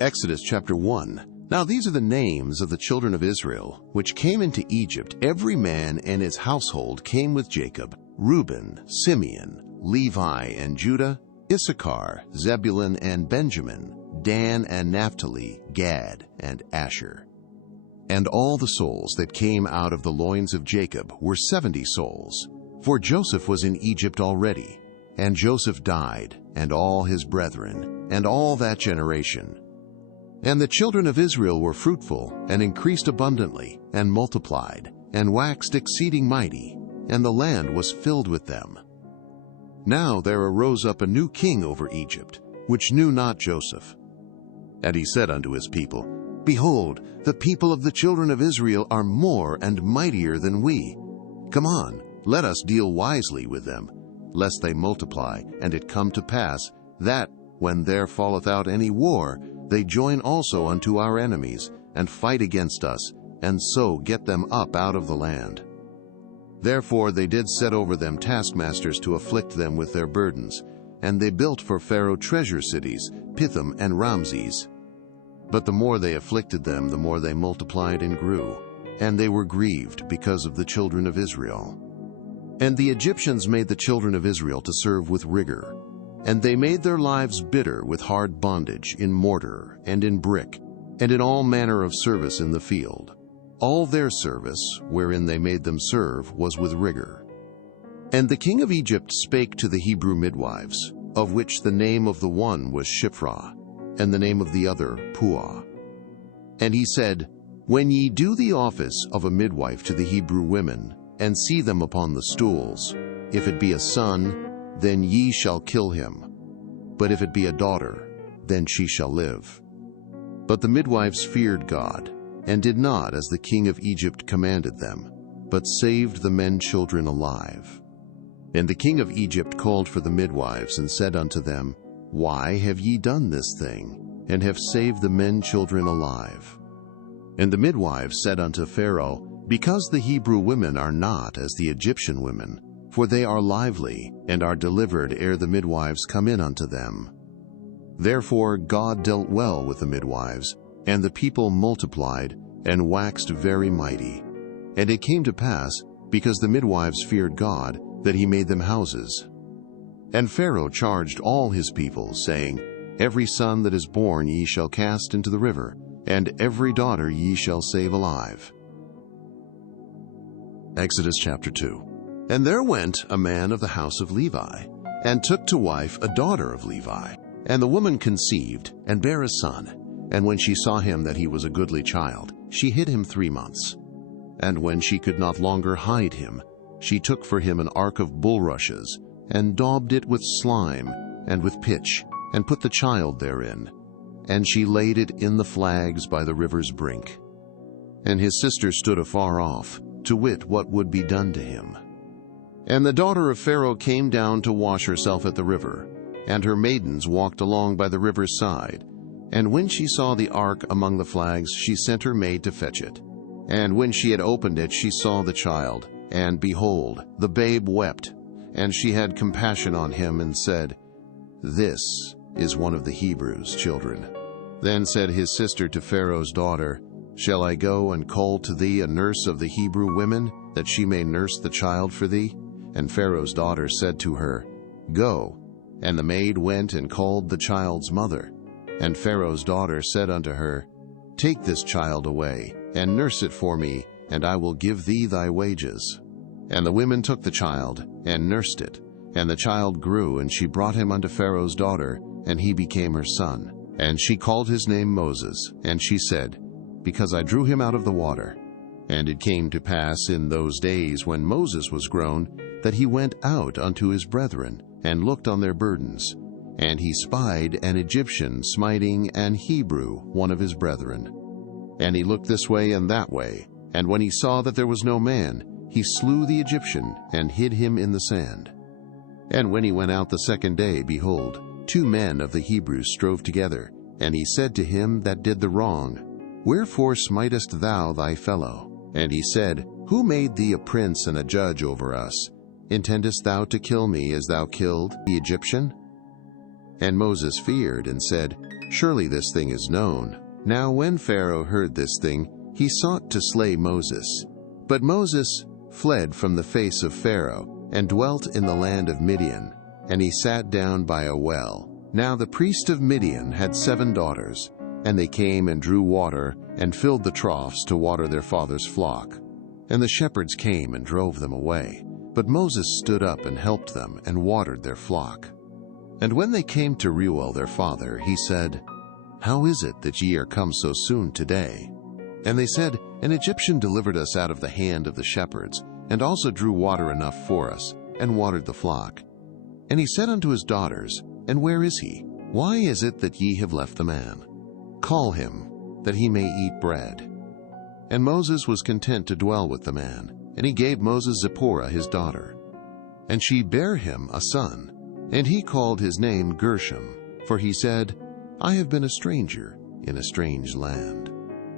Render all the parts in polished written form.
Exodus chapter 1. Now these are the names of the children of Israel, which came into Egypt. Every man and his household came with Jacob: Reuben, Simeon, Levi and Judah, Issachar, Zebulun and Benjamin, Dan and Naphtali, Gad and Asher. And all the souls that came out of the loins of Jacob were 70 souls. For Joseph was in Egypt already, and Joseph died, and all his brethren, and all that generation. And the children of Israel were fruitful, and increased abundantly, and multiplied, and waxed exceeding mighty, and the land was filled with them. Now there arose up a new king over Egypt, which knew not Joseph. And he said unto his people, Behold, the people of the children of Israel are more and mightier than we. Come on, let us deal wisely with them, lest they multiply, and it come to pass, that, when there falleth out any war, they join also unto our enemies, and fight against us, and so get them up out of the land. Therefore they did set over them taskmasters to afflict them with their burdens, and they built for Pharaoh treasure cities, Pithom and Ramses. But the more they afflicted them, the more they multiplied and grew, and they were grieved because of the children of Israel. And the Egyptians made the children of Israel to serve with rigor, and they made their lives bitter with hard bondage in mortar and in brick, and in all manner of service in the field. All their service, wherein they made them serve, was with rigor. And the king of Egypt spake to the Hebrew midwives, of which the name of the one was Shiphrah, and the name of the other Puah. And he said, When ye do the office of a midwife to the Hebrew women, and see them upon the stools, if it be a son, then ye shall kill him. But if it be a daughter, then she shall live. But the midwives feared God, and did not as the king of Egypt commanded them, but saved the men children alive. And the king of Egypt called for the midwives, and said unto them, Why have ye done this thing, and have saved the men children alive? And the midwives said unto Pharaoh, Because the Hebrew women are not as the Egyptian women, for they are lively, and are delivered ere the midwives come in unto them. Therefore God dealt well with the midwives, and the people multiplied, and waxed very mighty. And it came to pass, because the midwives feared God, that he made them houses. And Pharaoh charged all his people, saying, Every son that is born ye shall cast into the river, and every daughter ye shall save alive. Exodus chapter 2. And there went a man of the house of Levi, and took to wife a daughter of Levi. And the woman conceived, and bare a son. And when she saw him that he was a goodly child, she hid him 3 months. And when she could not longer hide him, she took for him an ark of bulrushes, and daubed it with slime, and with pitch, and put the child therein. And she laid it in the flags by the river's brink. And his sister stood afar off, to wit what would be done to him. And the daughter of Pharaoh came down to wash herself at the river, and her maidens walked along by the river's side. And when she saw the ark among the flags, she sent her maid to fetch it. And when she had opened it, she saw the child, and behold, the babe wept. And she had compassion on him, and said, This is one of the Hebrews' children. Then said his sister to Pharaoh's daughter, Shall I go and call to thee a nurse of the Hebrew women, that she may nurse the child for thee? And Pharaoh's daughter said to her, Go. And the maid went and called the child's mother. And Pharaoh's daughter said unto her, Take this child away, and nurse it for me, and I will give thee thy wages. And the women took the child, and nursed it. And the child grew, and she brought him unto Pharaoh's daughter, and he became her son. And she called his name Moses, and she said, Because I drew him out of the water. And it came to pass in those days when Moses was grown, that he went out unto his brethren, and looked on their burdens. And he spied an Egyptian smiting an Hebrew, one of his brethren. And he looked this way and that way, and when he saw that there was no man, he slew the Egyptian, and hid him in the sand. And when he went out the second day, behold, 2 men of the Hebrews strove together. And he said to him that did the wrong, Wherefore smitest thou thy fellow? And he said, Who made thee a prince and a judge over us? Intendest thou to kill me as thou killed the Egyptian? And Moses feared, and said, Surely this thing is known. Now when Pharaoh heard this thing, he sought to slay Moses. But Moses fled from the face of Pharaoh, and dwelt in the land of Midian, and he sat down by a well. Now the priest of Midian had 7 daughters, and they came and drew water, and filled the troughs to water their father's flock. And the shepherds came and drove them away. But Moses stood up and helped them, and watered their flock. And when they came to Reuel their father, he said, How is it that ye are come so soon today? And they said, An Egyptian delivered us out of the hand of the shepherds, and also drew water enough for us, and watered the flock. And he said unto his daughters, And where is he? Why is it that ye have left the man? Call him, that he may eat bread. And Moses was content to dwell with the man, and he gave Moses Zipporah his daughter. And she bare him a son, and he called his name Gershom, for he said, I have been a stranger in a strange land.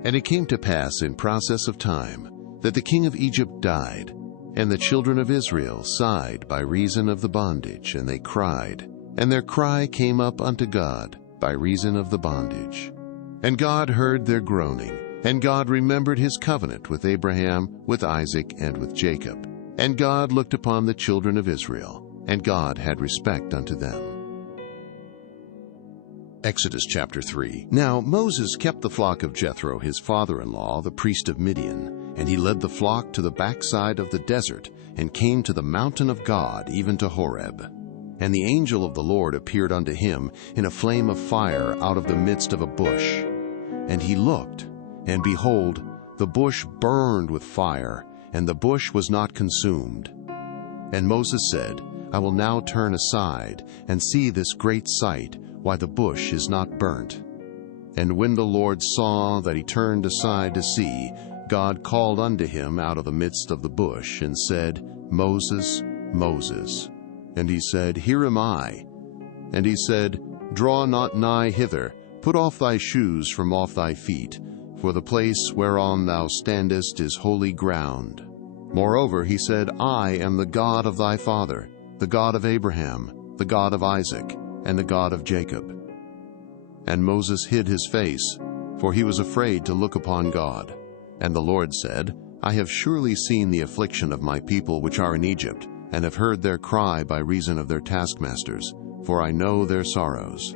And it came to pass in process of time, that the king of Egypt died, and the children of Israel sighed by reason of the bondage, and they cried, and their cry came up unto God by reason of the bondage. And God heard their groaning, and God remembered his covenant with Abraham, with Isaac, and with Jacob. And God looked upon the children of Israel, and God had respect unto them. Exodus chapter 3. Now Moses kept the flock of Jethro his father-in-law, the priest of Midian, and he led the flock to the backside of the desert, and came to the mountain of God, even to Horeb. And the angel of the Lord appeared unto him in a flame of fire out of the midst of a bush. And he looked, and behold, the bush burned with fire, and the bush was not consumed. And Moses said, I will now turn aside, and see this great sight, why the bush is not burnt. And when the Lord saw that he turned aside to see, God called unto him out of the midst of the bush, and said, Moses, Moses. And he said, Here am I. And he said, Draw not nigh hither, put off thy shoes from off thy feet, for the place whereon thou standest is holy ground. Moreover, he said, I am the God of thy father, the God of Abraham, the God of Isaac, and the God of Jacob. And Moses hid his face, for he was afraid to look upon God. And the Lord said, I have surely seen the affliction of my people which are in Egypt, and have heard their cry by reason of their taskmasters, for I know their sorrows.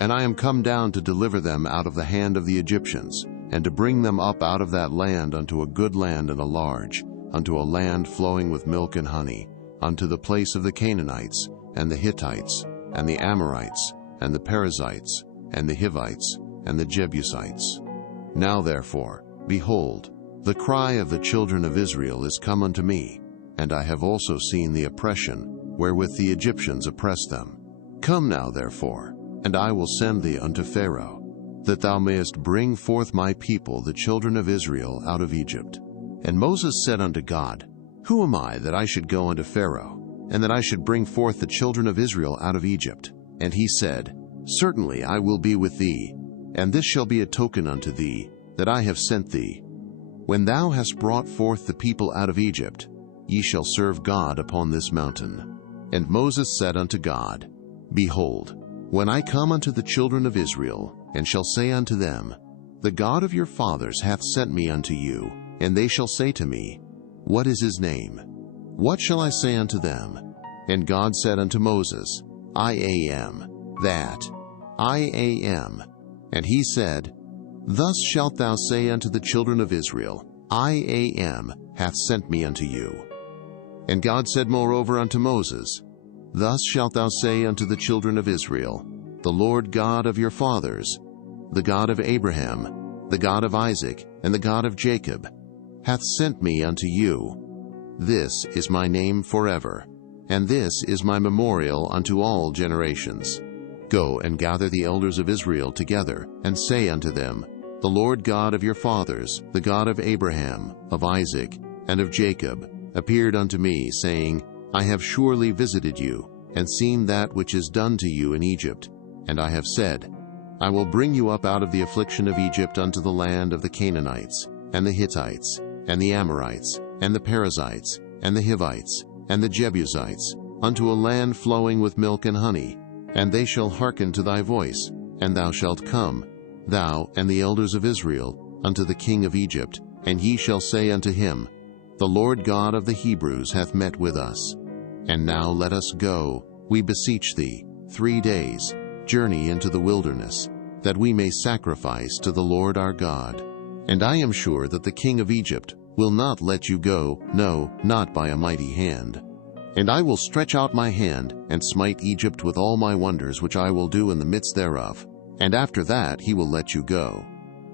And I am come down to deliver them out of the hand of the Egyptians, and to bring them up out of that land unto a good land and a large, unto a land flowing with milk and honey, unto the place of the Canaanites, and the Hittites, and the Amorites, and the Perizzites, and the Hivites, and the Jebusites. Now therefore, behold, the cry of the children of Israel is come unto me, and I have also seen the oppression wherewith the Egyptians oppress them. Come now therefore, and I will send thee unto Pharaoh, that thou mayest bring forth my people the children of Israel out of Egypt. And Moses said unto God, Who am I that I should go unto Pharaoh, and that I should bring forth the children of Israel out of Egypt? And he said, Certainly I will be with thee, and this shall be a token unto thee, that I have sent thee. When thou hast brought forth the people out of Egypt, ye shall serve God upon this mountain. And Moses said unto God, Behold, when I come unto the children of Israel, and shall say unto them, The God of your fathers hath sent me unto you, and they shall say to me, What is his name? What shall I say unto them? And God said unto Moses, I am that I am. And he said, Thus shalt thou say unto the children of Israel, I am hath sent me unto you. And God said moreover unto Moses, Thus shalt thou say unto the children of Israel, The Lord God of your fathers, the God of Abraham, the God of Isaac, and the God of Jacob, hath sent me unto you. This is my name forever, and this is my memorial unto all generations. Go and gather the elders of Israel together, and say unto them, The Lord God of your fathers, the God of Abraham, of Isaac, and of Jacob, appeared unto me, saying, I have surely visited you, and seen that which is done to you in Egypt. And I have said, I will bring you up out of the affliction of Egypt unto the land of the Canaanites, and the Hittites, and the Amorites, and the Perizzites, and the Hivites, and the Jebusites, unto a land flowing with milk and honey. And they shall hearken to thy voice, and thou shalt come, thou and the elders of Israel, unto the king of Egypt, and ye shall say unto him, The Lord God of the Hebrews hath met with us. And now let us go, we beseech thee, 3 days' journey into the wilderness, that we may sacrifice to the Lord our God. And I am sure that the king of Egypt will not let you go, no, not by a mighty hand. And I will stretch out my hand, and smite Egypt with all my wonders which I will do in the midst thereof. And after that he will let you go.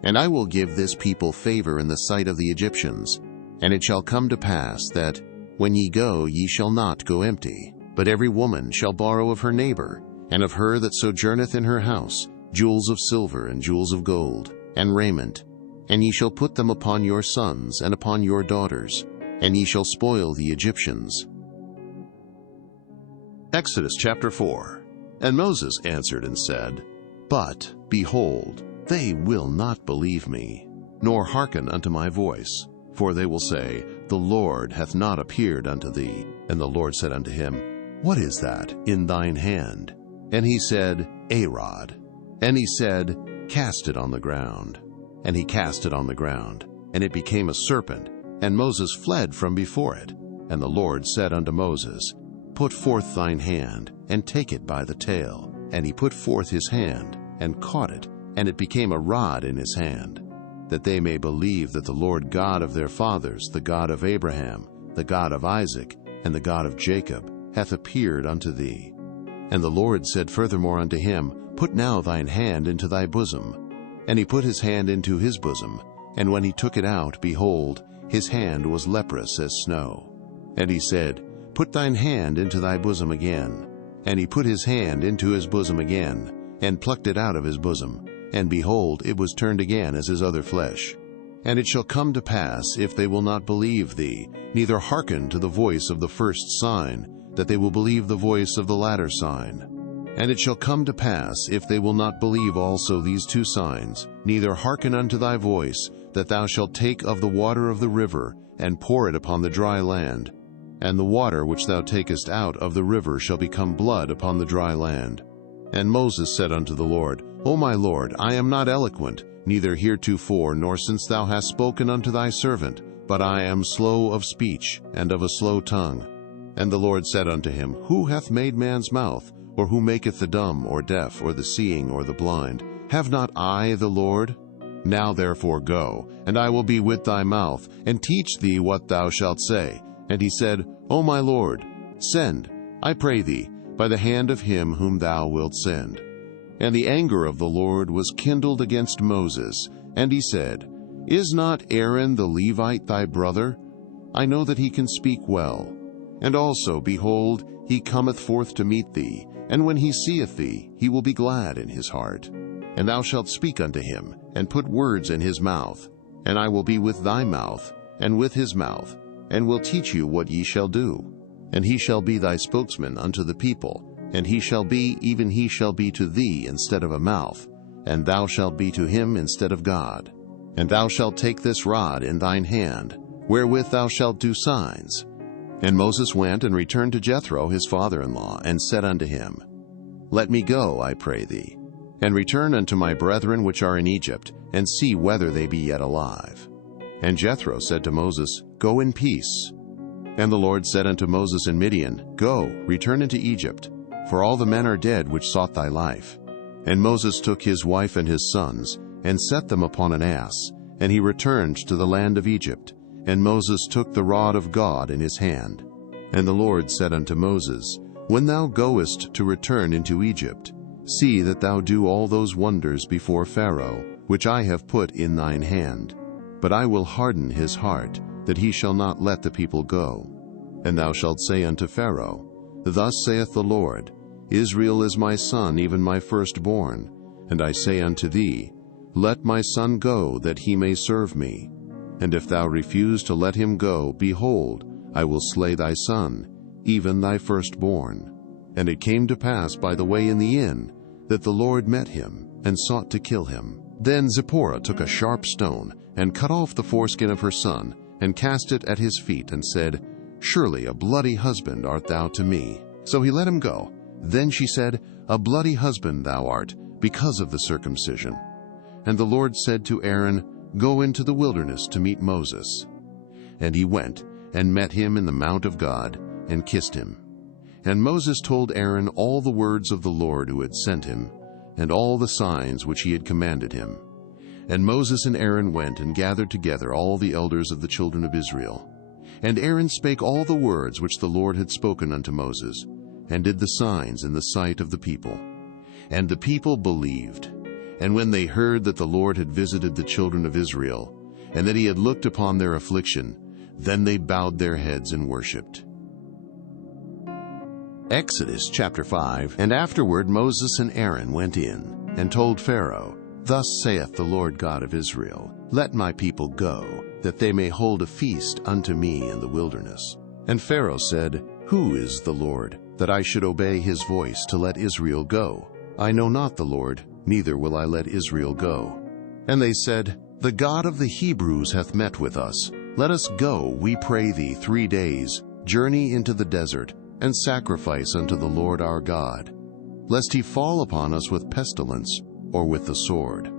And I will give this people favor in the sight of the Egyptians. And it shall come to pass that, when ye go, ye shall not go empty, but every woman shall borrow of her neighbor, and of her that sojourneth in her house, jewels of silver and jewels of gold, and raiment. And ye shall put them upon your sons and upon your daughters, and ye shall spoil the Egyptians. Exodus chapter 4. And Moses answered and said, But, behold, they will not believe me, nor hearken unto my voice. For they will say, The Lord hath not appeared unto thee. And the Lord said unto him, What is that in thine hand? And he said, A rod. And he said, Cast it on the ground. And he cast it on the ground, and it became a serpent, and Moses fled from before it. And the Lord said unto Moses, Put forth thine hand, and take it by the tail. And he put forth his hand, and caught it, and it became a rod in his hand, that they may believe that the Lord God of their fathers, the God of Abraham, the God of Isaac, and the God of Jacob, hath appeared unto thee. And the Lord said furthermore unto him, Put now thine hand into thy bosom. And he put his hand into his bosom, and when he took it out, behold, his hand was leprous as snow. And he said, Put thine hand into thy bosom again. And he put his hand into his bosom again, and plucked it out of his bosom, and behold, it was turned again as his other flesh. And it shall come to pass, if they will not believe thee, neither hearken to the voice of the first sign, that they will believe the voice of the latter sign. And it shall come to pass, if they will not believe also these 2 signs, neither hearken unto thy voice, that thou shalt take of the water of the river, and pour it upon the dry land. And the water which thou takest out of the river shall become blood upon the dry land. And Moses said unto the Lord, O my Lord, I am not eloquent, neither heretofore, nor since thou hast spoken unto thy servant, but I am slow of speech, and of a slow tongue. And the Lord said unto him, Who hath made man's mouth? Or who maketh the dumb, or deaf, or the seeing, or the blind? Have not I the Lord? Now therefore go, and I will be with thy mouth, and teach thee what thou shalt say. And he said, O my Lord, send, I pray thee, by the hand of him whom thou wilt send. And the anger of the Lord was kindled against Moses, and he said, Is not Aaron the Levite thy brother? I know that he can speak well. And also, behold, he cometh forth to meet thee, and when he seeth thee, he will be glad in his heart. And thou shalt speak unto him, and put words in his mouth. And I will be with thy mouth, and with his mouth, and will teach you what ye shall do. And he shall be thy spokesman unto the people, and he shall be, even he shall be to thee instead of a mouth, and thou shalt be to him instead of God. And thou shalt take this rod in thine hand, wherewith thou shalt do signs. And Moses went and returned to Jethro his father-in-law, and said unto him, Let me go, I pray thee, and return unto my brethren which are in Egypt, and see whether they be yet alive. And Jethro said to Moses, Go in peace. And the Lord said unto Moses in Midian, Go, return into Egypt, for all the men are dead which sought thy life. And Moses took his wife and his sons, and set them upon an ass, and he returned to the land of Egypt. And Moses took the rod of God in his hand. And the Lord said unto Moses, When thou goest to return into Egypt, see that thou do all those wonders before Pharaoh, which I have put in thine hand. But I will harden his heart, that he shall not let the people go. And thou shalt say unto Pharaoh, Thus saith the Lord, Israel is my son, even my firstborn. And I say unto thee, Let my son go, that he may serve me. And if thou refuse to let him go, behold, I will slay thy son, even thy firstborn. And it came to pass by the way in the inn, that the Lord met him, and sought to kill him. Then Zipporah took a sharp stone, and cut off the foreskin of her son, and cast it at his feet, and said, Surely a bloody husband art thou to me. So he let him go. Then she said, A bloody husband thou art, because of the circumcision. And the Lord said to Aaron, "Go into the wilderness to meet Moses." And he went and met him in the mount of God and kissed him. And Moses told Aaron all the words of the Lord who had sent him, and all the signs which he had commanded him. And Moses and Aaron went and gathered together all the elders of the children of Israel. And Aaron spake all the words which the Lord had spoken unto Moses, and did the signs in the sight of the people. And the people believed. And when they heard that the Lord had visited the children of Israel, and that he had looked upon their affliction, then they bowed their heads and worshipped. Exodus chapter 5. And afterward Moses and Aaron went in, and told Pharaoh, "Thus saith the Lord God of Israel, Let my people go, that they may hold a feast unto me in the wilderness." And Pharaoh said, "Who is the Lord, that I should obey his voice to let Israel go? I know not the Lord, neither will I let Israel go." And they said, "The God of the Hebrews hath met with us. Let us go, we pray thee, 3 days, journey into the desert, and sacrifice unto the Lord our God, lest he fall upon us with pestilence, or with the sword."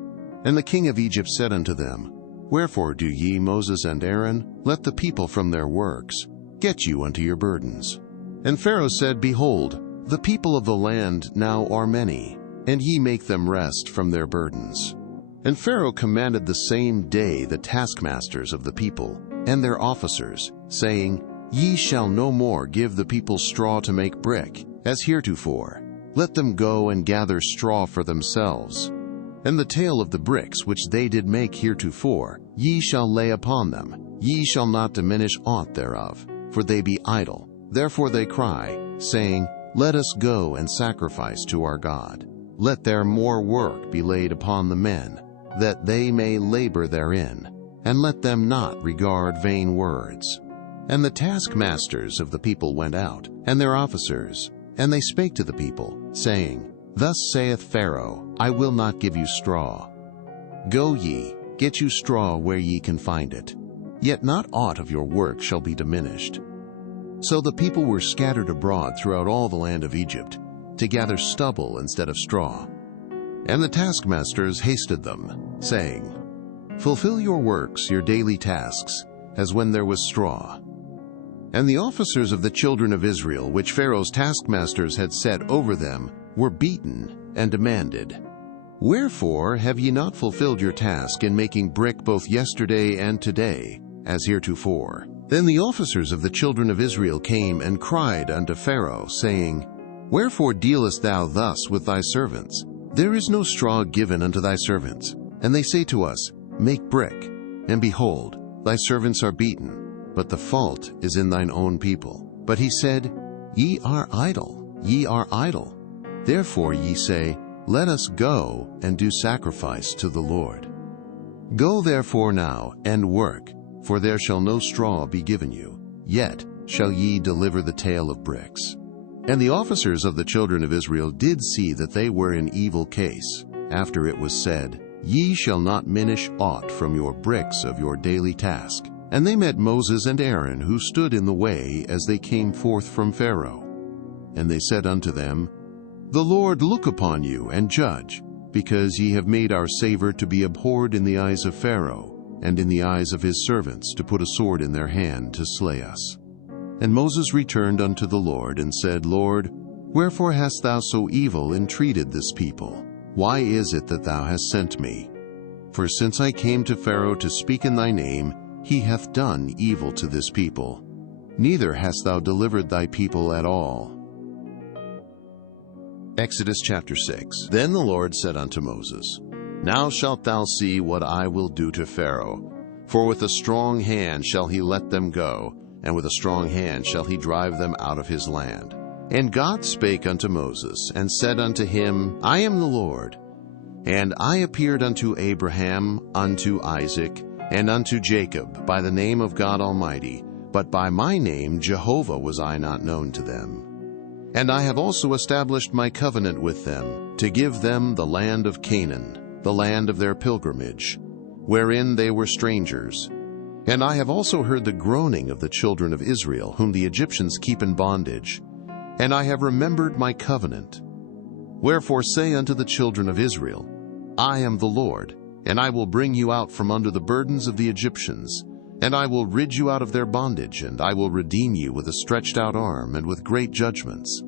And the king of Egypt said unto them, "Wherefore do ye, Moses and Aaron, let the people from their works? Get you unto your burdens." And Pharaoh said, "Behold, the people of the land now are many, and ye make them rest from their burdens." And Pharaoh commanded the same day the taskmasters of the people, and their officers, saying, "Ye shall no more give the people straw to make brick, as heretofore. Let them go and gather straw for themselves. And the tale of the bricks which they did make heretofore, ye shall lay upon them. Ye shall not diminish aught thereof, for they be idle. Therefore they cry, saying, Let us go and sacrifice to our God. Let there more work be laid upon the men, that they may labor therein, and let them not regard vain words." And the taskmasters of the people went out, and their officers, and they spake to the people, saying, "Thus saith Pharaoh, I will not give you straw. Go ye, get you straw where ye can find it. Yet not aught of your work shall be diminished." So the people were scattered abroad throughout all the land of Egypt, to gather stubble instead of straw. And the taskmasters hasted them, saying, "Fulfill your works, your daily tasks, as when there was straw." And the officers of the children of Israel, which Pharaoh's taskmasters had set over them, were beaten and demanded, "Wherefore have ye not fulfilled your task in making brick both yesterday and today, as heretofore?" Then the officers of the children of Israel came and cried unto Pharaoh, saying, "Wherefore dealest thou thus with thy servants? There is no straw given unto thy servants. And they say to us, Make brick. And behold, thy servants are beaten, but the fault is in thine own people." But he said, "Ye are idle, ye are idle. Therefore ye say, Let us go and do sacrifice to the Lord. Go therefore now and work, for there shall no straw be given you, yet shall ye deliver the tale of bricks." And the officers of the children of Israel did see that they were in evil case, after it was said, "Ye shall not minish aught from your bricks of your daily task." And they met Moses and Aaron, who stood in the way as they came forth from Pharaoh. And they said unto them, "The Lord look upon you and judge, because ye have made our savor to be abhorred in the eyes of Pharaoh, and in the eyes of his servants, to put a sword in their hand to slay us." And Moses returned unto the Lord, and said, "Lord, wherefore hast thou so evil entreated this people? Why is it that thou hast sent me? For since I came to Pharaoh to speak in thy name, he hath done evil to this people. Neither hast thou delivered thy people at all." Exodus chapter 6. Then the Lord said unto Moses, "Now shalt thou see what I will do to Pharaoh. For with a strong hand shall he let them go, and with a strong hand shall he drive them out of his land." And God spake unto Moses, and said unto him, "I am the Lord. And I appeared unto Abraham, unto Isaac, and unto Jacob by the name of God Almighty, but by my name Jehovah was I not known to them. And I have also established my covenant with them, to give them the land of Canaan, the land of their pilgrimage, wherein they were strangers. And I have also heard the groaning of the children of Israel, whom the Egyptians keep in bondage. And I have remembered my covenant. Wherefore say unto the children of Israel, I am the Lord, and I will bring you out from under the burdens of the Egyptians, and I will rid you out of their bondage, and I will redeem you with a stretched out arm and with great judgments.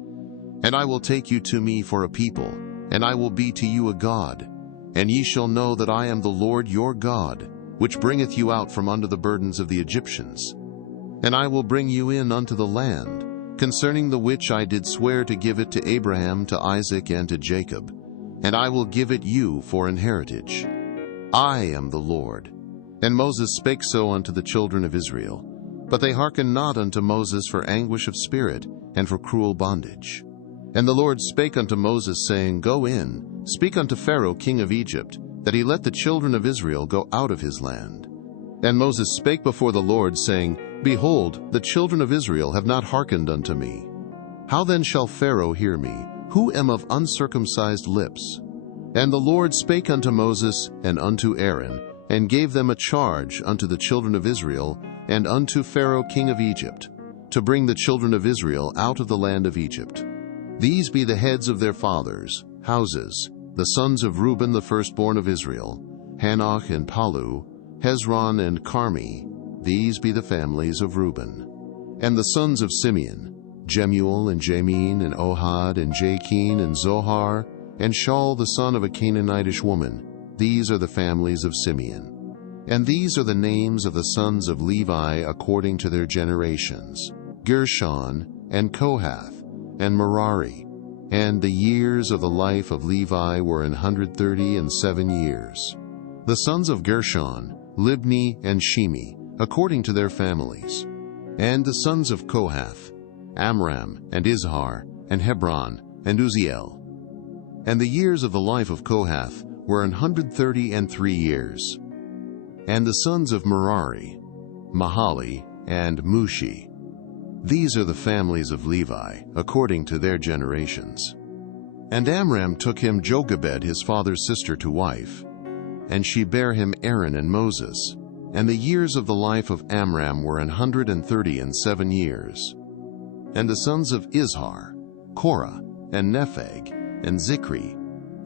And I will take you to me for a people, and I will be to you a God, and ye shall know that I am the Lord your God, which bringeth you out from under the burdens of the Egyptians. And I will bring you in unto the land, concerning the which I did swear to give it to Abraham, to Isaac, and to Jacob, and I will give it you for an heritage. I am the Lord. And Moses spake so unto the children of Israel, but they hearkened not unto Moses for anguish of spirit, and for cruel bondage. And the Lord spake unto Moses, saying, Go in, speak unto Pharaoh king of Egypt, that he let the children of Israel go out of his land. And Moses spake before the Lord, saying, Behold, the children of Israel have not hearkened unto me. How then shall Pharaoh hear me, who am of uncircumcised lips? And the Lord spake unto Moses and unto Aaron, and gave them a charge unto the children of Israel, and unto Pharaoh king of Egypt, to bring the children of Israel out of the land of Egypt. These be the heads of their fathers' houses, the sons of Reuben the firstborn of Israel, Hanoch and Palu, Hezron and Carmi. These be the families of Reuben. And the sons of Simeon, Jemuel and Jamin and Ohad and Jachin and Zohar, and Shaul the son of a Canaanitish woman. These are the families of Simeon. And these are the names of the sons of Levi according to their generations, Gershon and Kohath and Merari. And the years of the life of Levi were 137 years. The sons of Gershon, Libni and Shimi, according to their families. And the sons of Kohath, Amram and Izhar and Hebron and Uzziel. And the years of the life of Kohath were 133 years. And the sons of Merari, Mahali and Mushi. These are the families of Levi, according to their generations. And Amram took him Jochebed his father's sister to wife, and she bare him Aaron and Moses. And the years of the life of Amram were 137 years. And the sons of Izhar, Korah, and Nepheg, and Zikri,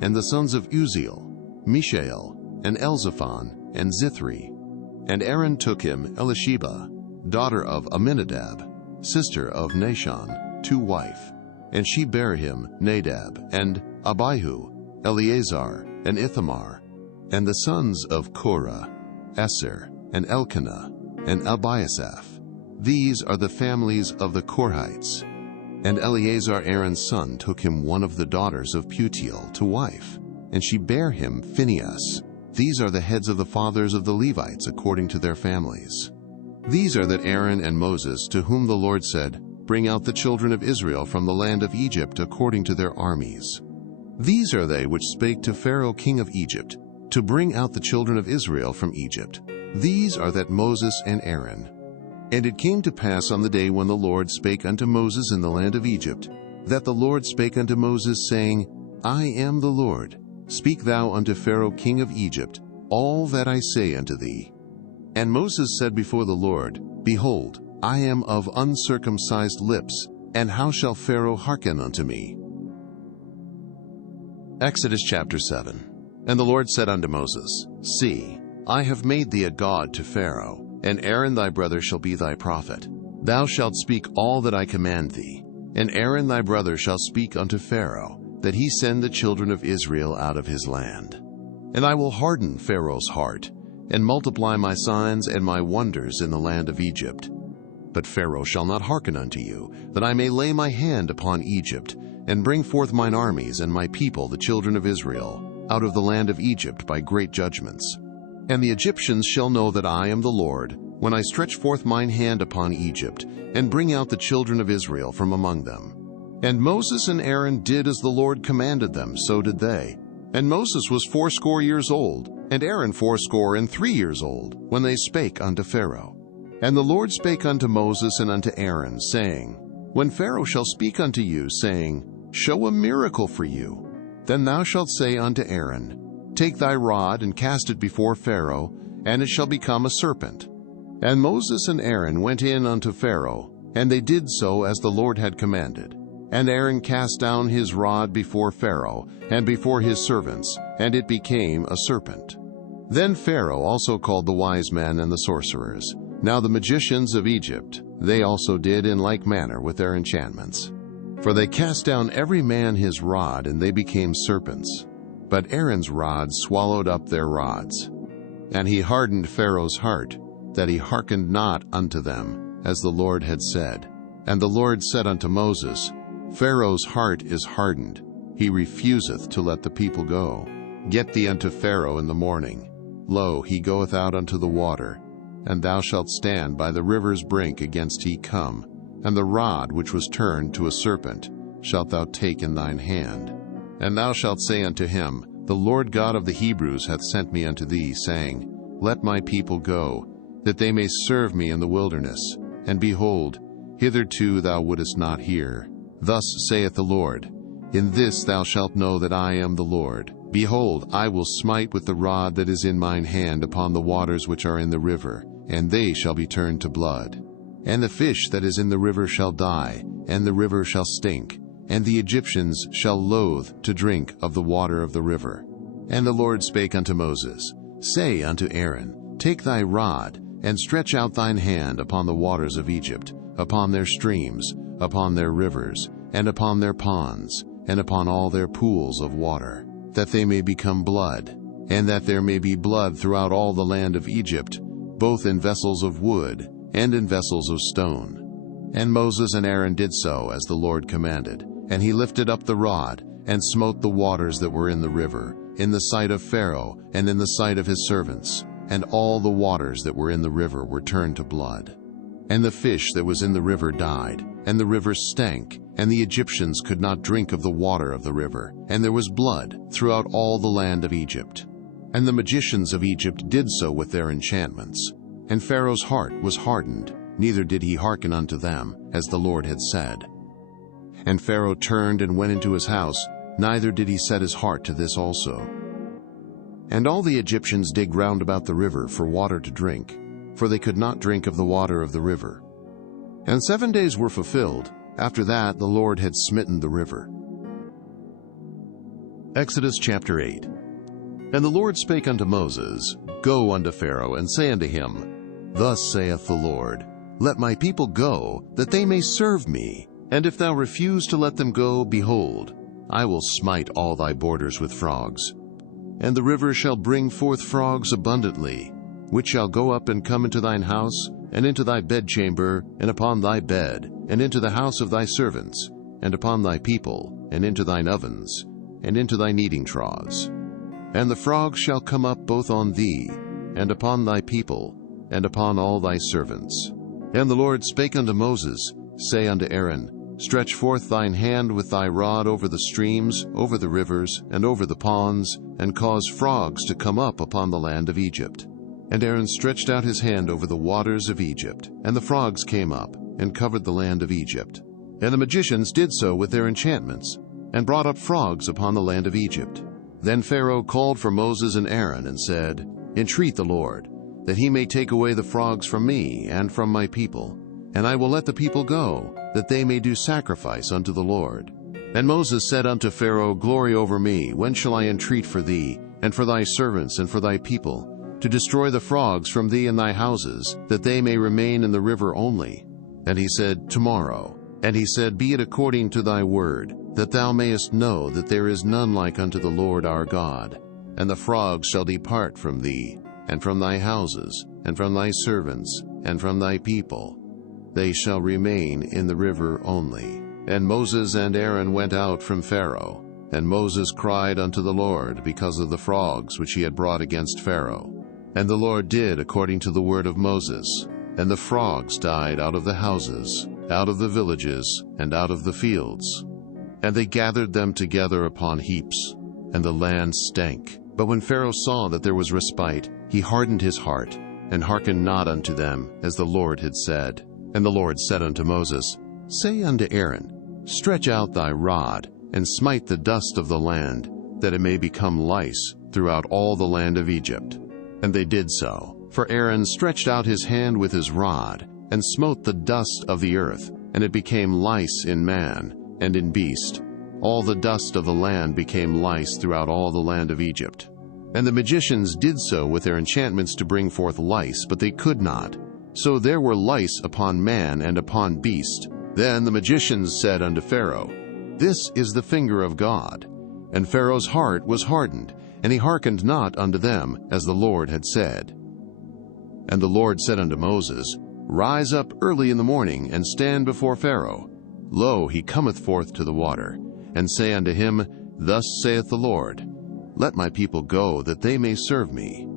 and the sons of Uzziel, Mishael, and Elzaphan, and Zithri. And Aaron took him Elisheba, daughter of Amminadab, sister of Nashon, to wife. And she bare him Nadab, and Abihu, Eleazar, and Ithamar. And the sons of Korah, Esser, and Elkanah, and Abiasaph. These are the families of the Korhites. And Eleazar Aaron's son took him one of the daughters of Putiel to wife, and she bare him Phinehas. These are the heads of the fathers of the Levites according to their families. These are that Aaron and Moses, to whom the Lord said, Bring out the children of Israel from the land of Egypt according to their armies. These are they which spake to Pharaoh king of Egypt, to bring out the children of Israel from Egypt. These are that Moses and Aaron. And it came to pass on the day when the Lord spake unto Moses in the land of Egypt, that the Lord spake unto Moses, saying, I am the Lord. Speak thou unto Pharaoh king of Egypt all that I say unto thee. And Moses said before the Lord, Behold, I am of uncircumcised lips, and how shall Pharaoh hearken unto me? Exodus chapter 7. And the Lord said unto Moses, See, I have made thee a god to Pharaoh, and Aaron thy brother shall be thy prophet. Thou shalt speak all that I command thee, and Aaron thy brother shall speak unto Pharaoh, that he send the children of Israel out of his land. And I will harden Pharaoh's heart, and multiply my signs and my wonders in the land of Egypt. But Pharaoh shall not hearken unto you, that I may lay my hand upon Egypt, and bring forth mine armies and my people the children of Israel, out of the land of Egypt by great judgments. And the Egyptians shall know that I am the Lord, when I stretch forth mine hand upon Egypt, and bring out the children of Israel from among them. And Moses and Aaron did as the Lord commanded them, so did they. And Moses was 80 years old, and Aaron 83 years old, when they spake unto Pharaoh. And the Lord spake unto Moses and unto Aaron, saying, When Pharaoh shall speak unto you, saying, Show a miracle for you, then thou shalt say unto Aaron, Take thy rod and cast it before Pharaoh, and it shall become a serpent. And Moses and Aaron went in unto Pharaoh, and they did so as the Lord had commanded. And Aaron cast down his rod before Pharaoh and before his servants, and it became a serpent. Then Pharaoh also called the wise men and the sorcerers. Now the magicians of Egypt, they also did in like manner with their enchantments. For they cast down every man his rod, and they became serpents. But Aaron's rod swallowed up their rods. And he hardened Pharaoh's heart, that he hearkened not unto them, as the Lord had said. And the Lord said unto Moses, Pharaoh's heart is hardened, he refuseth to let the people go. Get thee unto Pharaoh in the morning. Lo, he goeth out unto the water, and thou shalt stand by the river's brink against he come, and the rod which was turned to a serpent shalt thou take in thine hand. And thou shalt say unto him, The Lord God of the Hebrews hath sent me unto thee, saying, Let my people go, that they may serve me in the wilderness. And behold, hitherto thou wouldest not hear. Thus saith the Lord, In this thou shalt know that I am the Lord. Behold, I will smite with the rod that is in mine hand upon the waters which are in the river, and they shall be turned to blood. And the fish that is in the river shall die, and the river shall stink, and the Egyptians shall loathe to drink of the water of the river. And the Lord spake unto Moses, Say unto Aaron, Take thy rod, and stretch out thine hand upon the waters of Egypt, upon their streams, upon their rivers, and upon their ponds, and upon all their pools of water, that they may become blood, and that there may be blood throughout all the land of Egypt, both in vessels of wood and in vessels of stone. And Moses and Aaron did so as the Lord commanded, and he lifted up the rod, and smote the waters that were in the river, in the sight of Pharaoh, and in the sight of his servants, and all the waters that were in the river were turned to blood. And the fish that was in the river died, and the river stank, and the Egyptians could not drink of the water of the river, and there was blood throughout all the land of Egypt. And the magicians of Egypt did so with their enchantments. And Pharaoh's heart was hardened, neither did he hearken unto them, as the Lord had said. And Pharaoh turned and went into his house, neither did he set his heart to this also. And all the Egyptians digged round about the river for water to drink, for they could not drink of the water of the river. And 7 days were fulfilled. After that the Lord had smitten the river. Exodus chapter 8. And the Lord spake unto Moses, Go unto Pharaoh, and say unto him, Thus saith the Lord, Let my people go, that they may serve me. And if thou refuse to let them go, behold, I will smite all thy borders with frogs. And the river shall bring forth frogs abundantly, which shall go up and come into thine house, and into thy bedchamber, and upon thy bed, and into the house of thy servants, and upon thy people, and into thine ovens, and into thy kneading troughs. And the frogs shall come up both on thee, and upon thy people, and upon all thy servants. And the Lord spake unto Moses, Say unto Aaron, Stretch forth thine hand with thy rod over the streams, over the rivers, and over the ponds, and cause frogs to come up upon the land of Egypt. And Aaron stretched out his hand over the waters of Egypt, and the frogs came up, and covered the land of Egypt. And the magicians did so with their enchantments, and brought up frogs upon the land of Egypt. Then Pharaoh called for Moses and Aaron, and said, Entreat the Lord, that he may take away the frogs from me and from my people, and I will let the people go, that they may do sacrifice unto the Lord. And Moses said unto Pharaoh, Glory over me, when shall I entreat for thee, and for thy servants, and for thy people, to destroy the frogs from thee and thy houses, that they may remain in the river only? And he said, Tomorrow. And he said, Be it according to thy word, that thou mayest know that there is none like unto the Lord our God. And the frogs shall depart from thee, and from thy houses, and from thy servants, and from thy people. They shall remain in the river only. And Moses and Aaron went out from Pharaoh. And Moses cried unto the Lord because of the frogs which he had brought against Pharaoh. And the Lord did according to the word of Moses. And the frogs died out of the houses, out of the villages, and out of the fields. And they gathered them together upon heaps, and the land stank. But when Pharaoh saw that there was respite, he hardened his heart, and hearkened not unto them, as the Lord had said. And the Lord said unto Moses, Say unto Aaron, Stretch out thy rod, and smite the dust of the land, that it may become lice throughout all the land of Egypt. And they did so. For Aaron stretched out his hand with his rod, and smote the dust of the earth, and it became lice in man, and in beast. All the dust of the land became lice throughout all the land of Egypt. And the magicians did so with their enchantments to bring forth lice, but they could not. So there were lice upon man and upon beast. Then the magicians said unto Pharaoh, This is the finger of God. And Pharaoh's heart was hardened, and he hearkened not unto them, as the Lord had said. And the Lord said unto Moses, Rise up early in the morning, and stand before Pharaoh. Lo, he cometh forth to the water. And say unto him, Thus saith the Lord, Let my people go, that they may serve me.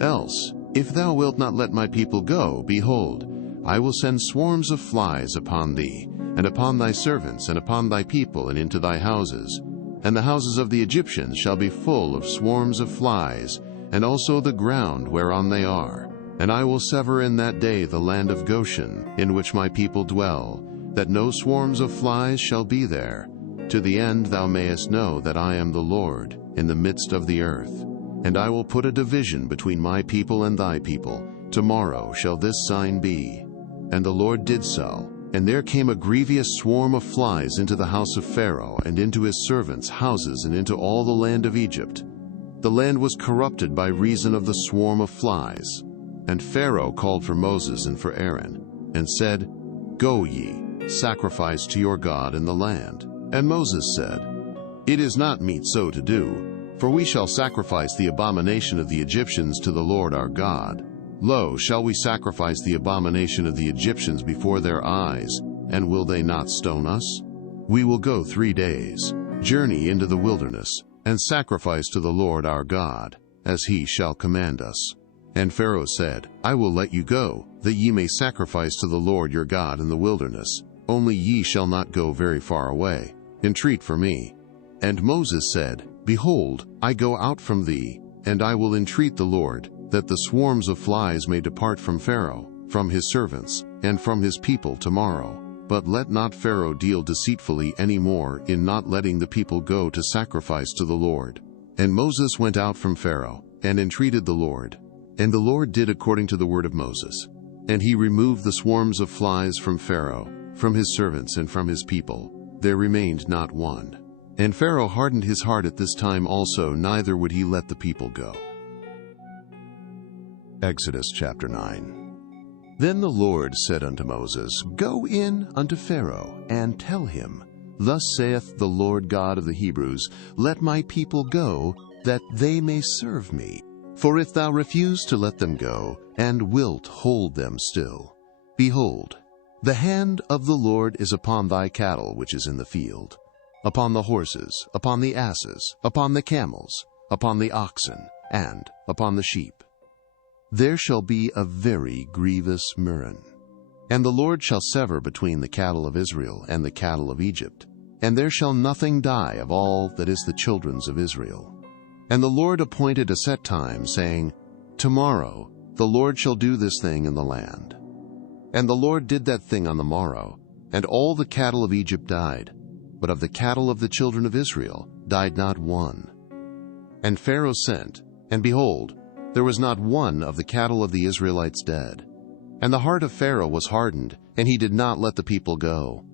Else, if thou wilt not let my people go, behold, I will send swarms of flies upon thee, and upon thy servants, and upon thy people, and into thy houses. And the houses of the Egyptians shall be full of swarms of flies, and also the ground whereon they are. And I will sever in that day the land of Goshen, in which my people dwell, that no swarms of flies shall be there, to the end thou mayest know that I am the Lord, in the midst of the earth. And I will put a division between my people and thy people. Tomorrow shall this sign be. And the Lord did so. And there came a grievous swarm of flies into the house of Pharaoh, and into his servants' houses, and into all the land of Egypt. The land was corrupted by reason of the swarm of flies. And Pharaoh called for Moses and for Aaron, and said, Go ye, sacrifice to your God in the land. And Moses said, It is not meet so to do, for we shall sacrifice the abomination of the Egyptians to the Lord our God. Lo, shall we sacrifice the abomination of the Egyptians before their eyes, and will they not stone us? We will go 3 days, journey into the wilderness, and sacrifice to the Lord our God, as he shall command us. And Pharaoh said, I will let you go, that ye may sacrifice to the Lord your God in the wilderness. Only ye shall not go very far away. Entreat for me. And Moses said, Behold, I go out from thee, and I will entreat the Lord, that the swarms of flies may depart from Pharaoh, from his servants, and from his people tomorrow. But let not Pharaoh deal deceitfully any more in not letting the people go to sacrifice to the Lord. And Moses went out from Pharaoh, and entreated the Lord. And the Lord did according to the word of Moses. And he removed the swarms of flies from Pharaoh, from his servants, and from his people. There remained not one. And Pharaoh hardened his heart at this time also, neither would he let the people go. Exodus chapter 9. Then the Lord said unto Moses, Go in unto Pharaoh, and tell him, Thus saith the Lord God of the Hebrews, Let my people go, that they may serve me. For if thou refuse to let them go, and wilt hold them still, behold, the hand of the Lord is upon thy cattle which is in the field, upon the horses, upon the asses, upon the camels, upon the oxen, and upon the sheep. There shall be a very grievous murrain. And the Lord shall sever between the cattle of Israel and the cattle of Egypt, and there shall nothing die of all that is the children's of Israel. And the Lord appointed a set time, saying, Tomorrow the Lord shall do this thing in the land. And the Lord did that thing on the morrow, and all the cattle of Egypt died, but of the cattle of the children of Israel died not one. And Pharaoh sent, and behold, there was not one of the cattle of the Israelites dead. And the heart of Pharaoh was hardened, and he did not let the people go.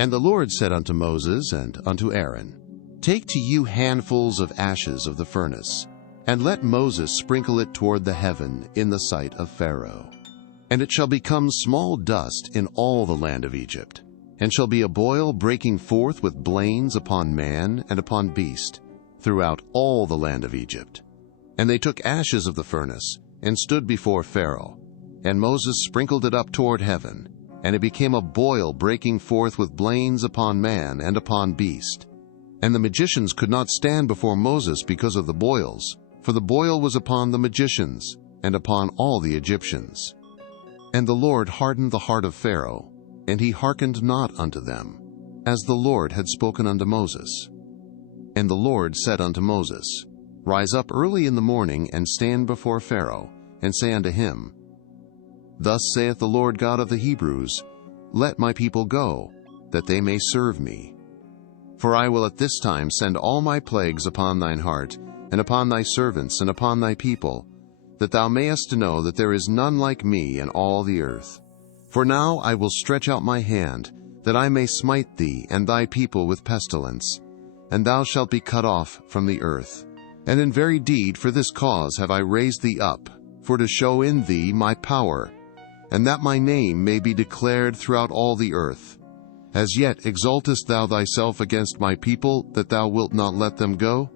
And the Lord said unto Moses and unto Aaron, Take to you handfuls of ashes of the furnace, and let Moses sprinkle it toward the heaven in the sight of Pharaoh. And it shall become small dust in all the land of Egypt, and shall be a boil breaking forth with blains upon man and upon beast, throughout all the land of Egypt. And they took ashes of the furnace, and stood before Pharaoh. And Moses sprinkled it up toward heaven, and it became a boil breaking forth with blains upon man and upon beast. And the magicians could not stand before Moses because of the boils, for the boil was upon the magicians, and upon all the Egyptians. And the Lord hardened the heart of Pharaoh, and he hearkened not unto them, as the Lord had spoken unto Moses. And the Lord said unto Moses, Rise up early in the morning, and stand before Pharaoh, and say unto him, Thus saith the Lord God of the Hebrews, Let my people go, that they may serve me. For I will at this time send all my plagues upon thine heart, and upon thy servants, and upon thy people, that thou mayest know that there is none like me in all the earth. For now I will stretch out my hand, that I may smite thee and thy people with pestilence, and thou shalt be cut off from the earth. And in very deed for this cause have I raised thee up, for to show in thee my power, and that my name may be declared throughout all the earth. As yet exaltest thou thyself against my people, that thou wilt not let them go?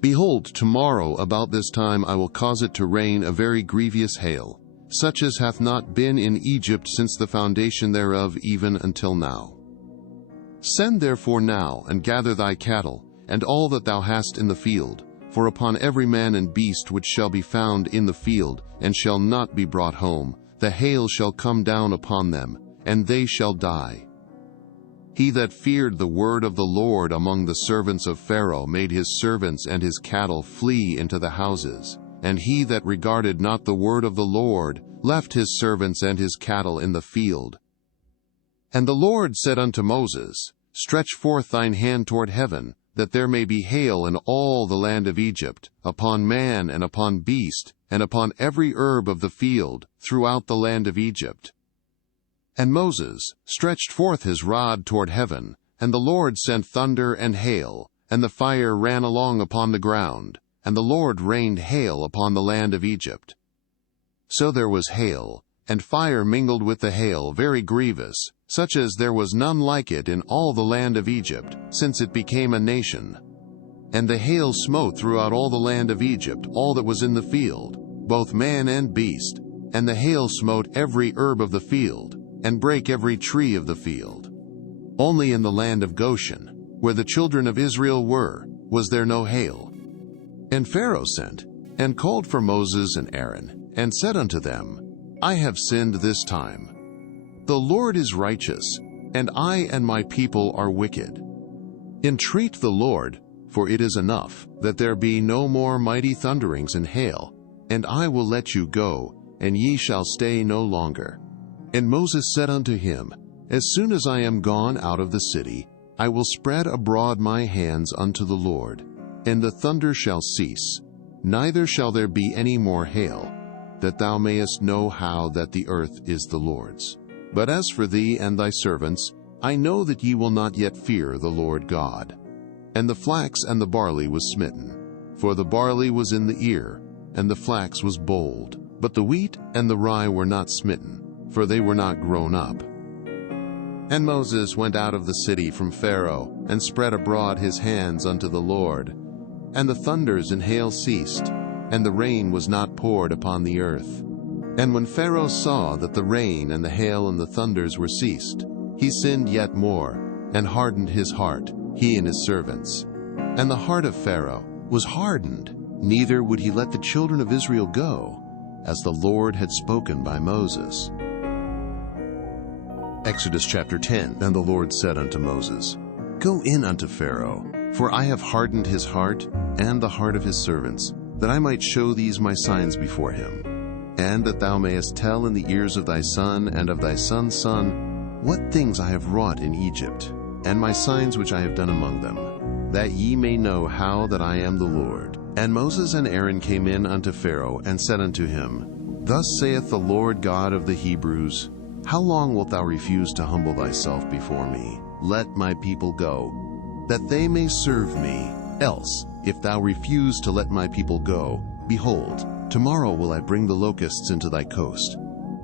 Behold, tomorrow about this time I will cause it to rain a very grievous hail, such as hath not been in Egypt since the foundation thereof even until now. Send therefore now, and gather thy cattle, and all that thou hast in the field, for upon every man and beast which shall be found in the field, and shall not be brought home, the hail shall come down upon them, and they shall die. He that feared the word of the Lord among the servants of Pharaoh made his servants and his cattle flee into the houses, and he that regarded not the word of the Lord left his servants and his cattle in the field. And the Lord said unto Moses, Stretch forth thine hand toward heaven, that there may be hail in all the land of Egypt, upon man and upon beast, and upon every herb of the field, throughout the land of Egypt. And Moses stretched forth his rod toward heaven, and the Lord sent thunder and hail, and the fire ran along upon the ground, and the Lord rained hail upon the land of Egypt. So there was hail, and fire mingled with the hail very grievous, such as there was none like it in all the land of Egypt, since it became a nation. And the hail smote throughout all the land of Egypt all that was in the field, both man and beast, and the hail smote every herb of the field, and brake every tree of the field. Only in the land of Goshen, where the children of Israel were, was there no hail. And Pharaoh sent, and called for Moses and Aaron, and said unto them, I have sinned this time. The Lord is righteous, and I and my people are wicked. Entreat the Lord, for it is enough, that there be no more mighty thunderings and hail, and I will let you go, and ye shall stay no longer. And Moses said unto him, As soon as I am gone out of the city, I will spread abroad my hands unto the Lord, and the thunder shall cease, neither shall there be any more hail, that thou mayest know how that the earth is the Lord's. But as for thee and thy servants, I know that ye will not yet fear the Lord God. And the flax and the barley was smitten, for the barley was in the ear, and the flax was bold, but the wheat and the rye were not smitten, for they were not grown up. And Moses went out of the city from Pharaoh, and spread abroad his hands unto the Lord. And the thunders and hail ceased, and the rain was not poured upon the earth. And when Pharaoh saw that the rain and the hail and the thunders were ceased, he sinned yet more, and hardened his heart, he and his servants. And the heart of Pharaoh was hardened, neither would he let the children of Israel go, as the Lord had spoken by Moses. Exodus chapter 10. And the Lord said unto Moses, Go in unto Pharaoh, for I have hardened his heart and the heart of his servants, that I might show these my signs before him, and that thou mayest tell in the ears of thy son and of thy son's son what things I have wrought in Egypt, and my signs which I have done among them, that ye may know how that I am the Lord. And Moses and Aaron came in unto Pharaoh, and said unto him, Thus saith the Lord God of the Hebrews, How long wilt thou refuse to humble thyself before me? Let my people go, that they may serve me. Else, if thou refuse to let my people go, behold, tomorrow will I bring the locusts into thy coast,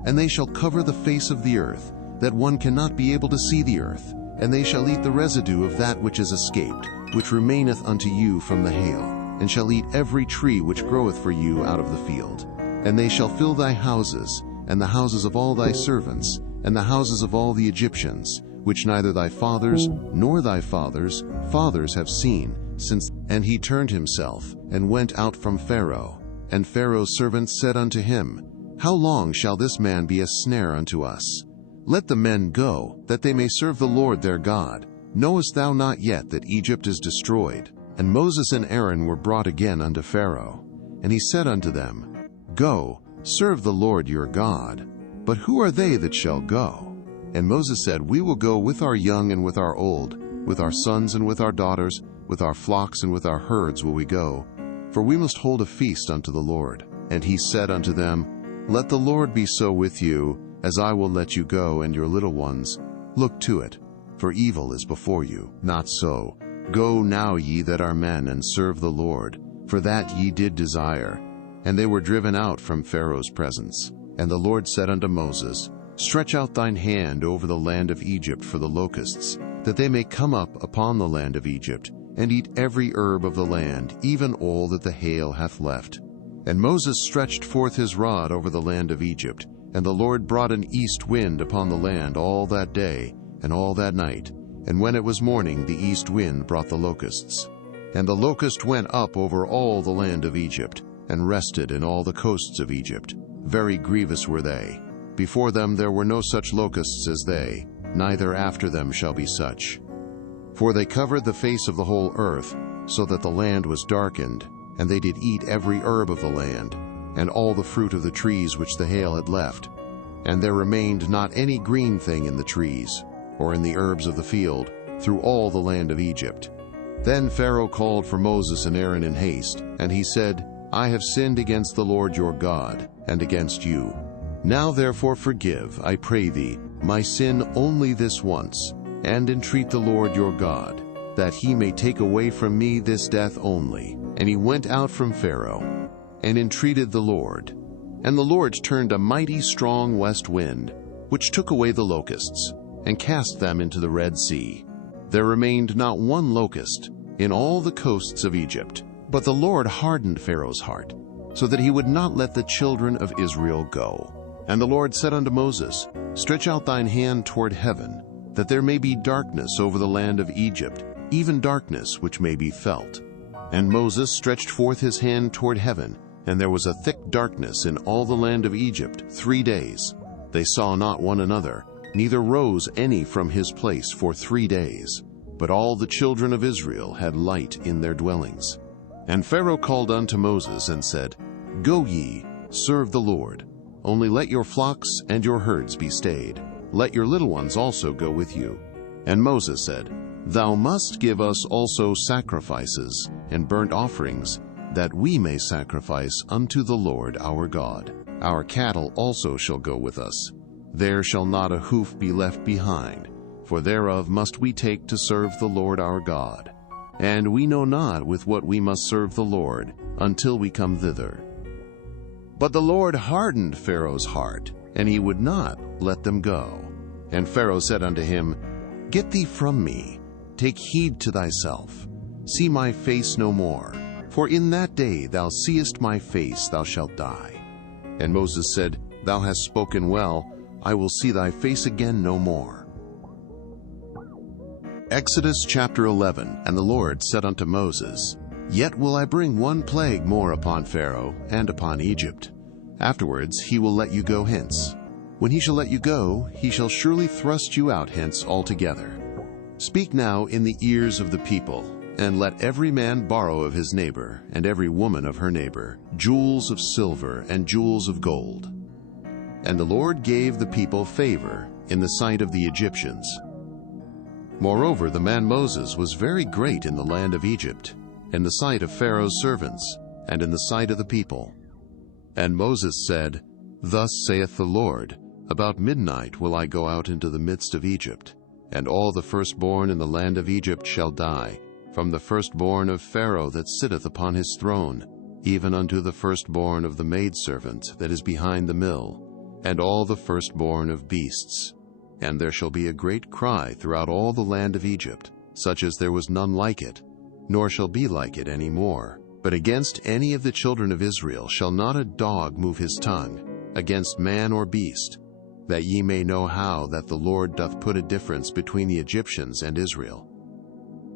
and they shall cover the face of the earth, that one cannot be able to see the earth, and they shall eat the residue of that which is escaped, which remaineth unto you from the hail, and shall eat every tree which groweth for you out of the field. And they shall fill thy houses, and the houses of all thy servants, and the houses of all the Egyptians, which neither thy fathers nor thy fathers' fathers have seen, since. And he turned himself, and went out from Pharaoh. And Pharaoh's servants said unto him, How long shall this man be a snare unto us? Let the men go, that they may serve the Lord their God. Knowest thou not yet that Egypt is destroyed? And Moses and Aaron were brought again unto Pharaoh. And he said unto them, Go, serve the Lord your God. But who are they that shall go? And Moses said, We will go with our young and with our old, with our sons and with our daughters, with our flocks and with our herds will we go, for we must hold a feast unto the Lord. And he said unto them, Let the Lord be so with you, as I will let you go and your little ones. Look to it, for evil is before you. Not so. Go now, ye that are men, and serve the Lord, for that ye did desire. And they were driven out from Pharaoh's presence. And the Lord said unto Moses, Stretch out thine hand over the land of Egypt for the locusts, that they may come up upon the land of Egypt, and eat every herb of the land, even all that the hail hath left. And Moses stretched forth his rod over the land of Egypt, and the Lord brought an east wind upon the land all that day, and all that night. And when it was morning, the east wind brought the locusts. And the locust went up over all the land of Egypt, and rested in all the coasts of Egypt. Very grievous were they. Before them there were no such locusts as they, neither after them shall be such. For they covered the face of the whole earth, so that the land was darkened, and they did eat every herb of the land, and all the fruit of the trees which the hail had left. And there remained not any green thing in the trees, or in the herbs of the field, through all the land of Egypt. Then Pharaoh called for Moses and Aaron in haste, and he said, I have sinned against the Lord your God, and against you. Now therefore forgive, I pray thee, my sin only this once, and entreat the Lord your God, that he may take away from me this death only. And he went out from Pharaoh, and entreated the Lord. And the Lord turned a mighty strong west wind, which took away the locusts, and cast them into the Red Sea. There remained not one locust in all the coasts of Egypt. But the Lord hardened Pharaoh's heart, so that he would not let the children of Israel go. And the Lord said unto Moses, Stretch out thine hand toward heaven, that there may be darkness over the land of Egypt, even darkness which may be felt. And Moses stretched forth his hand toward heaven, and there was a thick darkness in all the land of Egypt 3 days. They saw not one another, neither rose any from his place for 3 days. But all the children of Israel had light in their dwellings. And Pharaoh called unto Moses and said, Go ye, serve the Lord. Only let your flocks and your herds be stayed. Let your little ones also go with you. And Moses said, Thou must give us also sacrifices and burnt offerings, that we may sacrifice unto the Lord our God. Our cattle also shall go with us. There shall not a hoof be left behind, for thereof must we take to serve the Lord our God. And we know not with what we must serve the Lord, until we come thither. But the Lord hardened Pharaoh's heart, and he would not let them go. And Pharaoh said unto him, Get thee from me, take heed to thyself, see my face no more. For in that day thou seest my face, thou shalt die. And Moses said, Thou hast spoken well, I will see thy face again no more. Exodus chapter 11. And the Lord said unto Moses, Yet will I bring one plague more upon Pharaoh and upon Egypt. Afterwards he will let you go hence. When he shall let you go, he shall surely thrust you out hence altogether. Speak now in the ears of the people, and let every man borrow of his neighbor, and every woman of her neighbor, jewels of silver and jewels of gold. And the Lord gave the people favor in the sight of the Egyptians. Moreover, the man Moses was very great in the land of Egypt, in the sight of Pharaoh's servants, and in the sight of the people. And Moses said, Thus saith the Lord, About midnight will I go out into the midst of Egypt, and all the firstborn in the land of Egypt shall die, from the firstborn of Pharaoh that sitteth upon his throne, even unto the firstborn of the maidservant that is behind the mill, and all the firstborn of beasts. And there shall be a great cry throughout all the land of Egypt, such as there was none like it, nor shall be like it any more. But against any of the children of Israel shall not a dog move his tongue, against man or beast, that ye may know how that the Lord doth put a difference between the Egyptians and Israel.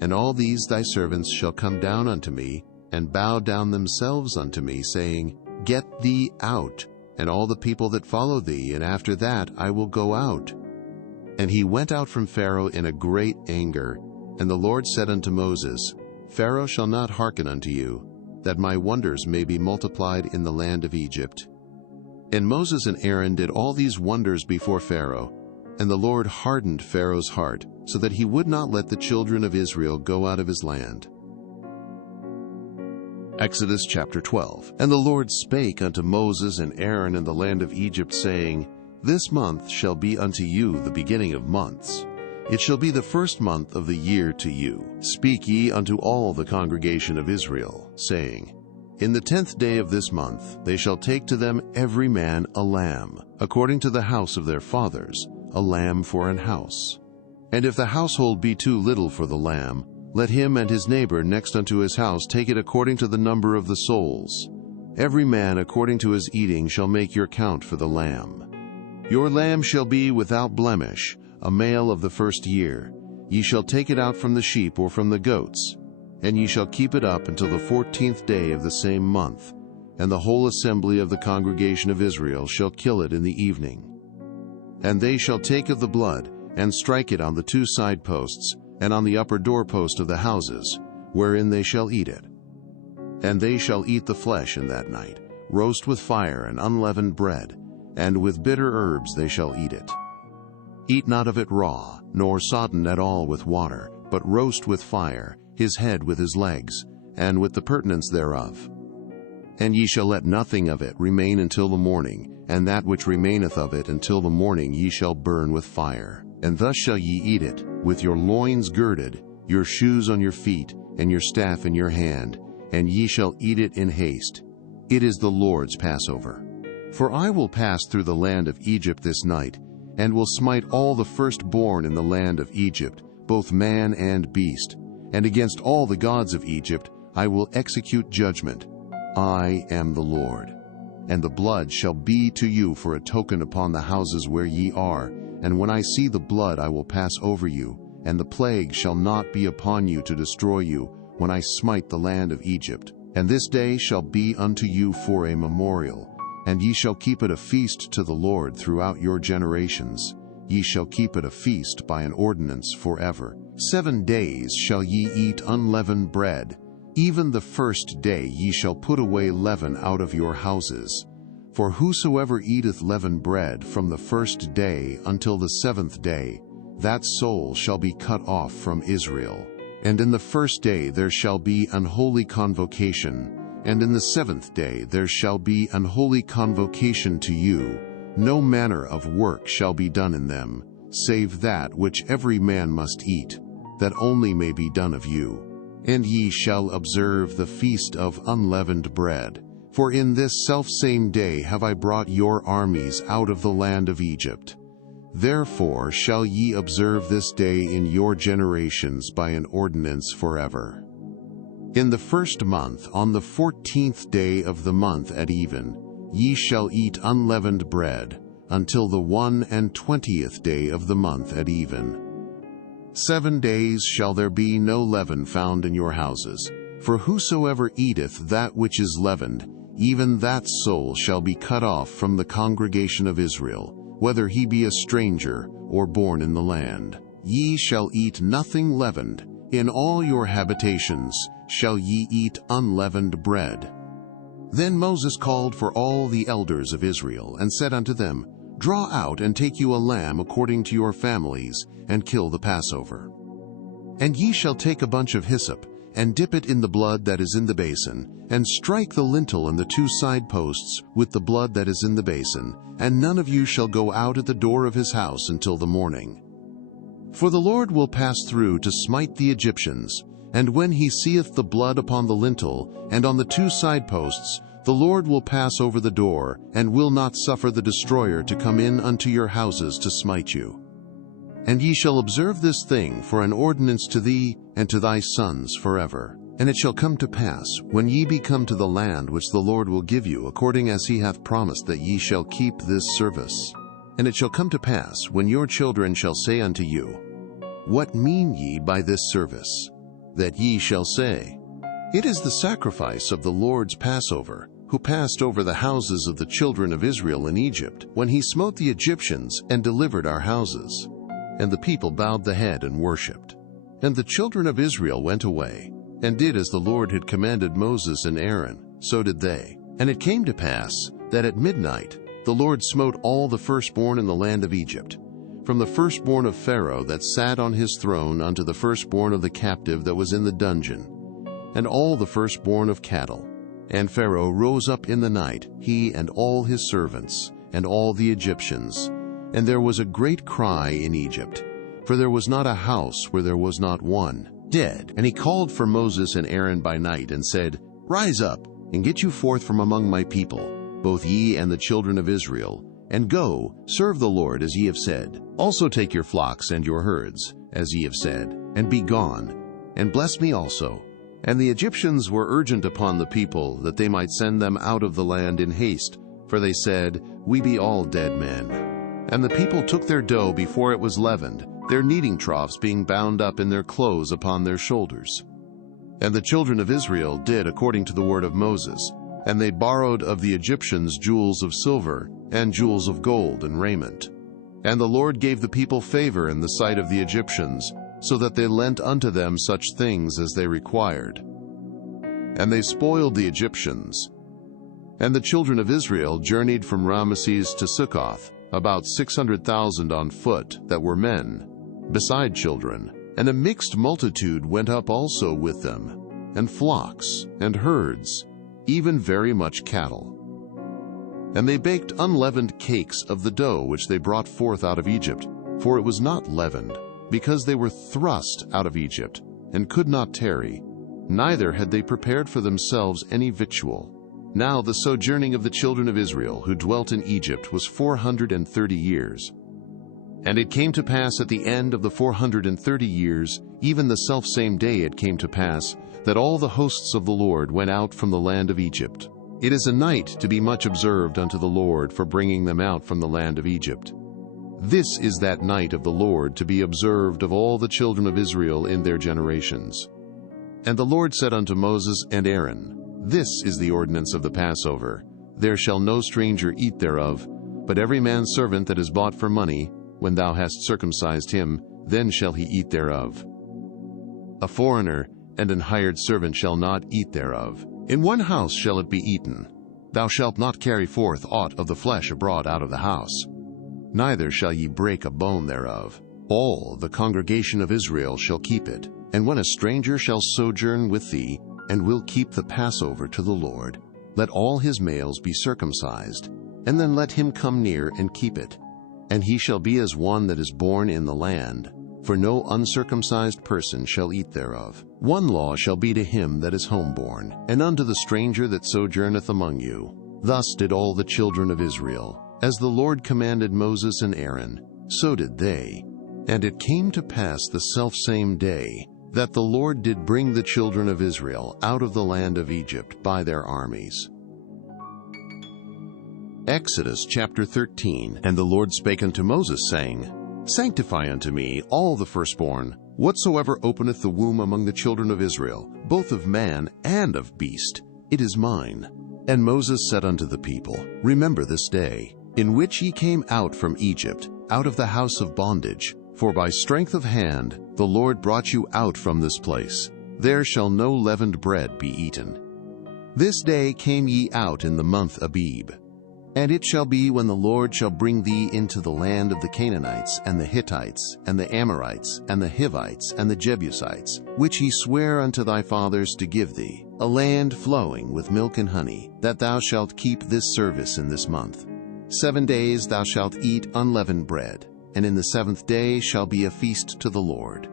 And all these thy servants shall come down unto me, and bow down themselves unto me, saying, Get thee out, and all the people that follow thee, and after that I will go out. And he went out from Pharaoh in a great anger. And the Lord said unto Moses, Pharaoh shall not hearken unto you, that my wonders may be multiplied in the land of Egypt. And Moses and Aaron did all these wonders before Pharaoh, and the Lord hardened Pharaoh's heart, so that he would not let the children of Israel go out of his land. Exodus chapter 12. And the Lord spake unto Moses and Aaron in the land of Egypt, saying, This month shall be unto you the beginning of months. It shall be the first month of the year to you. Speak ye unto all the congregation of Israel, saying, In the 10th day of this month they shall take to them every man a lamb, according to the house of their fathers, a lamb for an house. And if the household be too little for the lamb, let him and his neighbor next unto his house take it according to the number of the souls. Every man according to his eating shall make your count for the lamb. Your lamb shall be without blemish, a male of the first year. Ye shall take it out from the sheep or from the goats, and ye shall keep it up until the 14th day of the same month, and the whole assembly of the congregation of Israel shall kill it in the evening. And they shall take of the blood, and strike it on the 2 side posts, and on the upper doorpost of the houses, wherein they shall eat it. And they shall eat the flesh in that night, roast with fire and unleavened bread, and with bitter herbs they shall eat it. Eat not of it raw, nor sodden at all with water, but roast with fire, his head with his legs, and with the purtenance thereof. And ye shall let nothing of it remain until the morning, and that which remaineth of it until the morning ye shall burn with fire. And thus shall ye eat it, with your loins girded, your shoes on your feet, and your staff in your hand, and ye shall eat it in haste. It is the Lord's Passover. For I will pass through the land of Egypt this night, and will smite all the firstborn in the land of Egypt, both man and beast, and against all the gods of Egypt I will execute judgment. I am the Lord. And the blood shall be to you for a token upon the houses where ye are, and when I see the blood I will pass over you, and the plague shall not be upon you to destroy you, when I smite the land of Egypt. And this day shall be unto you for a memorial, and ye shall keep it a feast to the Lord throughout your generations. Ye shall keep it a feast by an ordinance forever. 7 days shall ye eat unleavened bread. Even the first day ye shall put away leaven out of your houses. For whosoever eateth leavened bread from the first day until the 7th day, that soul shall be cut off from Israel. And in the first day there shall be an holy convocation, and in the 7th day there shall be an holy convocation to you. No manner of work shall be done in them, save that which every man must eat, that only may be done of you. And ye shall observe the feast of unleavened bread. For in this selfsame day have I brought your armies out of the land of Egypt. Therefore shall ye observe this day in your generations by an ordinance forever. In the first month, on the 14th day of the month at even, ye shall eat unleavened bread, until the 21st day of the month at even. 7 days shall there be no leaven found in your houses, for whosoever eateth that which is leavened, even that soul shall be cut off from the congregation of Israel, whether he be a stranger or born in the land. Ye shall eat nothing leavened. In all your habitations shall ye eat unleavened bread. Then Moses called for all the elders of Israel, and said unto them, Draw out and take you a lamb according to your families, and kill the Passover. And ye shall take a bunch of hyssop, and dip it in the blood that is in the basin, and strike the lintel and the 2 side posts with the blood that is in the basin, and none of you shall go out at the door of his house until the morning. For the Lord will pass through to smite the Egyptians, and when he seeth the blood upon the lintel and on the 2 side posts, the Lord will pass over the door, and will not suffer the destroyer to come in unto your houses to smite you. And ye shall observe this thing for an ordinance to thee and to thy sons forever. And it shall come to pass, when ye be come to the land which the Lord will give you, according as he hath promised, that ye shall keep this service. And it shall come to pass, when your children shall say unto you, What mean ye by this service? That ye shall say, It is the sacrifice of the Lord's Passover, who passed over the houses of the children of Israel in Egypt, when he smote the Egyptians and delivered our houses. And the people bowed the head and worshipped. And the children of Israel went away, and did as the Lord had commanded Moses and Aaron, so did they. And it came to pass, that at midnight the Lord smote all the firstborn in the land of Egypt, from the firstborn of Pharaoh that sat on his throne unto the firstborn of the captive that was in the dungeon, and all the firstborn of cattle. And Pharaoh rose up in the night, he and all his servants, and all the Egyptians. And there was a great cry in Egypt, for there was not a house where there was not one dead. And he called for Moses and Aaron by night, and said, Rise up, and get you forth from among my people, both ye and the children of Israel, and go, serve the Lord as ye have said. Also take your flocks and your herds, as ye have said, and be gone, and bless me also. And the Egyptians were urgent upon the people, that they might send them out of the land in haste, for they said, We be all dead men. And the people took their dough before it was leavened, their kneading troughs being bound up in their clothes upon their shoulders. And the children of Israel did according to the word of Moses, and they borrowed of the Egyptians jewels of silver, and jewels of gold and raiment. And the Lord gave the people favor in the sight of the Egyptians, so that they lent unto them such things as they required. And they spoiled the Egyptians. And the children of Israel journeyed from Ramesses to Succoth, about 600,000 on foot, that were men, beside children. And a mixed multitude went up also with them, and flocks, and herds, even very much cattle. And they baked unleavened cakes of the dough which they brought forth out of Egypt, for it was not leavened, because they were thrust out of Egypt, and could not tarry, neither had they prepared for themselves any victual. Now the sojourning of the children of Israel, who dwelt in Egypt, was 430 years. And it came to pass at the end of the 430 years, even the selfsame day it came to pass, that all the hosts of the Lord went out from the land of Egypt. It is a night to be much observed unto the Lord for bringing them out from the land of Egypt. This is that night of the Lord to be observed of all the children of Israel in their generations. And the Lord said unto Moses and Aaron, This is the ordinance of the Passover. There shall no stranger eat thereof, but every man's servant that is bought for money, when thou hast circumcised him, then shall he eat thereof. A foreigner and an hired servant shall not eat thereof. In one house shall it be eaten. Thou shalt not carry forth aught of the flesh abroad out of the house. Neither shall ye break a bone thereof. All the congregation of Israel shall keep it. And when a stranger shall sojourn with thee, and will keep the Passover to the Lord, let all his males be circumcised, and then let him come near and keep it. And he shall be as one that is born in the land, for no uncircumcised person shall eat thereof. One law shall be to him that is homeborn, and unto the stranger that sojourneth among you. Thus did all the children of Israel. As the Lord commanded Moses and Aaron, so did they. And it came to pass the selfsame day, that the Lord did bring the children of Israel out of the land of Egypt by their armies. Exodus chapter 13. And the Lord spake unto Moses, saying, Sanctify unto me all the firstborn, whatsoever openeth the womb among the children of Israel, both of man and of beast, it is mine. And Moses said unto the people, Remember this day, in which ye came out from Egypt, out of the house of bondage, for by strength of hand the Lord brought you out from this place. There shall no leavened bread be eaten. This day came ye out in the month Abib. And it shall be, when the Lord shall bring thee into the land of the Canaanites, and the Hittites, and the Amorites, and the Hivites, and the Jebusites, which he sware unto thy fathers to give thee, a land flowing with milk and honey, that thou shalt keep this service in this month. 7 days thou shalt eat unleavened bread, and in the 7th day shall be a feast to the Lord.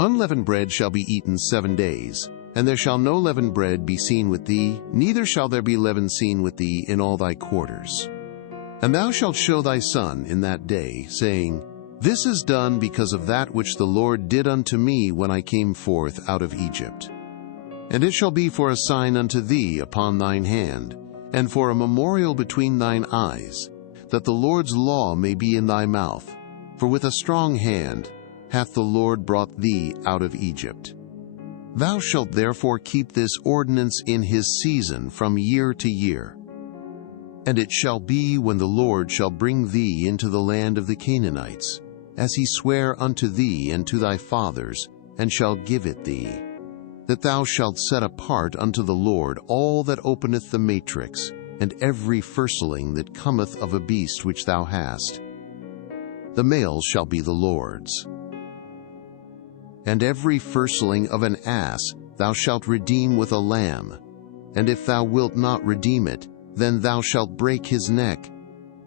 Unleavened bread shall be eaten 7 days, and there shall no leavened bread be seen with thee, neither shall there be leaven seen with thee in all thy quarters. And thou shalt show thy son in that day, saying, This is done because of that which the Lord did unto me when I came forth out of Egypt. And it shall be for a sign unto thee upon thine hand, and for a memorial between thine eyes, that the Lord's law may be in thy mouth. For with a strong hand hath the Lord brought thee out of Egypt. Thou shalt therefore keep this ordinance in his season from year to year. And it shall be, when the Lord shall bring thee into the land of the Canaanites, as he sware unto thee and to thy fathers, and shall give it thee, that thou shalt set apart unto the Lord all that openeth the matrix, and every firstling that cometh of a beast which thou hast. The males shall be the Lord's. And every firstling of an ass thou shalt redeem with a lamb. And if thou wilt not redeem it, then thou shalt break his neck.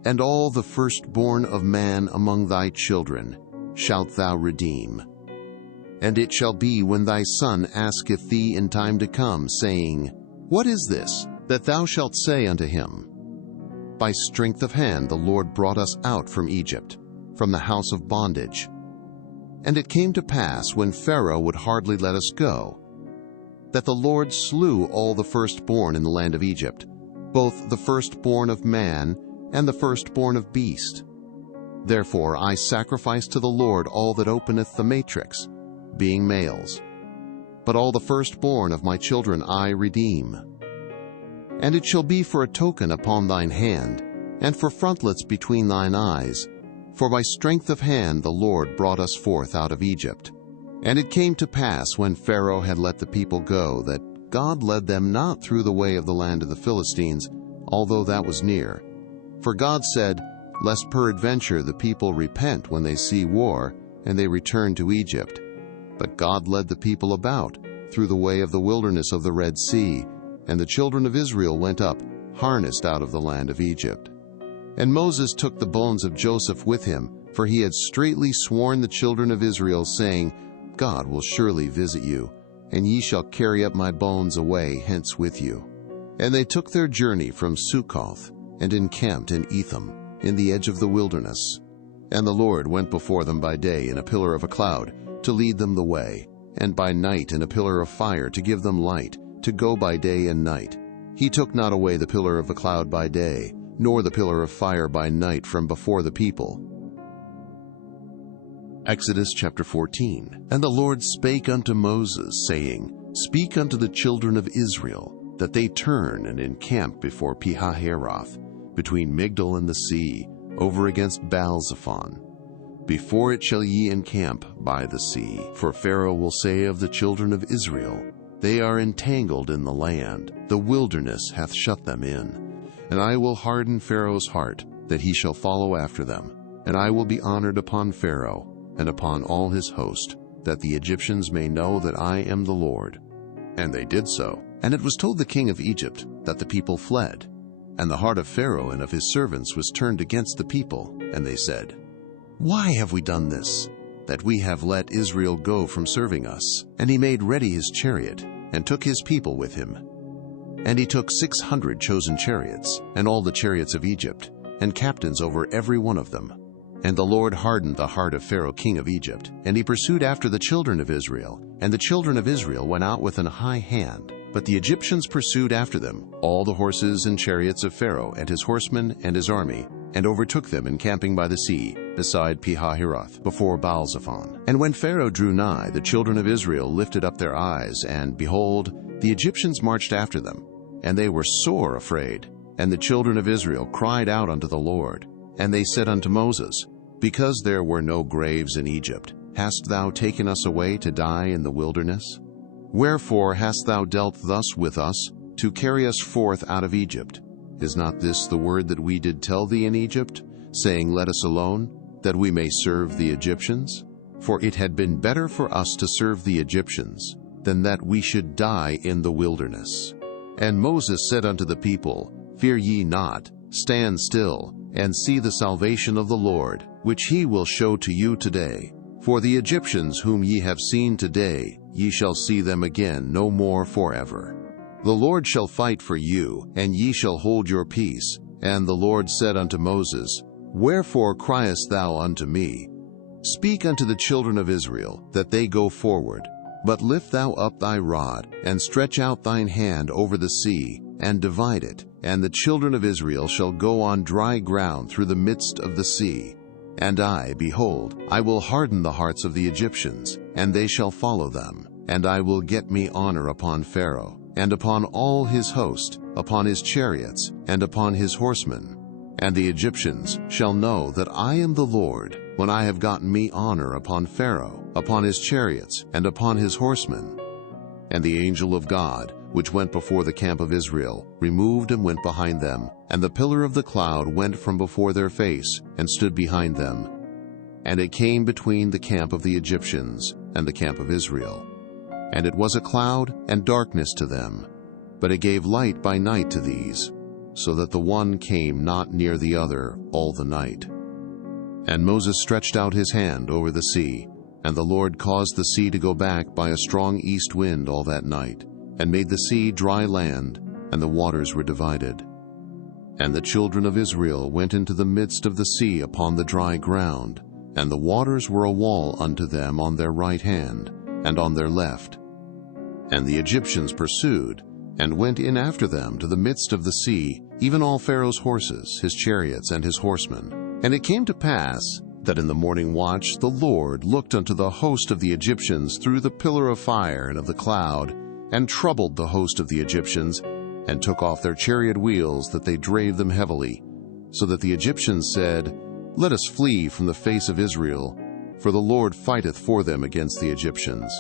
And all the firstborn of man among thy children, shalt thou redeem. And it shall be when thy son asketh thee in time to come, saying, What is this? That thou shalt say unto him, By strength of hand the Lord brought us out from Egypt, from the house of bondage. And it came to pass, when Pharaoh would hardly let us go, that the Lord slew all the firstborn in the land of Egypt, both the firstborn of man and the firstborn of beast. Therefore I sacrifice to the Lord all that openeth the matrix, being males. But all the firstborn of my children I redeem. And it shall be for a token upon thine hand, and for frontlets between thine eyes, for by strength of hand the Lord brought us forth out of Egypt. And it came to pass, when Pharaoh had let the people go, that God led them not through the way of the land of the Philistines, although that was near. For God said, Lest peradventure the people repent when they see war, and they return to Egypt. But God led the people about through the way of the wilderness of the Red Sea, and the children of Israel went up, harnessed out of the land of Egypt. And Moses took the bones of Joseph with him, for he had straitly sworn the children of Israel, saying, God will surely visit you, and ye shall carry up my bones away hence with you. And they took their journey from Succoth, and encamped in Etham, in the edge of the wilderness. And the Lord went before them by day in a pillar of a cloud, to lead them the way, and by night in a pillar of fire to give them light, to go by day and night. He took not away the pillar of the cloud by day, nor the pillar of fire by night from before the people. Exodus chapter 14. And the Lord spake unto Moses, saying, Speak unto the children of Israel, that they turn and encamp before Pihahiroth, between Migdol and the sea, over against Baalzephon. Before it shall ye encamp by the sea. For Pharaoh will say of the children of Israel, They are entangled in the land, the wilderness hath shut them in. And I will harden Pharaoh's heart, that he shall follow after them. And I will be honored upon Pharaoh, and upon all his host, that the Egyptians may know that I am the Lord. And they did so. And it was told the king of Egypt that the people fled. And the heart of Pharaoh and of his servants was turned against the people. And they said, Why have we done this, that we have let Israel go from serving us? And he made ready his chariot, and took his people with him. And he took 600 chosen chariots, and all the chariots of Egypt, and captains over every one of them. And the Lord hardened the heart of Pharaoh king of Egypt, and he pursued after the children of Israel. And the children of Israel went out with an high hand. But the Egyptians pursued after them, all the horses and chariots of Pharaoh, and his horsemen and his army, and overtook them encamping by the sea, beside Pihahiroth, before Baalzephon. And when Pharaoh drew nigh, the children of Israel lifted up their eyes, and behold, the Egyptians marched after them. And they were sore afraid. And the children of Israel cried out unto the Lord. And they said unto Moses, Because there were no graves in Egypt, hast thou taken us away to die in the wilderness? Wherefore hast thou dealt thus with us, to carry us forth out of Egypt? Is not this the word that we did tell thee in Egypt, saying, Let us alone, that we may serve the Egyptians? For it had been better for us to serve the Egyptians, than that we should die in the wilderness. And Moses said unto the people, Fear ye not, stand still, and see the salvation of the Lord, which he will show to you today. For the Egyptians whom ye have seen today, ye shall see them again no more forever. The Lord shall fight for you, and ye shall hold your peace. And the Lord said unto Moses, Wherefore criest thou unto me? Speak unto the children of Israel, that they go forward. But lift thou up thy rod, and stretch out thine hand over the sea, and divide it, and the children of Israel shall go on dry ground through the midst of the sea. And I, behold, I will harden the hearts of the Egyptians, and they shall follow them. And I will get me honor upon Pharaoh, and upon all his host, upon his chariots, and upon his horsemen. And the Egyptians shall know that I am the Lord, when I have gotten me honor upon Pharaoh, upon his chariots, and upon his horsemen. And the angel of God, which went before the camp of Israel, removed and went behind them, and the pillar of the cloud went from before their face, and stood behind them. And it came between the camp of the Egyptians and the camp of Israel. And it was a cloud and darkness to them, but it gave light by night to these, so that the one came not near the other all the night. And Moses stretched out his hand over the sea, and the Lord caused the sea to go back by a strong east wind all that night, and made the sea dry land, and the waters were divided. And the children of Israel went into the midst of the sea upon the dry ground, and the waters were a wall unto them on their right hand, and on their left. And the Egyptians pursued, and went in after them to the midst of the sea, even all Pharaoh's horses, his chariots, and his horsemen. And it came to pass, that in the morning watch the Lord looked unto the host of the Egyptians through the pillar of fire and of the cloud, and troubled the host of the Egyptians, and took off their chariot wheels, that they drave them heavily, so that the Egyptians said, Let us flee from the face of Israel, for the Lord fighteth for them against the Egyptians.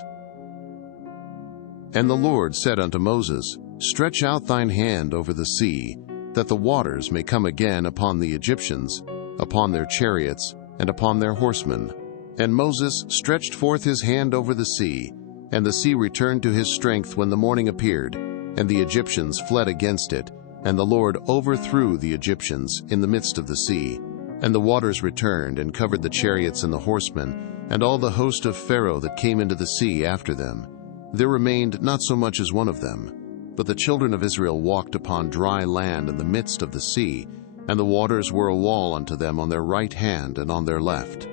And the Lord said unto Moses, Stretch out thine hand over the sea, that the waters may come again upon the Egyptians, upon their chariots, and upon their horsemen. And Moses stretched forth his hand over the sea, and the sea returned to his strength when the morning appeared, and the Egyptians fled against it, and the Lord overthrew the Egyptians in the midst of the sea. And the waters returned, and covered the chariots and the horsemen, and all the host of Pharaoh that came into the sea after them. There remained not so much as one of them. But the children of Israel walked upon dry land in the midst of the sea, and the waters were a wall unto them on their right hand and on their left.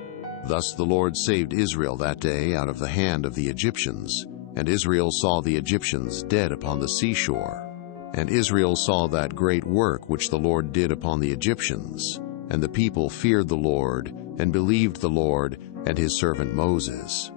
Thus the Lord saved Israel that day out of the hand of the Egyptians. And Israel saw the Egyptians dead upon the seashore. And Israel saw that great work which the Lord did upon the Egyptians. And the people feared the Lord, and believed the Lord and his servant Moses.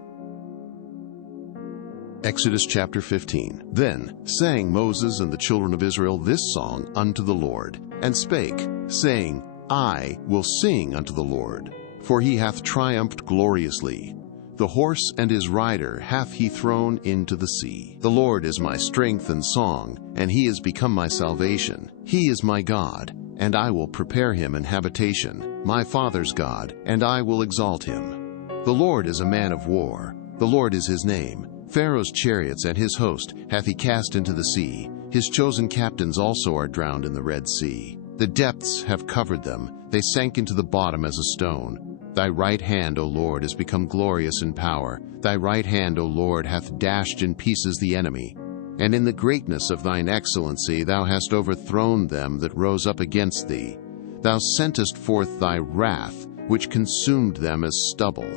Exodus chapter 15. Then sang Moses and the children of Israel this song unto the Lord, and spake, saying, I will sing unto the Lord, for he hath triumphed gloriously. The horse and his rider hath he thrown into the sea. The Lord is my strength and song, and he is become my salvation. He is my God, and I will prepare him an habitation, my father's God, and I will exalt him. The Lord is a man of war. The Lord is his name. Pharaoh's chariots and his host hath he cast into the sea. His chosen captains also are drowned in the Red Sea. The depths have covered them. They sank into the bottom as a stone. Thy right hand, O Lord, is become glorious in power. Thy right hand, O Lord, hath dashed in pieces the enemy. And in the greatness of thine excellency thou hast overthrown them that rose up against thee. Thou sentest forth thy wrath, which consumed them as stubble.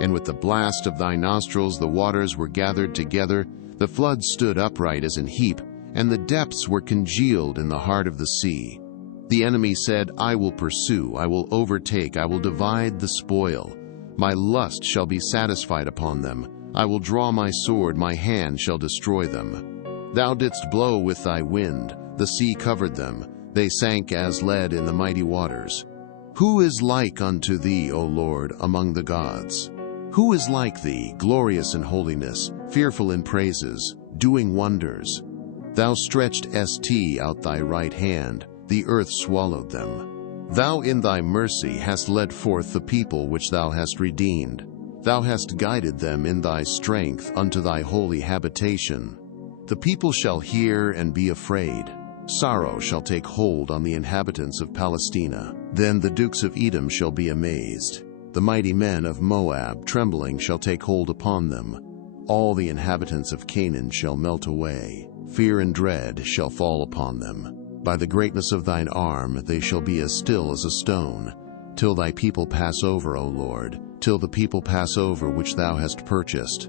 And with the blast of thy nostrils the waters were gathered together, the flood stood upright as an heap, and the depths were congealed in the heart of the sea. The enemy said, I will pursue, I will overtake, I will divide the spoil. My lust shall be satisfied upon them. I will draw my sword, my hand shall destroy them. Thou didst blow with thy wind, the sea covered them. They sank as lead in the mighty waters. Who is like unto thee, O Lord, among the gods? Who is like thee, glorious in holiness, fearful in praises, doing wonders? Thou stretched out thy right hand, the earth swallowed them. Thou in thy mercy hast led forth the people which thou hast redeemed. Thou hast guided them in thy strength unto thy holy habitation. The people shall hear and be afraid. Sorrow shall take hold on the inhabitants of Palestina. Then the dukes of Edom shall be amazed. The mighty men of Moab, trembling, shall take hold upon them. All the inhabitants of Canaan shall melt away. Fear and dread shall fall upon them. By the greatness of thine arm they shall be as still as a stone, till thy people pass over, O Lord, till the people pass over which thou hast purchased.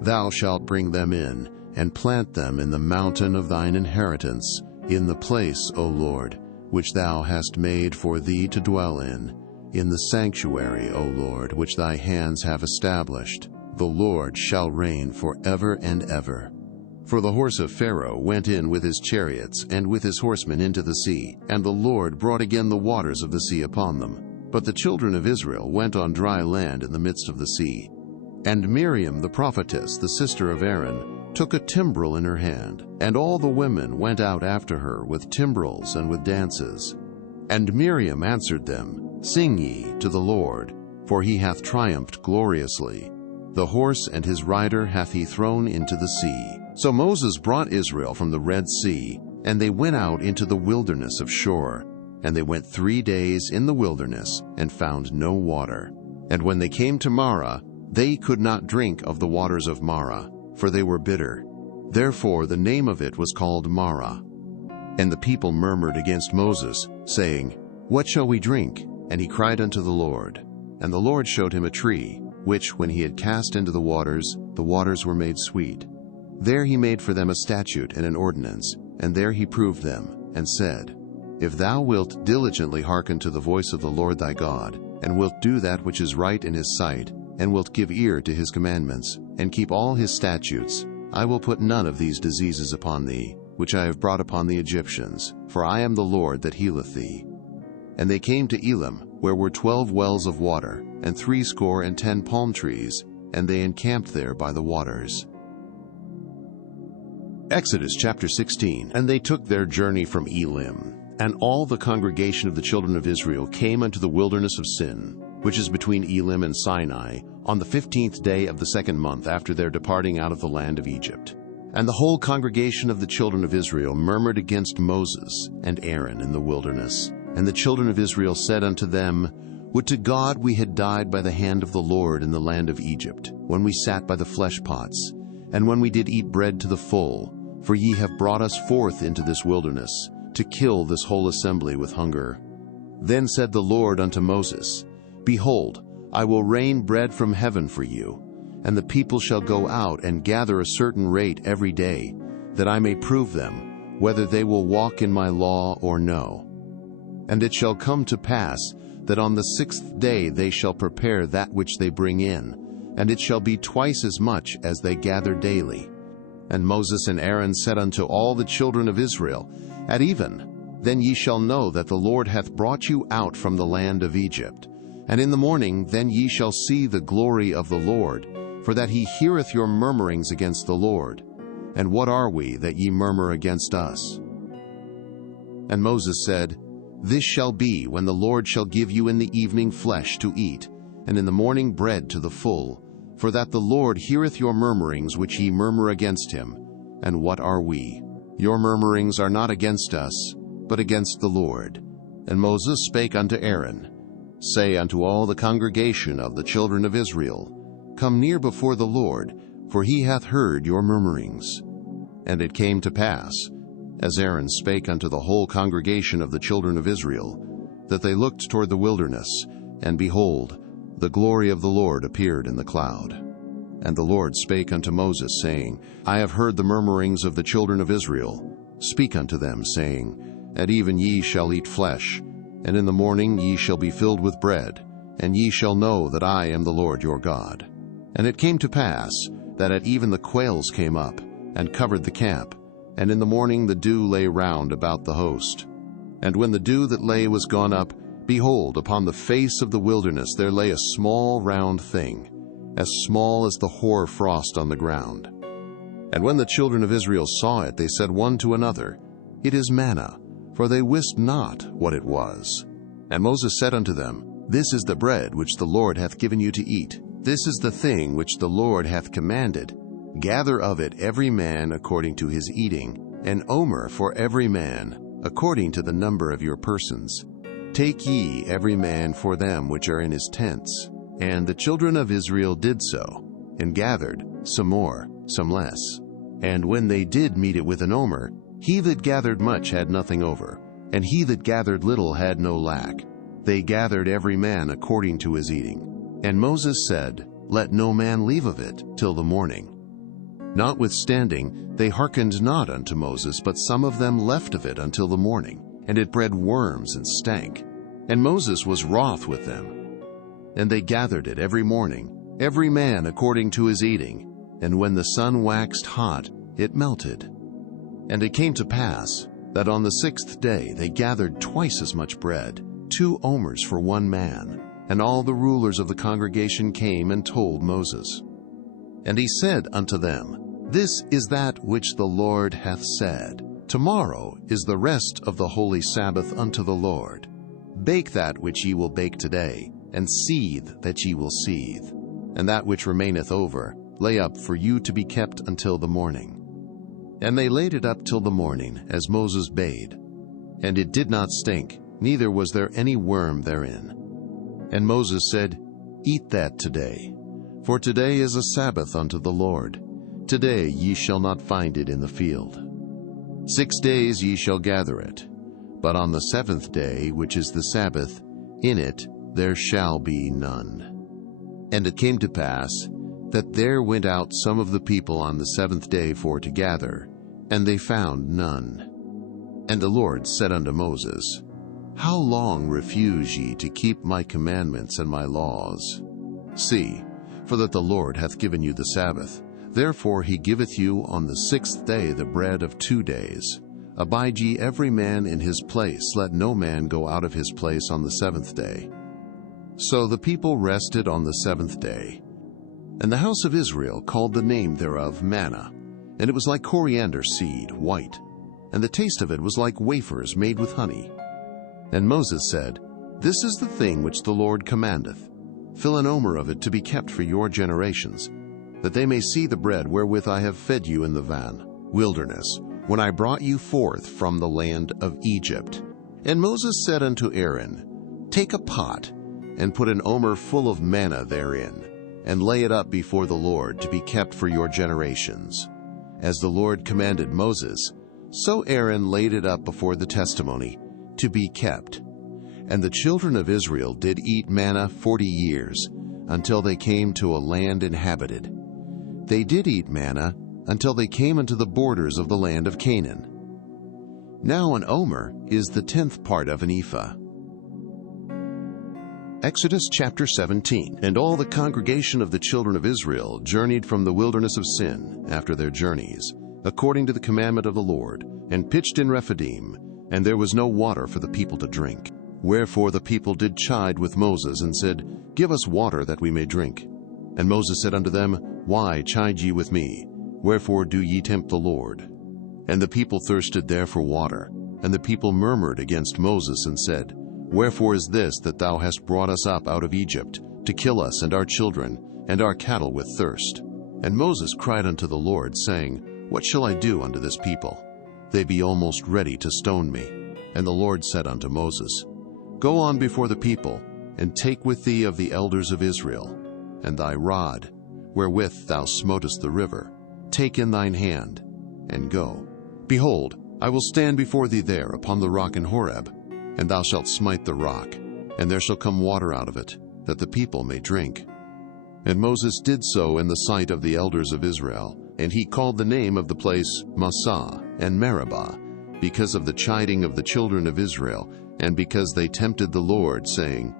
Thou shalt bring them in, and plant them in the mountain of thine inheritance, in the place, O Lord, which thou hast made for thee to dwell in the sanctuary, O Lord, which thy hands have established. The Lord shall reign forever and ever. For the horse of Pharaoh went in with his chariots and with his horsemen into the sea, and the Lord brought again the waters of the sea upon them. But the children of Israel went on dry land in the midst of the sea. And Miriam the prophetess, the sister of Aaron, took a timbrel in her hand, and all the women went out after her with timbrels and with dances. And Miriam answered them, Sing ye to the Lord, for he hath triumphed gloriously. The horse and his rider hath he thrown into the sea. So Moses brought Israel from the Red Sea, and they went out into the wilderness of Shur. And they went 3 days in the wilderness and found no water. And when they came to Marah, they could not drink of the waters of Marah, for they were bitter. Therefore the name of it was called Marah. And the people murmured against Moses, saying, What shall we drink? And he cried unto the Lord. And the Lord showed him a tree, which, when he had cast into the waters were made sweet. There he made for them a statute and an ordinance, and there he proved them, and said, If thou wilt diligently hearken to the voice of the Lord thy God, and wilt do that which is right in his sight, and wilt give ear to his commandments, and keep all his statutes, I will put none of these diseases upon thee, which I have brought upon the Egyptians, for I am the Lord that healeth thee. And they came to Elim, where were 12 wells of water, and 60 palm trees, and they encamped there by the waters. Exodus chapter 16. And they took their journey from Elim, and all the congregation of the children of Israel came unto the wilderness of Sin, which is between Elim and Sinai, on the 15th day of the 2nd month after their departing out of the land of Egypt. And the whole congregation of the children of Israel murmured against Moses and Aaron in the wilderness. And the children of Israel said unto them, Would to God we had died by the hand of the Lord in the land of Egypt, when we sat by the flesh pots, and when we did eat bread to the full, for ye have brought us forth into this wilderness, to kill this whole assembly with hunger. Then said the Lord unto Moses, Behold, I will rain bread from heaven for you, and the people shall go out and gather a certain rate every day, that I may prove them, whether they will walk in my law or no. And it shall come to pass, that on the 6th day they shall prepare that which they bring in, and it shall be twice as much as they gather daily. And Moses and Aaron said unto all the children of Israel, At even, then ye shall know that the Lord hath brought you out from the land of Egypt. And in the morning then ye shall see the glory of the Lord, for that he heareth your murmurings against the Lord. And what are we that ye murmur against us? And Moses said, This shall be when the Lord shall give you in the evening flesh to eat, and in the morning bread to the full, for that the Lord heareth your murmurings which ye murmur against him. And what are we? Your murmurings are not against us, but against the Lord. And Moses spake unto Aaron, Say unto all the congregation of the children of Israel, Come near before the Lord, for he hath heard your murmurings. And it came to pass, as Aaron spake unto the whole congregation of the children of Israel, that they looked toward the wilderness, and behold, the glory of the Lord appeared in the cloud. And the Lord spake unto Moses, saying, I have heard the murmurings of the children of Israel. Speak unto them, saying, At even ye shall eat flesh, and in the morning ye shall be filled with bread, and ye shall know that I am the Lord your God. And it came to pass, that at even the quails came up, and covered the camp, and in the morning the dew lay round about the host. And when the dew that lay was gone up, behold, upon the face of the wilderness there lay a small round thing, as small as the hoar frost on the ground. And when the children of Israel saw it, they said one to another, It is manna, for they wist not what it was. And Moses said unto them, This is the bread which the Lord hath given you to eat. This is the thing which the Lord hath commanded. Gather of it every man according to his eating, an omer for every man, according to the number of your persons. Take ye every man for them which are in his tents. And the children of Israel did so, and gathered, some more, some less. And when they did meet it with an omer, he that gathered much had nothing over, and he that gathered little had no lack. They gathered every man according to his eating. And Moses said, Let no man leave of it till the morning. Notwithstanding, they hearkened not unto Moses, but some of them left of it until the morning, and it bred worms and stank. And Moses was wroth with them. And they gathered it every morning, every man according to his eating. And when the sun waxed hot, it melted. And it came to pass, that on the 6th day they gathered twice as much bread, 2 omers for one man. And all the rulers of the congregation came and told Moses. And he said unto them, This is that which the Lord hath said. Tomorrow is the rest of the holy Sabbath unto the Lord. Bake that which ye will bake today, and seethe that ye will seethe. And that which remaineth over, lay up for you to be kept until the morning. And they laid it up till the morning, as Moses bade. And it did not stink, neither was there any worm therein. And Moses said, Eat that today, for today is a Sabbath unto the Lord. Today ye shall not find it in the field. 6 days ye shall gather it, but on the 7th day, which is the Sabbath, in it there shall be none. And it came to pass that there went out some of the people on the 7th day for to gather, and they found none. And the Lord said unto Moses, How long refuse ye to keep my commandments and my laws? See, for that the Lord hath given you the Sabbath. Therefore he giveth you on the 6th day the bread of 2 days. Abide ye every man in his place, let no man go out of his place on the 7th day. So the people rested on the 7th day. And the house of Israel called the name thereof manna, and it was like coriander seed, white, and the taste of it was like wafers made with honey. And Moses said, This is the thing which the Lord commandeth. Fill an omer of it to be kept for your generations, that they may see the bread wherewith I have fed you in the wilderness, when I brought you forth from the land of Egypt. And Moses said unto Aaron, Take a pot, and put an omer full of manna therein, and lay it up before the Lord to be kept for your generations. As the Lord commanded Moses, so Aaron laid it up before the testimony, to be kept. And the children of Israel did eat manna 40 years, until they came to a land inhabited. They did eat manna until they came unto the borders of the land of Canaan. Now an omer is the 10th part of an ephah. Exodus chapter 17. And all the congregation of the children of Israel journeyed from the wilderness of Sin after their journeys, according to the commandment of the Lord, and pitched in Rephidim, and there was no water for the people to drink. Wherefore the people did chide with Moses, and said, Give us water that we may drink. And Moses said unto them, Why chide ye with me? Wherefore do ye tempt the Lord? And the people thirsted there for water. And the people murmured against Moses, and said, Wherefore is this that thou hast brought us up out of Egypt, to kill us and our children, and our cattle with thirst? And Moses cried unto the Lord, saying, What shall I do unto this people? They be almost ready to stone me. And the Lord said unto Moses, Go on before the people, and take with thee of the elders of Israel, and thy rod, wherewith thou smotest the river, take in thine hand, and go. Behold, I will stand before thee there upon the rock in Horeb, and thou shalt smite the rock, and there shall come water out of it, that the people may drink. And Moses did so in the sight of the elders of Israel, and he called the name of the place Massah and Meribah, because of the chiding of the children of Israel, and because they tempted the Lord, saying,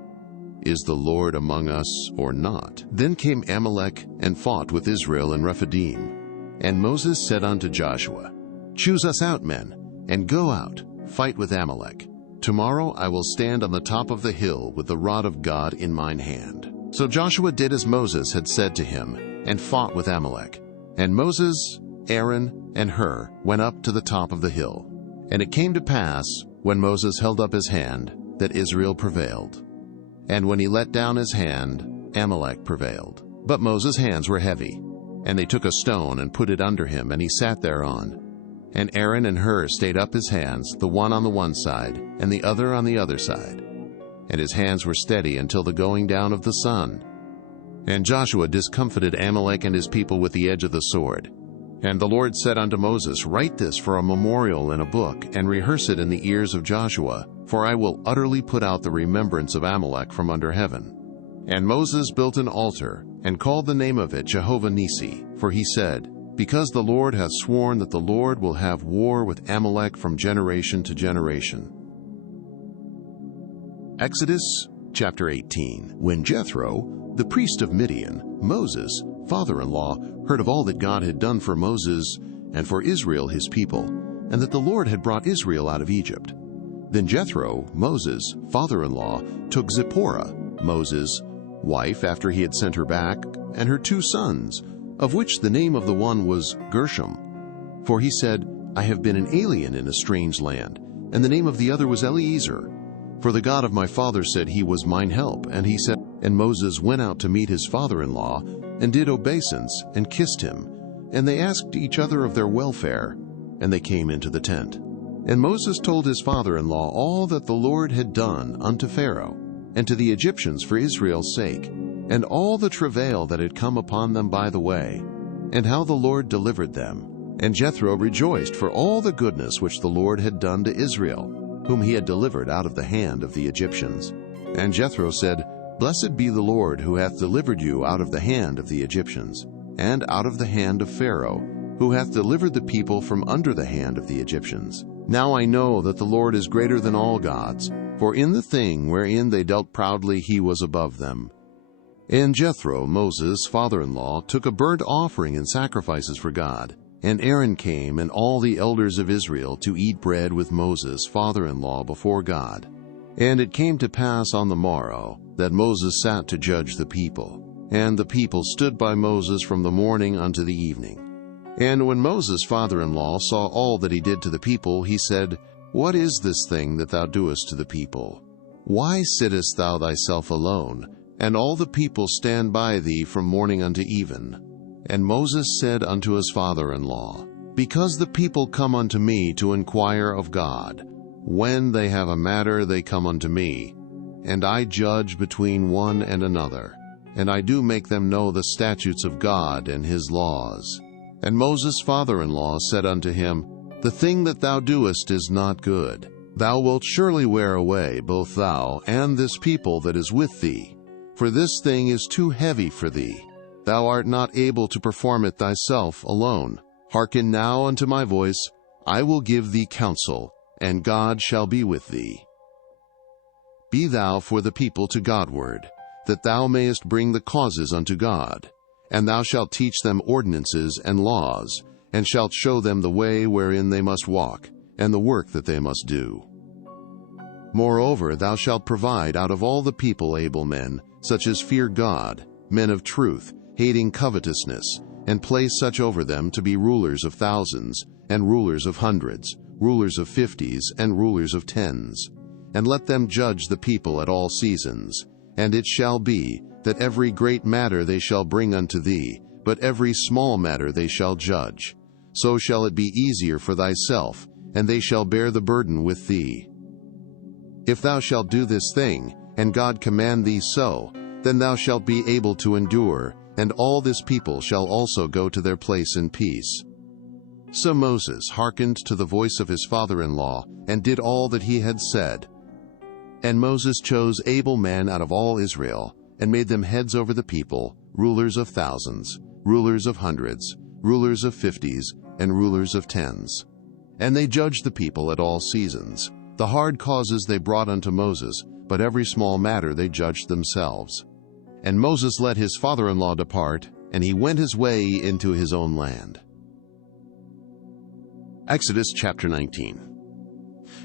Is the Lord among us or not? Then came Amalek and fought with Israel in Rephidim. And Moses said unto Joshua, Choose us out men, and go out, fight with Amalek. Tomorrow I will stand on the top of the hill with the rod of God in mine hand. So Joshua did as Moses had said to him, and fought with Amalek. And Moses, Aaron, and Hur went up to the top of the hill. And it came to pass, when Moses held up his hand, that Israel prevailed. And when he let down his hand, Amalek prevailed. But Moses' hands were heavy. And they took a stone and put it under him, and he sat thereon. And Aaron and Hur stayed up his hands, the one on the one side, and the other on the other side. And his hands were steady until the going down of the sun. And Joshua discomfited Amalek and his people with the edge of the sword. And the Lord said unto Moses, Write this for a memorial in a book, and rehearse it in the ears of Joshua, for I will utterly put out the remembrance of Amalek from under heaven. And Moses built an altar, and called the name of it Jehovah Nissi, for he said, Because the Lord hath sworn that the Lord will have war with Amalek from generation to generation. Exodus chapter 18. When Jethro, the priest of Midian, Moses' father-in-law, heard of all that God had done for Moses and for Israel his people, and that the Lord had brought Israel out of Egypt, then Jethro, Moses' father-in-law, took Zipporah, Moses' wife, after he had sent her back, and her 2 sons, of which the name of the one was Gershom. For he said, I have been an alien in a strange land, and the name of the other was Eliezer. For the God of my father said he was mine help, and he said, And Moses went out to meet his father-in-law, and did obeisance, and kissed him. And they asked each other of their welfare, and they came into the tent. And Moses told his father-in-law all that the Lord had done unto Pharaoh, and to the Egyptians for Israel's sake, and all the travail that had come upon them by the way, and how the Lord delivered them. And Jethro rejoiced for all the goodness which the Lord had done to Israel, whom he had delivered out of the hand of the Egyptians. And Jethro said, Blessed be the Lord, who hath delivered you out of the hand of the Egyptians, and out of the hand of Pharaoh, who hath delivered the people from under the hand of the Egyptians. Now I know that the Lord is greater than all gods, for in the thing wherein they dealt proudly he was above them. And Jethro, Moses' father-in-law, took a burnt offering and sacrifices for God. And Aaron came and all the elders of Israel to eat bread with Moses' father-in-law before God. And it came to pass on the morrow that Moses sat to judge the people. And the people stood by Moses from the morning unto the evening. And when Moses' father-in-law saw all that he did to the people, he said, What is this thing that thou doest to the people? Why sittest thou thyself alone, and all the people stand by thee from morning unto even? And Moses said unto his father-in-law, Because the people come unto me to inquire of God. When they have a matter they come unto me, and I judge between one and another, and I do make them know the statutes of God and his laws. And Moses' father-in-law said unto him, The thing that thou doest is not good. Thou wilt surely wear away both thou and this people that is with thee, for this thing is too heavy for thee. Thou art not able to perform it thyself alone. Hearken now unto my voice, I will give thee counsel, and God shall be with thee. Be thou for the people to Godward, that thou mayest bring the causes unto God. And thou shalt teach them ordinances and laws, and shalt show them the way wherein they must walk, and the work that they must do. Moreover, thou shalt provide out of all the people able men, such as fear God, men of truth, hating covetousness, and place such over them to be rulers of thousands, and rulers of hundreds, rulers of 50s, and rulers of 10s. And let them judge the people at all seasons. And it shall be, that every great matter they shall bring unto thee, but every small matter they shall judge. So shall it be easier for thyself, and they shall bear the burden with thee. If thou shalt do this thing, and God command thee so, then thou shalt be able to endure, and all this people shall also go to their place in peace. So Moses hearkened to the voice of his father-in-law, and did all that he had said. And Moses chose able men out of all Israel, and made them heads over the people, rulers of thousands, rulers of hundreds, rulers of 50s, and rulers of 10s. And they judged the people at all seasons. The hard causes they brought unto Moses, but every small matter they judged themselves. And Moses let his father-in-law depart, and he went his way into his own land. Exodus chapter 19.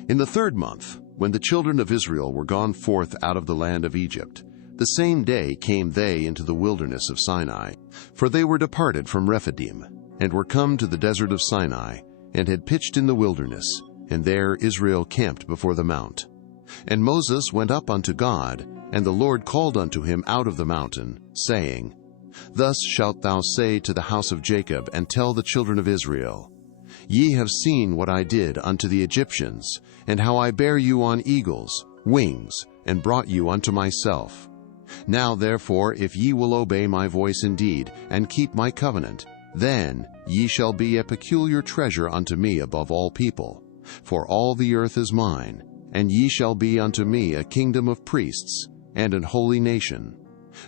In the 3rd month, when the children of Israel were gone forth out of the land of Egypt, the same day came they into the wilderness of Sinai, for they were departed from Rephidim, and were come to the desert of Sinai, and had pitched in the wilderness, and there Israel camped before the mount. And Moses went up unto God, and the Lord called unto him out of the mountain, saying, Thus shalt thou say to the house of Jacob, and tell the children of Israel, Ye have seen what I did unto the Egyptians, and how I bare you on eagles' wings, and brought you unto myself. Now therefore, if ye will obey my voice indeed, and keep my covenant, then ye shall be a peculiar treasure unto me above all people. For all the earth is mine, and ye shall be unto me a kingdom of priests, and an holy nation.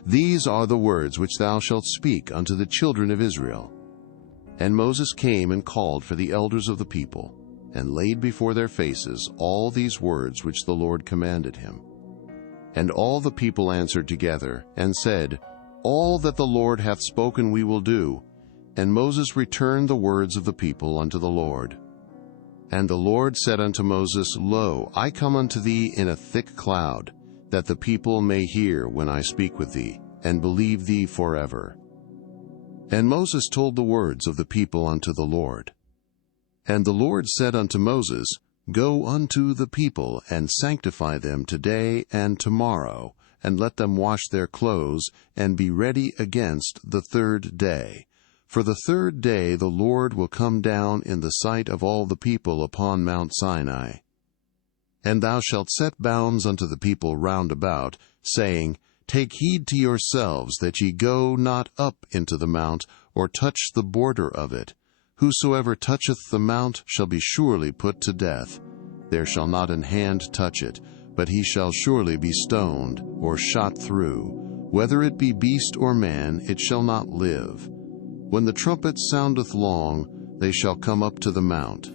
These are the words which thou shalt speak unto the children of Israel. And Moses came and called for the elders of the people, and laid before their faces all these words which the Lord commanded him. And all the people answered together, and said, All that the Lord hath spoken we will do. And Moses returned the words of the people unto the Lord. And the Lord said unto Moses, Lo, I come unto thee in a thick cloud, that the people may hear when I speak with thee, and believe thee forever. And Moses told the words of the people unto the Lord. And the Lord said unto Moses, Go unto the people, and sanctify them today and tomorrow, and let them wash their clothes, and be ready against the 3rd day. For the third day the Lord will come down in the sight of all the people upon Mount Sinai. And thou shalt set bounds unto the people round about, saying, Take heed to yourselves that ye go not up into the mount, or touch the border of it. Whosoever toucheth the mount shall be surely put to death. There shall not an hand touch it, but he shall surely be stoned, or shot through. Whether it be beast or man, it shall not live. When the trumpet soundeth long, they shall come up to the mount.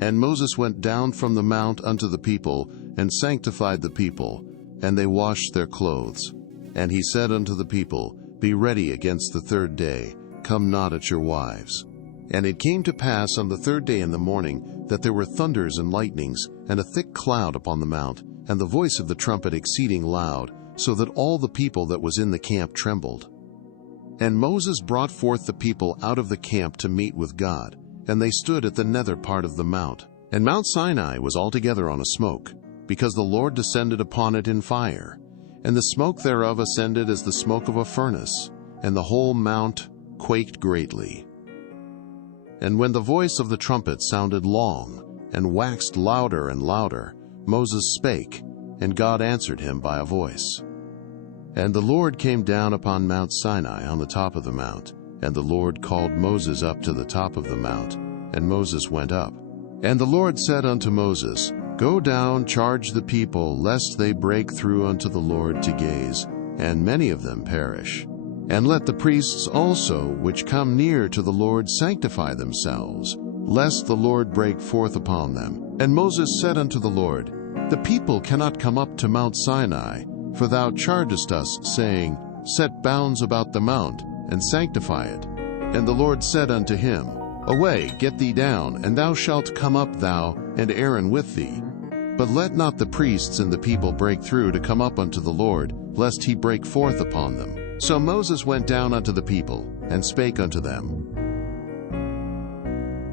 And Moses went down from the mount unto the people, and sanctified the people, and they washed their clothes. And he said unto the people, Be ready against the third day, come not at your wives. And it came to pass on the third day in the morning, that there were thunders and lightnings, and a thick cloud upon the mount, and the voice of the trumpet exceeding loud, so that all the people that was in the camp trembled. And Moses brought forth the people out of the camp to meet with God, and they stood at the nether part of the mount. And Mount Sinai was altogether on a smoke, because the Lord descended upon it in fire. And the smoke thereof ascended as the smoke of a furnace, and the whole mount quaked greatly. And when the voice of the trumpet sounded long, and waxed louder and louder, Moses spake, and God answered him by a voice. And the Lord came down upon Mount Sinai on the top of the mount, and the Lord called Moses up to the top of the mount, and Moses went up. And the Lord said unto Moses, Go down, charge the people, lest they break through unto the Lord to gaze, and many of them perish. And let the priests also, which come near to the Lord, sanctify themselves, lest the Lord break forth upon them. And Moses said unto the Lord, The people cannot come up to Mount Sinai, for thou chargest us, saying, Set bounds about the mount, and sanctify it. And the Lord said unto him, Away, get thee down, and thou shalt come up, thou and Aaron with thee. But let not the priests and the people break through to come up unto the Lord, lest he break forth upon them. So Moses went down unto the people, and spake unto them.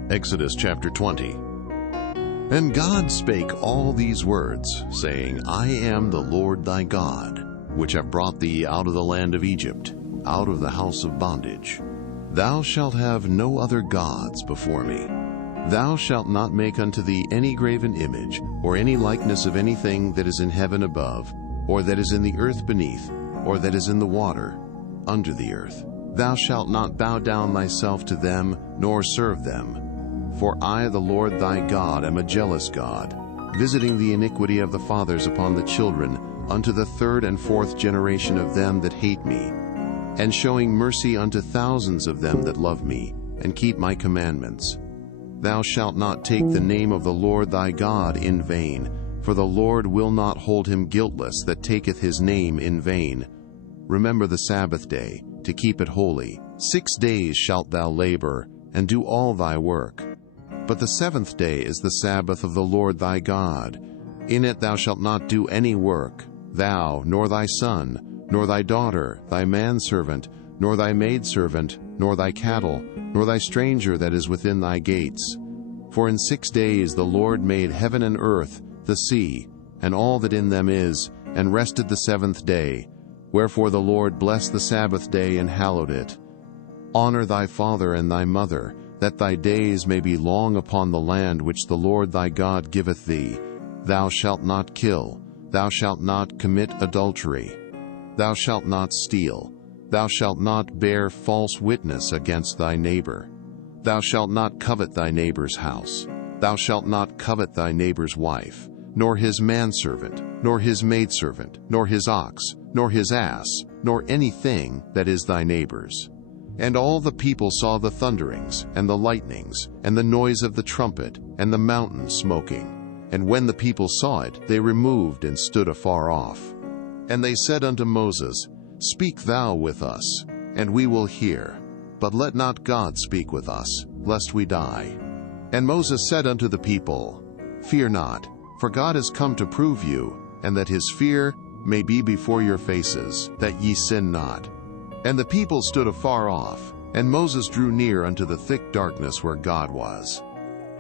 Exodus chapter 20. And God spake all these words, saying, I am the Lord thy God, which have brought thee out of the land of Egypt, out of the house of bondage. Thou shalt have no other gods before me. Thou shalt not make unto thee any graven image, or any likeness of anything that is in heaven above, or that is in the earth beneath, or that is in the water under the earth. Thou shalt not bow down thyself to them, nor serve them. For I, the Lord thy God, am a jealous God, visiting the iniquity of the fathers upon the children, unto the third and fourth generation of them that hate me, and showing mercy unto thousands of them that love me, and keep my commandments. Thou shalt not take the name of the Lord thy God in vain, for the Lord will not hold him guiltless that taketh his name in vain. Remember the Sabbath day, to keep it holy. 6 days shalt thou labor, and do all thy work. But the seventh day is the Sabbath of the Lord thy God. In it thou shalt not do any work, thou, nor thy son, nor thy daughter, thy manservant, nor thy maidservant, nor thy cattle, nor thy stranger that is within thy gates. For in 6 days the Lord made heaven and earth, the sea, and all that in them is, and rested the seventh day. Wherefore the Lord blessed the Sabbath day and hallowed it. Honor thy father and thy mother, that thy days may be long upon the land which the Lord thy God giveth thee. Thou shalt not kill. Thou shalt not commit adultery. Thou shalt not steal. Thou shalt not bear false witness against thy neighbor. Thou shalt not covet thy neighbor's house. Thou shalt not covet thy neighbor's wife, nor his manservant, nor his maidservant, nor his ox, nor his ass, nor anything that is thy neighbor's. And all the people saw the thunderings, and the lightnings, and the noise of the trumpet, and the mountain smoking. And when the people saw it, they removed and stood afar off. And they said unto Moses, Speak thou with us, and we will hear. But let not God speak with us, lest we die. And Moses said unto the people, Fear not, for God is come to prove you, and that his fear may be before your faces, that ye sin not. And the people stood afar off, and Moses drew near unto the thick darkness where God was.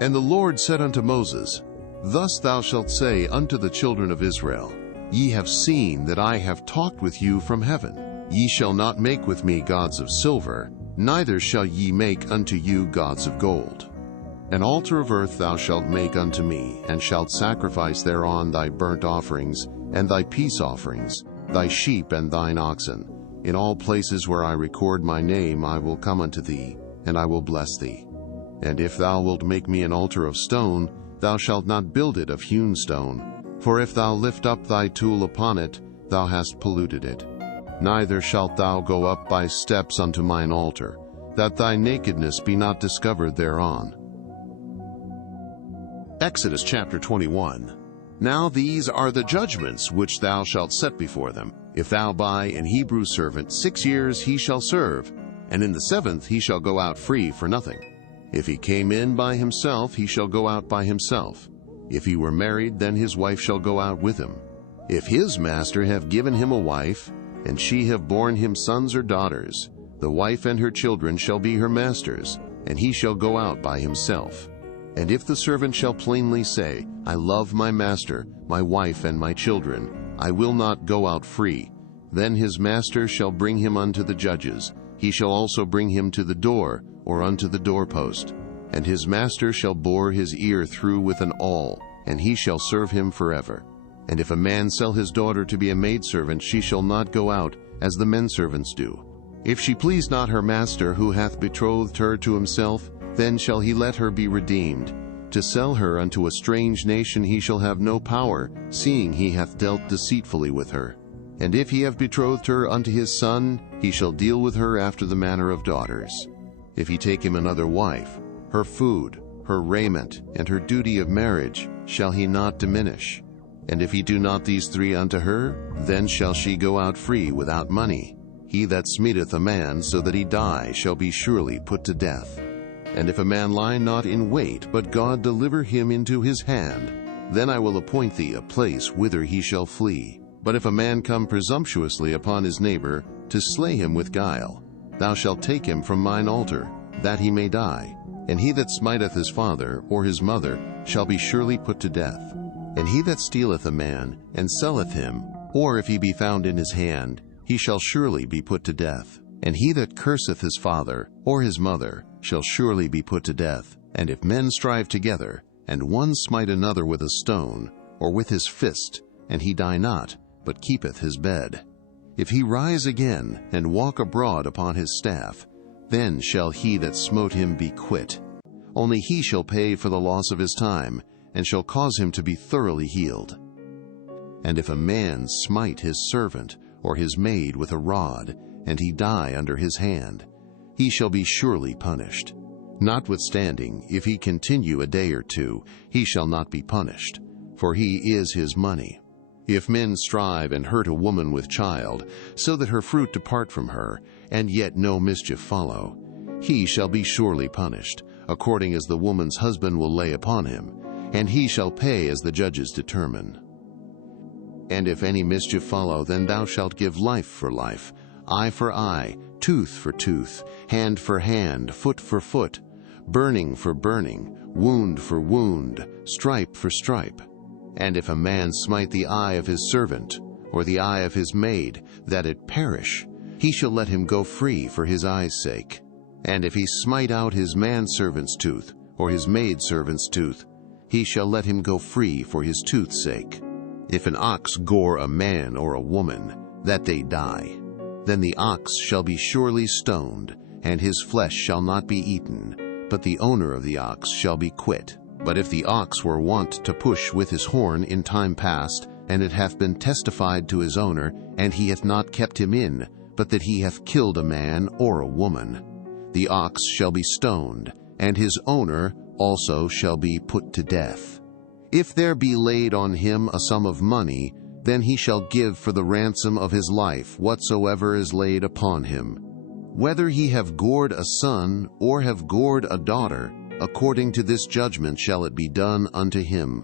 And the Lord said unto Moses, Thus thou shalt say unto the children of Israel, Ye have seen that I have talked with you from heaven. Ye shall not make with me gods of silver, Neither shall ye make unto you gods of gold. An altar of earth thou shalt make unto me, and shalt sacrifice thereon thy burnt offerings, and thy peace offerings, thy sheep and thine oxen. In all places where I record my name I will come unto thee, and I will bless thee. And if thou wilt make me an altar of stone, thou shalt not build it of hewn stone, for if thou lift up thy tool upon it, thou hast polluted it. Neither shalt thou go up by steps unto mine altar, that thy nakedness be not discovered thereon. Exodus chapter 21. Now these are the judgments which thou shalt set before them. If thou buy an Hebrew servant, 6 years he shall serve, and in the 7th he shall go out free for nothing. If he came in by himself, he shall go out by himself. If he were married, then his wife shall go out with him. If his master have given him a wife, and she have borne him sons or daughters, the wife and her children shall be her master's, and he shall go out by himself. And if the servant shall plainly say, I love my master, my wife, and my children, I will not go out free, then his master shall bring him unto the judges. He shall also bring him to the door, or unto the doorpost. And his master shall bore his ear through with an awl, and he shall serve him forever. And if a man sell his daughter to be a maidservant, she shall not go out, as the menservants do. If she please not her master, who hath betrothed her to himself, then shall he let her be redeemed. To sell her unto a strange nation he shall have no power, seeing he hath dealt deceitfully with her. And if he have betrothed her unto his son, he shall deal with her after the manner of daughters. If he take him another wife, her food, her raiment, and her duty of marriage shall he not diminish. And if he do not these 3 unto her, then shall she go out free without money. He that smiteth a man so that he die shall be surely put to death. And if a man lie not in wait, but God deliver him into his hand, then I will appoint thee a place whither he shall flee. But if a man come presumptuously upon his neighbor, to slay him with guile, thou shalt take him from mine altar, that he may die. And he that smiteth his father or his mother shall be surely put to death. And he that stealeth a man, and selleth him, or if he be found in his hand, he shall surely be put to death. And he that curseth his father or his mother shall surely be put to death. And if men strive together, and one smite another with a stone, or with his fist, and he die not, but keepeth his bed, if he rise again, and walk abroad upon his staff, then shall he that smote him be quit. Only he shall pay for the loss of his time, and shall cause him to be thoroughly healed. And if a man smite his servant or his maid with a rod, and he die under his hand, he shall be surely punished. Notwithstanding, if he continue a day or 2, he shall not be punished, for he is his money. If men strive and hurt a woman with child, so that her fruit depart from her, and yet no mischief follow, he shall be surely punished, according as the woman's husband will lay upon him, and he shall pay as the judges determine. And if any mischief follow, then thou shalt give life for life, eye for eye, tooth for tooth, hand for hand, foot for foot, burning for burning, wound for wound, stripe for stripe. And if a man smite the eye of his servant, or the eye of his maid, that it perish, he shall let him go free for his eye's sake. And if he smite out his manservant's tooth, or his maidservant's tooth, he shall let him go free for his tooth's sake. If an ox gore a man or a woman, that they die, then the ox shall be surely stoned, and his flesh shall not be eaten, but the owner of the ox shall be quit. But if the ox were wont to push with his horn in time past, and it hath been testified to his owner, and he hath not kept him in, but that he hath killed a man or a woman, the ox shall be stoned, and his owner also shall be put to death. If there be laid on him a sum of money, then he shall give for the ransom of his life whatsoever is laid upon him. Whether he have gored a son or have gored a daughter, according to this judgment shall it be done unto him.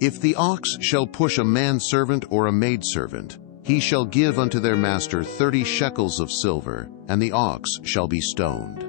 If the ox shall push a manservant or a maidservant, he shall give unto their master 30 shekels of silver, and the ox shall be stoned.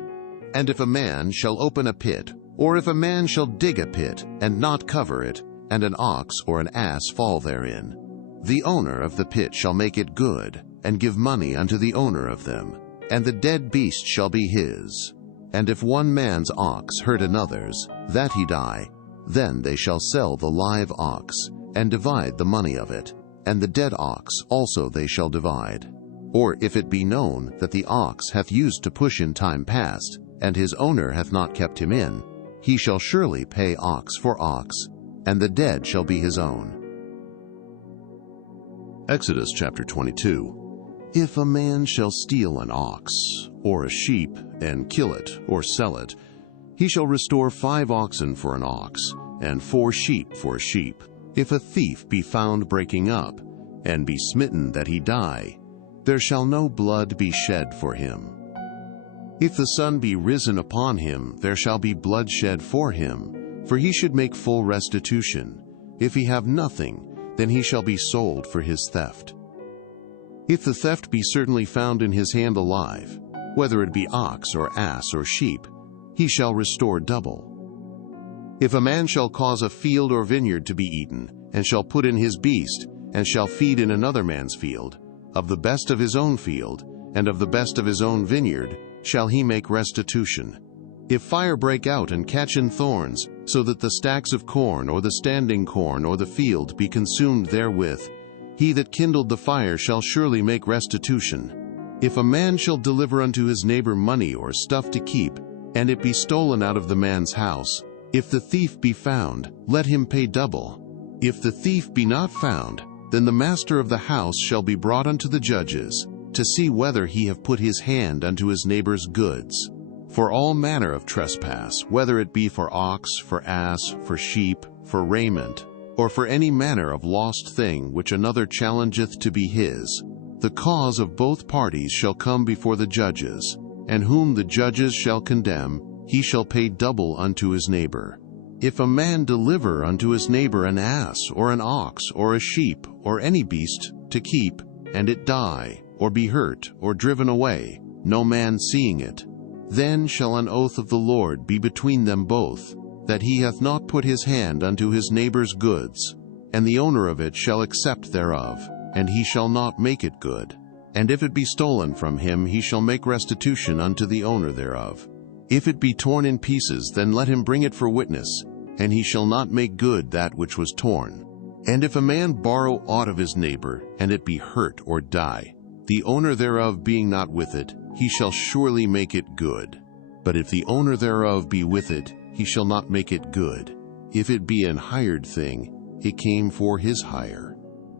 And if a man shall open a pit, or if a man shall dig a pit, and not cover it, and an ox or an ass fall therein, the owner of the pit shall make it good, and give money unto the owner of them. and the dead beast shall be his. And if one man's ox hurt another's, that he die, then they shall sell the live ox, and divide the money of it, and the dead ox also they shall divide. Or if it be known that the ox hath used to push in time past, and his owner hath not kept him in, he shall surely pay ox for ox, and the dead shall be his own. Exodus chapter 22. If a man shall steal an ox, or a sheep, and kill it, or sell it, he shall restore 5 oxen for an ox, and 4 sheep for a sheep. If a thief be found breaking up, and be smitten that he die, there shall no blood be shed for him. If the sun be risen upon him, there shall be blood shed for him, for he should make full restitution. If he have nothing, then he shall be sold for his theft. If the theft be certainly found in his hand alive, whether it be ox or ass or sheep, he shall restore double. If a man shall cause a field or vineyard to be eaten, and shall put in his beast, and shall feed in another man's field, of the best of his own field, and of the best of his own vineyard, shall he make restitution. If fire break out and catch in thorns, so that the stacks of corn or the standing corn or the field be consumed therewith, he that kindled the fire shall surely make restitution. If a man shall deliver unto his neighbor money or stuff to keep, and it be stolen out of the man's house, if the thief be found, let him pay double. If the thief be not found, then the master of the house shall be brought unto the judges, to see whether he have put his hand unto his neighbor's goods. For all manner of trespass, whether it be for ox, for ass, for sheep, for raiment, or for any manner of lost thing which another challengeth to be his, the cause of both parties shall come before the judges, and whom the judges shall condemn, he shall pay double unto his neighbor. If a man deliver unto his neighbor an ass, or an ox, or a sheep, or any beast, to keep, and it die, or be hurt, or driven away, no man seeing it, then shall an oath of the Lord be between them both, that he hath not put his hand unto his neighbor's goods, and the owner of it shall accept thereof, and he shall not make it good. And if it be stolen from him, he shall make restitution unto the owner thereof. If it be torn in pieces, then let him bring it for witness, and he shall not make good that which was torn. And if a man borrow aught of his neighbor, and it be hurt or die, the owner thereof being not with it, he shall surely make it good. But if the owner thereof be with it, he shall not make it good. If it be an hired thing, it came for his hire.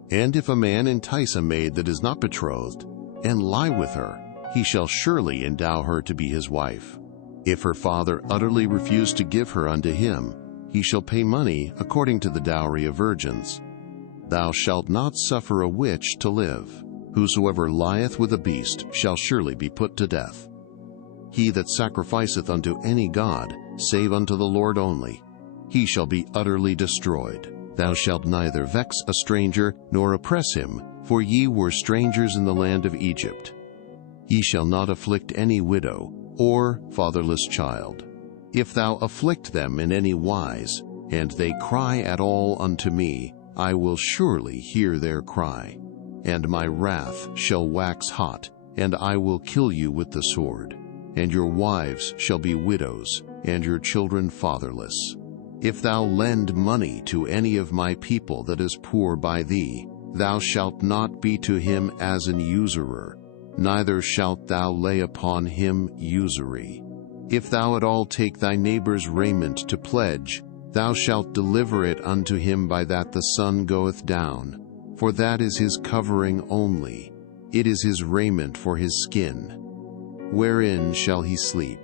And if a man entice a maid that is not betrothed, and lie with her, he shall surely endow her to be his wife. If her father utterly refuse to give her unto him, he shall pay money according to the dowry of virgins. Thou shalt not suffer a witch to live. Whosoever lieth with a beast shall surely be put to death. He that sacrificeth unto any god, save unto the Lord only, he shall be utterly destroyed. Thou shalt neither vex a stranger, nor oppress him, for ye were strangers in the land of Egypt. Ye shall not afflict any widow, or fatherless child. If thou afflict them in any wise, and they cry at all unto me, I will surely hear their cry. And my wrath shall wax hot, and I will kill you with the sword. And your wives shall be widows, and your children fatherless. If thou lend money to any of my people that is poor by thee, thou shalt not be to him as an usurer, neither shalt thou lay upon him usury. If thou at all take thy neighbor's raiment to pledge, thou shalt deliver it unto him by that the sun goeth down, for that is his covering only, it is his raiment for his skin. Wherein shall he sleep?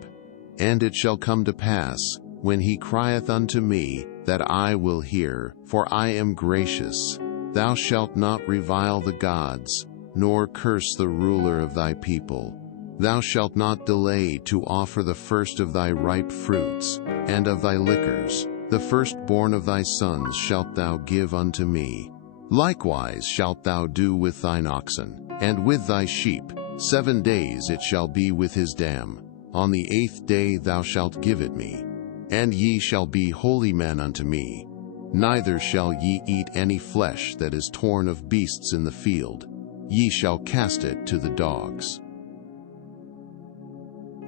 And it shall come to pass, when he crieth unto me, that I will hear, for I am gracious. Thou shalt not revile the gods, nor curse the ruler of thy people. Thou shalt not delay to offer the first of thy ripe fruits, and of thy liquors. The firstborn of thy sons shalt thou give unto me. Likewise shalt thou do with thine oxen, and with thy sheep. 7 days it shall be with his dam. On the 8th day thou shalt give it me. And ye shall be holy men unto me. Neither shall ye eat any flesh that is torn of beasts in the field. Ye shall cast it to the dogs.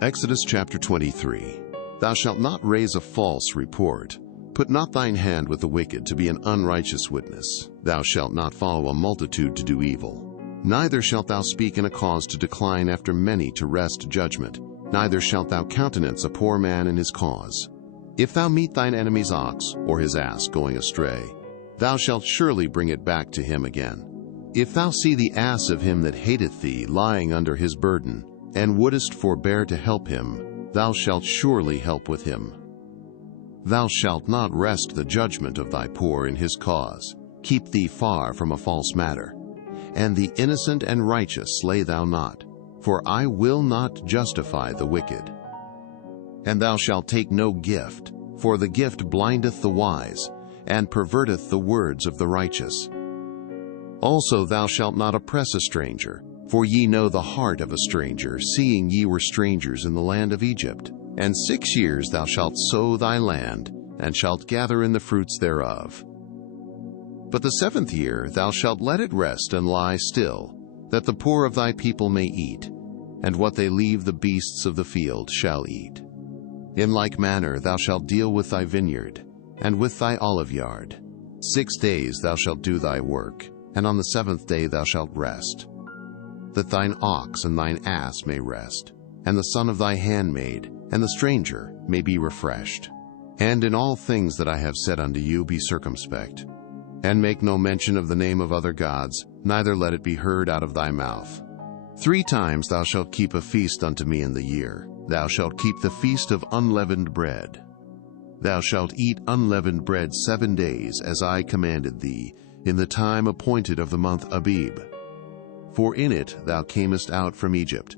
Exodus chapter 23. Thou shalt not raise a false report. Put not thine hand with the wicked to be an unrighteous witness. Thou shalt not follow a multitude to do evil. Neither shalt thou speak in a cause to decline after many to wrest judgment. Neither shalt thou countenance a poor man in his cause. If thou meet thine enemy's ox or his ass going astray, thou shalt surely bring it back to him again. If thou see the ass of him that hateth thee lying under his burden, and wouldest forbear to help him, thou shalt surely help with him. Thou shalt not wrest the judgment of thy poor in his cause. Keep thee far from a false matter. And the innocent and righteous slay thou not, for I will not justify the wicked. And thou shalt take no gift, for the gift blindeth the wise, and perverteth the words of the righteous. Also thou shalt not oppress a stranger, for ye know the heart of a stranger, seeing ye were strangers in the land of Egypt. And 6 years thou shalt sow thy land, and shalt gather in the fruits thereof. But the 7th year thou shalt let it rest and lie still, that the poor of thy people may eat, and what they leave the beasts of the field shall eat. In like manner thou shalt deal with thy vineyard, and with thy oliveyard. 6 days thou shalt do thy work, and on the 7th day thou shalt rest, that thine ox and thine ass may rest, and the son of thy handmaid, and the stranger may be refreshed. And in all things that I have said unto you be circumspect, and make no mention of the name of other gods, neither let it be heard out of thy mouth. 3 times thou shalt keep a feast unto me in the year. Thou shalt keep the feast of unleavened bread. Thou shalt eat unleavened bread 7 days, as I commanded thee, in the time appointed of the month Abib. For in it thou camest out from Egypt,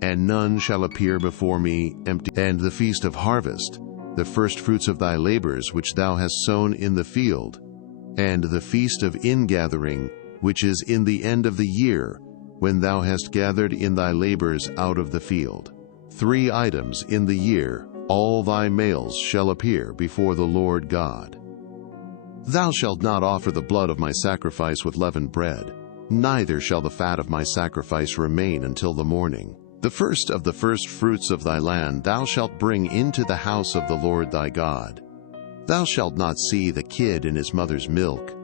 and none shall appear before me empty. And the feast of harvest, the firstfruits of thy labors which thou hast sown in the field, and the feast of ingathering, which is in the end of the year, when thou hast gathered in thy labors out of the field. 3 items in the year, all thy males shall appear before the Lord God. Thou shalt not offer the blood of my sacrifice with leavened bread, neither shall the fat of my sacrifice remain until the morning. The first of the firstfruits of thy land thou shalt bring into the house of the Lord thy God. Thou shalt not see the kid in his mother's milk.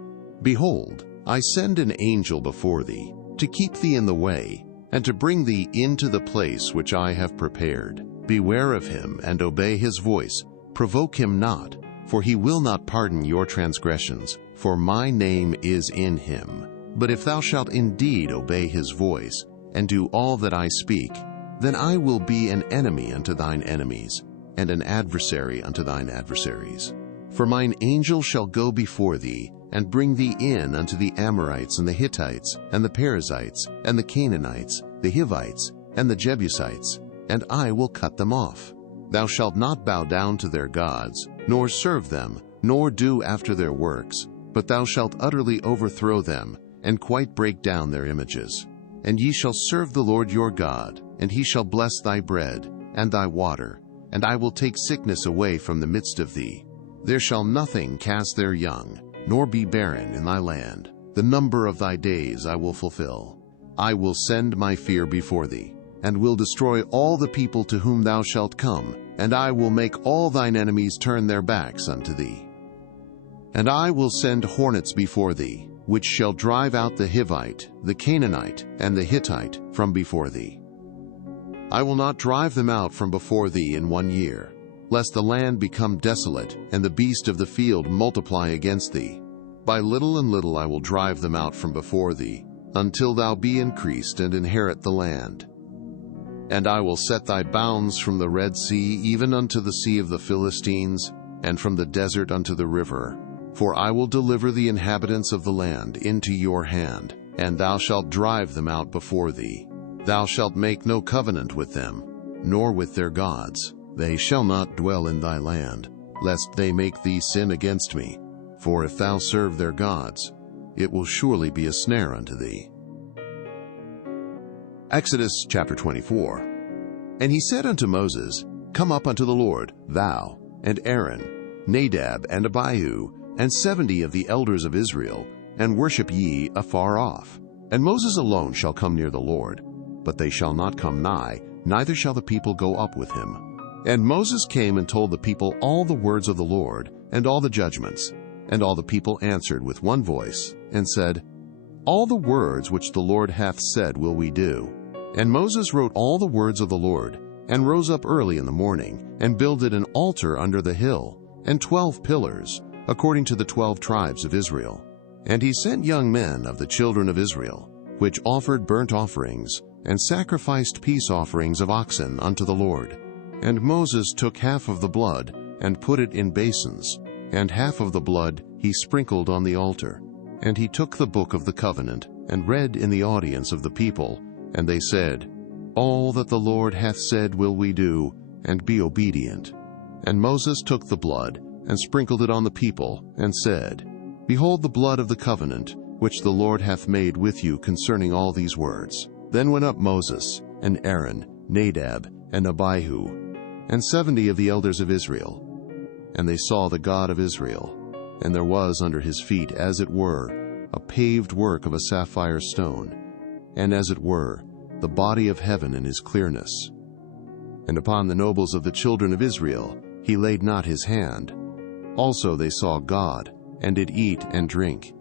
Behold, I send an angel before thee, to keep thee in the way, and to bring thee into the place which I have prepared. Beware of him, and obey his voice. Provoke him not, for he will not pardon your transgressions, for my name is in him. But if thou shalt indeed obey his voice, and do all that I speak, then I will be an enemy unto thine enemies, and an adversary unto thine adversaries. For mine angel shall go before thee, and bring thee in unto the Amorites, and the Hittites, and the Perizzites, and the Canaanites, the Hivites, and the Jebusites, and I will cut them off. Thou shalt not bow down to their gods, nor serve them, nor do after their works, but thou shalt utterly overthrow them, and quite break down their images. And ye shall serve the Lord your God, and he shall bless thy bread, and thy water, and I will take sickness away from the midst of thee. There shall nothing cast their young, nor be barren in thy land. The number of thy days I will fulfill. I will send my fear before thee, and will destroy all the people to whom thou shalt come, and I will make all thine enemies turn their backs unto thee. And I will send hornets before thee, which shall drive out the Hivite, the Canaanite, and the Hittite from before thee. I will not drive them out from before thee in 1 year, lest the land become desolate, and the beast of the field multiply against thee. By little and little I will drive them out from before thee, until thou be increased and inherit the land. And I will set thy bounds from the Red Sea even unto the sea of the Philistines, and from the desert unto the river. For I will deliver the inhabitants of the land into your hand, and thou shalt drive them out before thee. Thou shalt make no covenant with them, nor with their gods. They shall not dwell in thy land, lest they make thee sin against me. For if thou serve their gods, it will surely be a snare unto thee. Exodus chapter 24. And he said unto Moses, Come up unto the Lord, thou, and Aaron, Nadab, and Abihu, and 70 of the elders of Israel, and worship ye afar off. And Moses alone shall come near the Lord, but they shall not come nigh, neither shall the people go up with him. And Moses came and told the people all the words of the Lord, and all the judgments. And all the people answered with one voice, and said, All the words which the Lord hath said will we do. And Moses wrote all the words of the Lord, and rose up early in the morning, and builded an altar under the hill, and 12 pillars, according to the 12 tribes of Israel. And he sent young men of the children of Israel, which offered burnt offerings, and sacrificed peace offerings of oxen unto the Lord. And Moses took half of the blood, and put it in basins, and half of the blood he sprinkled on the altar. And he took the book of the covenant, and read in the audience of the people, and they said, All that the Lord hath said will we do, and be obedient. And Moses took the blood, and sprinkled it on the people, and said, Behold the blood of the covenant, which the Lord hath made with you concerning all these words. Then went up Moses, and Aaron, Nadab, and Abihu, and 70 of the elders of Israel. And they saw the God of Israel, and there was under his feet, as it were, a paved work of a sapphire stone, and as it were, the body of heaven in his clearness. And upon the nobles of the children of Israel he laid not his hand. Also they saw God, and did eat and drink.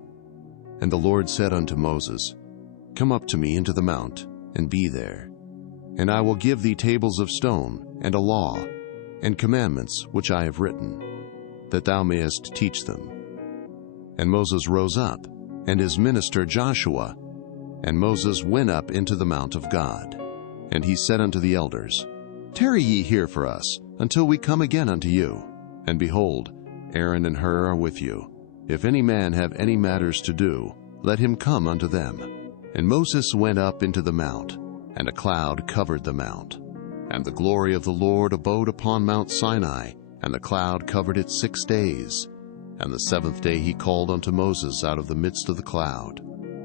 And the Lord said unto Moses, Come up to me into the mount, and be there. And I will give thee tables of stone, and a law, and commandments which I have written, that thou mayest teach them. And Moses rose up, and his minister Joshua. And Moses went up into the mount of God. And he said unto the elders, Tarry ye here for us, until we come again unto you. And behold, Aaron and Hur are with you. If any man have any matters to do, let him come unto them. And Moses went up into the mount, and a cloud covered the mount. And the glory of the Lord abode upon Mount Sinai, and the cloud covered it 6 days. And the 7th day he called unto Moses out of the midst of the cloud.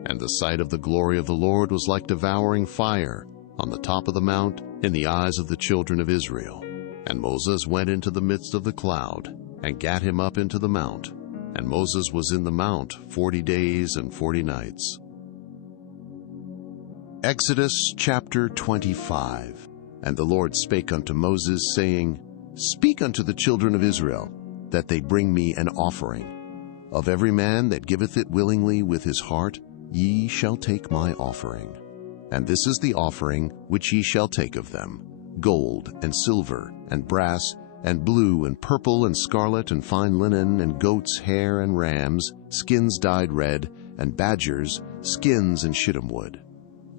And the sight of the glory of the Lord was like devouring fire on the top of the mount in the eyes of the children of Israel. And Moses went into the midst of the cloud, and gat him up into the mount. And Moses was in the mount 40 days and 40 nights. Exodus chapter 25. And the Lord spake unto Moses, saying, Speak unto the children of Israel, that they bring me an offering. Of every man that giveth it willingly with his heart, ye shall take my offering. And this is the offering which ye shall take of them: gold, and silver, and brass, and blue, and purple, and scarlet, and fine linen, and goats' hair, and rams, skins dyed red, and badgers, skins and shittim wood.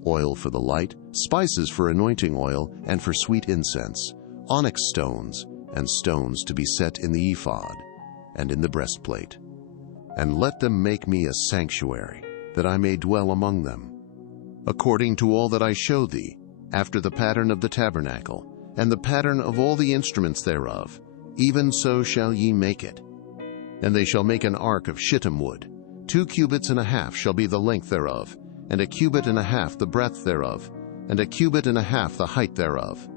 Oil for the light, spices for anointing oil, and for sweet incense, onyx stones, and stones to be set in the ephod, and in the breastplate. And let them make me a sanctuary, that I may dwell among them, according to all that I show thee, after the pattern of the tabernacle, and the pattern of all the instruments thereof, even so shall ye make it. And they shall make an ark of shittim wood. 2 cubits and a half shall be the length thereof, and 1 cubit and a half the breadth thereof, and 1 cubit and a half the height thereof.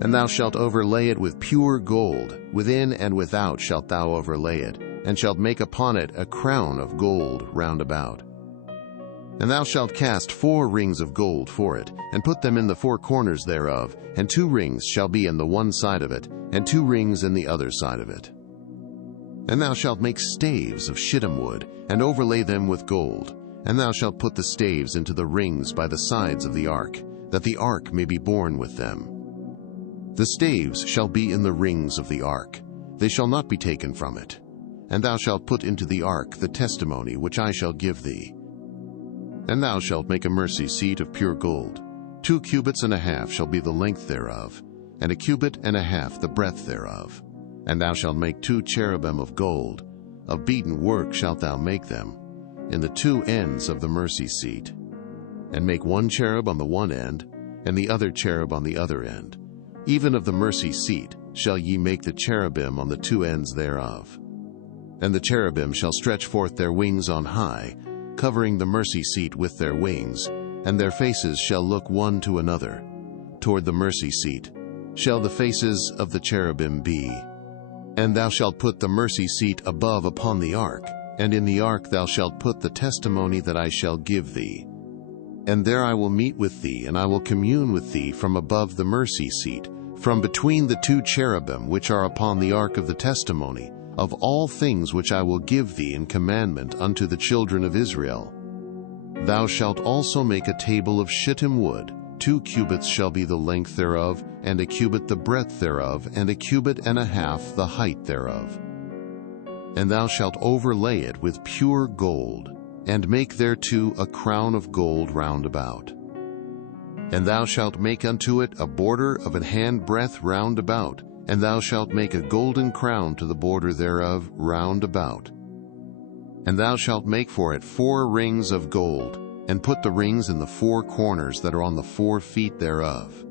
And thou shalt overlay it with pure gold, within and without shalt thou overlay it, and shalt make upon it a crown of gold round about. And thou shalt cast 4 rings of gold for it, and put them in the 4 corners thereof, and 2 rings shall be in the one side of it, and 2 rings in the other side of it. And thou shalt make staves of shittim wood, and overlay them with gold. And thou shalt put the staves into the rings by the sides of the ark, that the ark may be borne with them. The staves shall be in the rings of the ark, they shall not be taken from it. And thou shalt put into the ark the testimony which I shall give thee. And thou shalt make a mercy seat of pure gold. 2 cubits and a half shall be the length thereof, and 1 cubit and a half the breadth thereof. And thou shalt make 2 cherubim of gold, of beaten work shalt thou make them, in the 2 ends of the mercy seat. And make 1 cherub on the one end, and the other cherub on the other end. Even of the mercy seat shall ye make the cherubim on the 2 ends thereof. And the cherubim shall stretch forth their wings on high, covering the mercy seat with their wings, and their faces shall look one to another. Toward the mercy seat shall the faces of the cherubim be. And thou shalt put the mercy seat above upon the ark, and in the ark thou shalt put the testimony that I shall give thee. And there I will meet with thee, and I will commune with thee from above the mercy seat, from between the two cherubim which are upon the ark of the testimony, of all things which I will give thee in commandment unto the children of Israel. Thou shalt also make a table of shittim wood. 2 cubits shall be the length thereof, and a cubit the breadth thereof, and a cubit and a half the height thereof. And thou shalt overlay it with pure gold, and make thereto a crown of gold round about. And thou shalt make unto it a border of an handbreadth round about, and thou shalt make a golden crown to the border thereof round about. And thou shalt make for it 4 rings of gold, and put the rings in the 4 corners that are on the 4 feet thereof.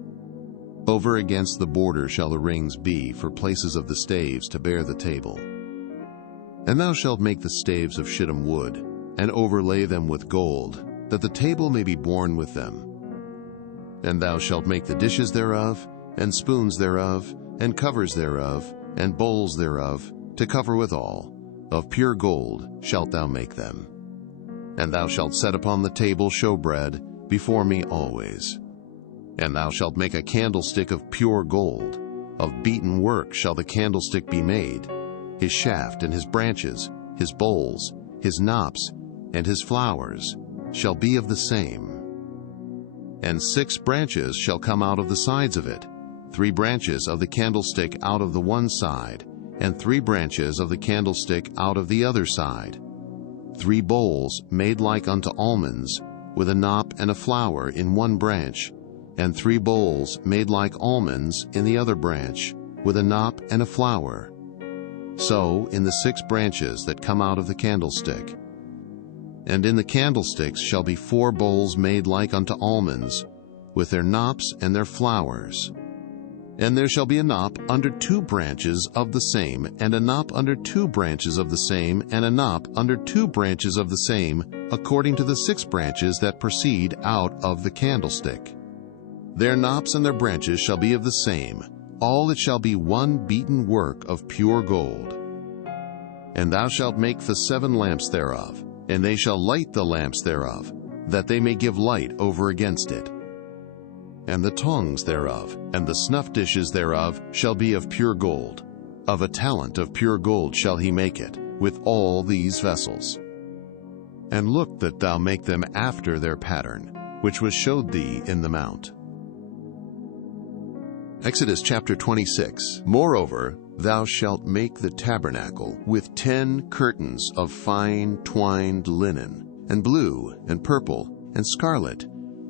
Over against the border shall the rings be for places of the staves to bear the table. And thou shalt make the staves of shittim wood, and overlay them with gold, that the table may be borne with them. And thou shalt make the dishes thereof, and spoons thereof, and covers thereof, and bowls thereof, to cover withal. Of pure gold shalt thou make them. And thou shalt set upon the table showbread before me always. And thou shalt make a candlestick of pure gold. Of beaten work shall the candlestick be made. His shaft and his branches, his bowls, his knops, and his flowers shall be of the same. And 6 branches shall come out of the sides of it, 3 branches of the candlestick out of the one side, and 3 branches of the candlestick out of the other side. 3 bowls made like unto almonds, with a knop and a flower in one branch, and 3 bowls made like almonds in the other branch, with a knop and a flower. So in the 6 branches that come out of the candlestick. And in the candlesticks shall be 4 bowls made like unto almonds, with their knops and their flowers. And there shall be a knop under 2 branches of the same, and a knop under 2 branches of the same, and a knop under 2 branches of the same, according to the 6 branches that proceed out of the candlestick. Their knops and their branches shall be of the same. All it shall be one beaten work of pure gold. And thou shalt make the 7 lamps thereof, and they shall light the lamps thereof, that they may give light over against it. And the tongues thereof, and the snuff dishes thereof, shall be of pure gold. Of a talent of pure gold shall he make it, with all these vessels. And look that thou make them after their pattern, which was showed thee in the mount. Exodus chapter 26. Moreover, thou shalt make the tabernacle with 10 curtains of fine twined linen, and blue, and purple, and scarlet.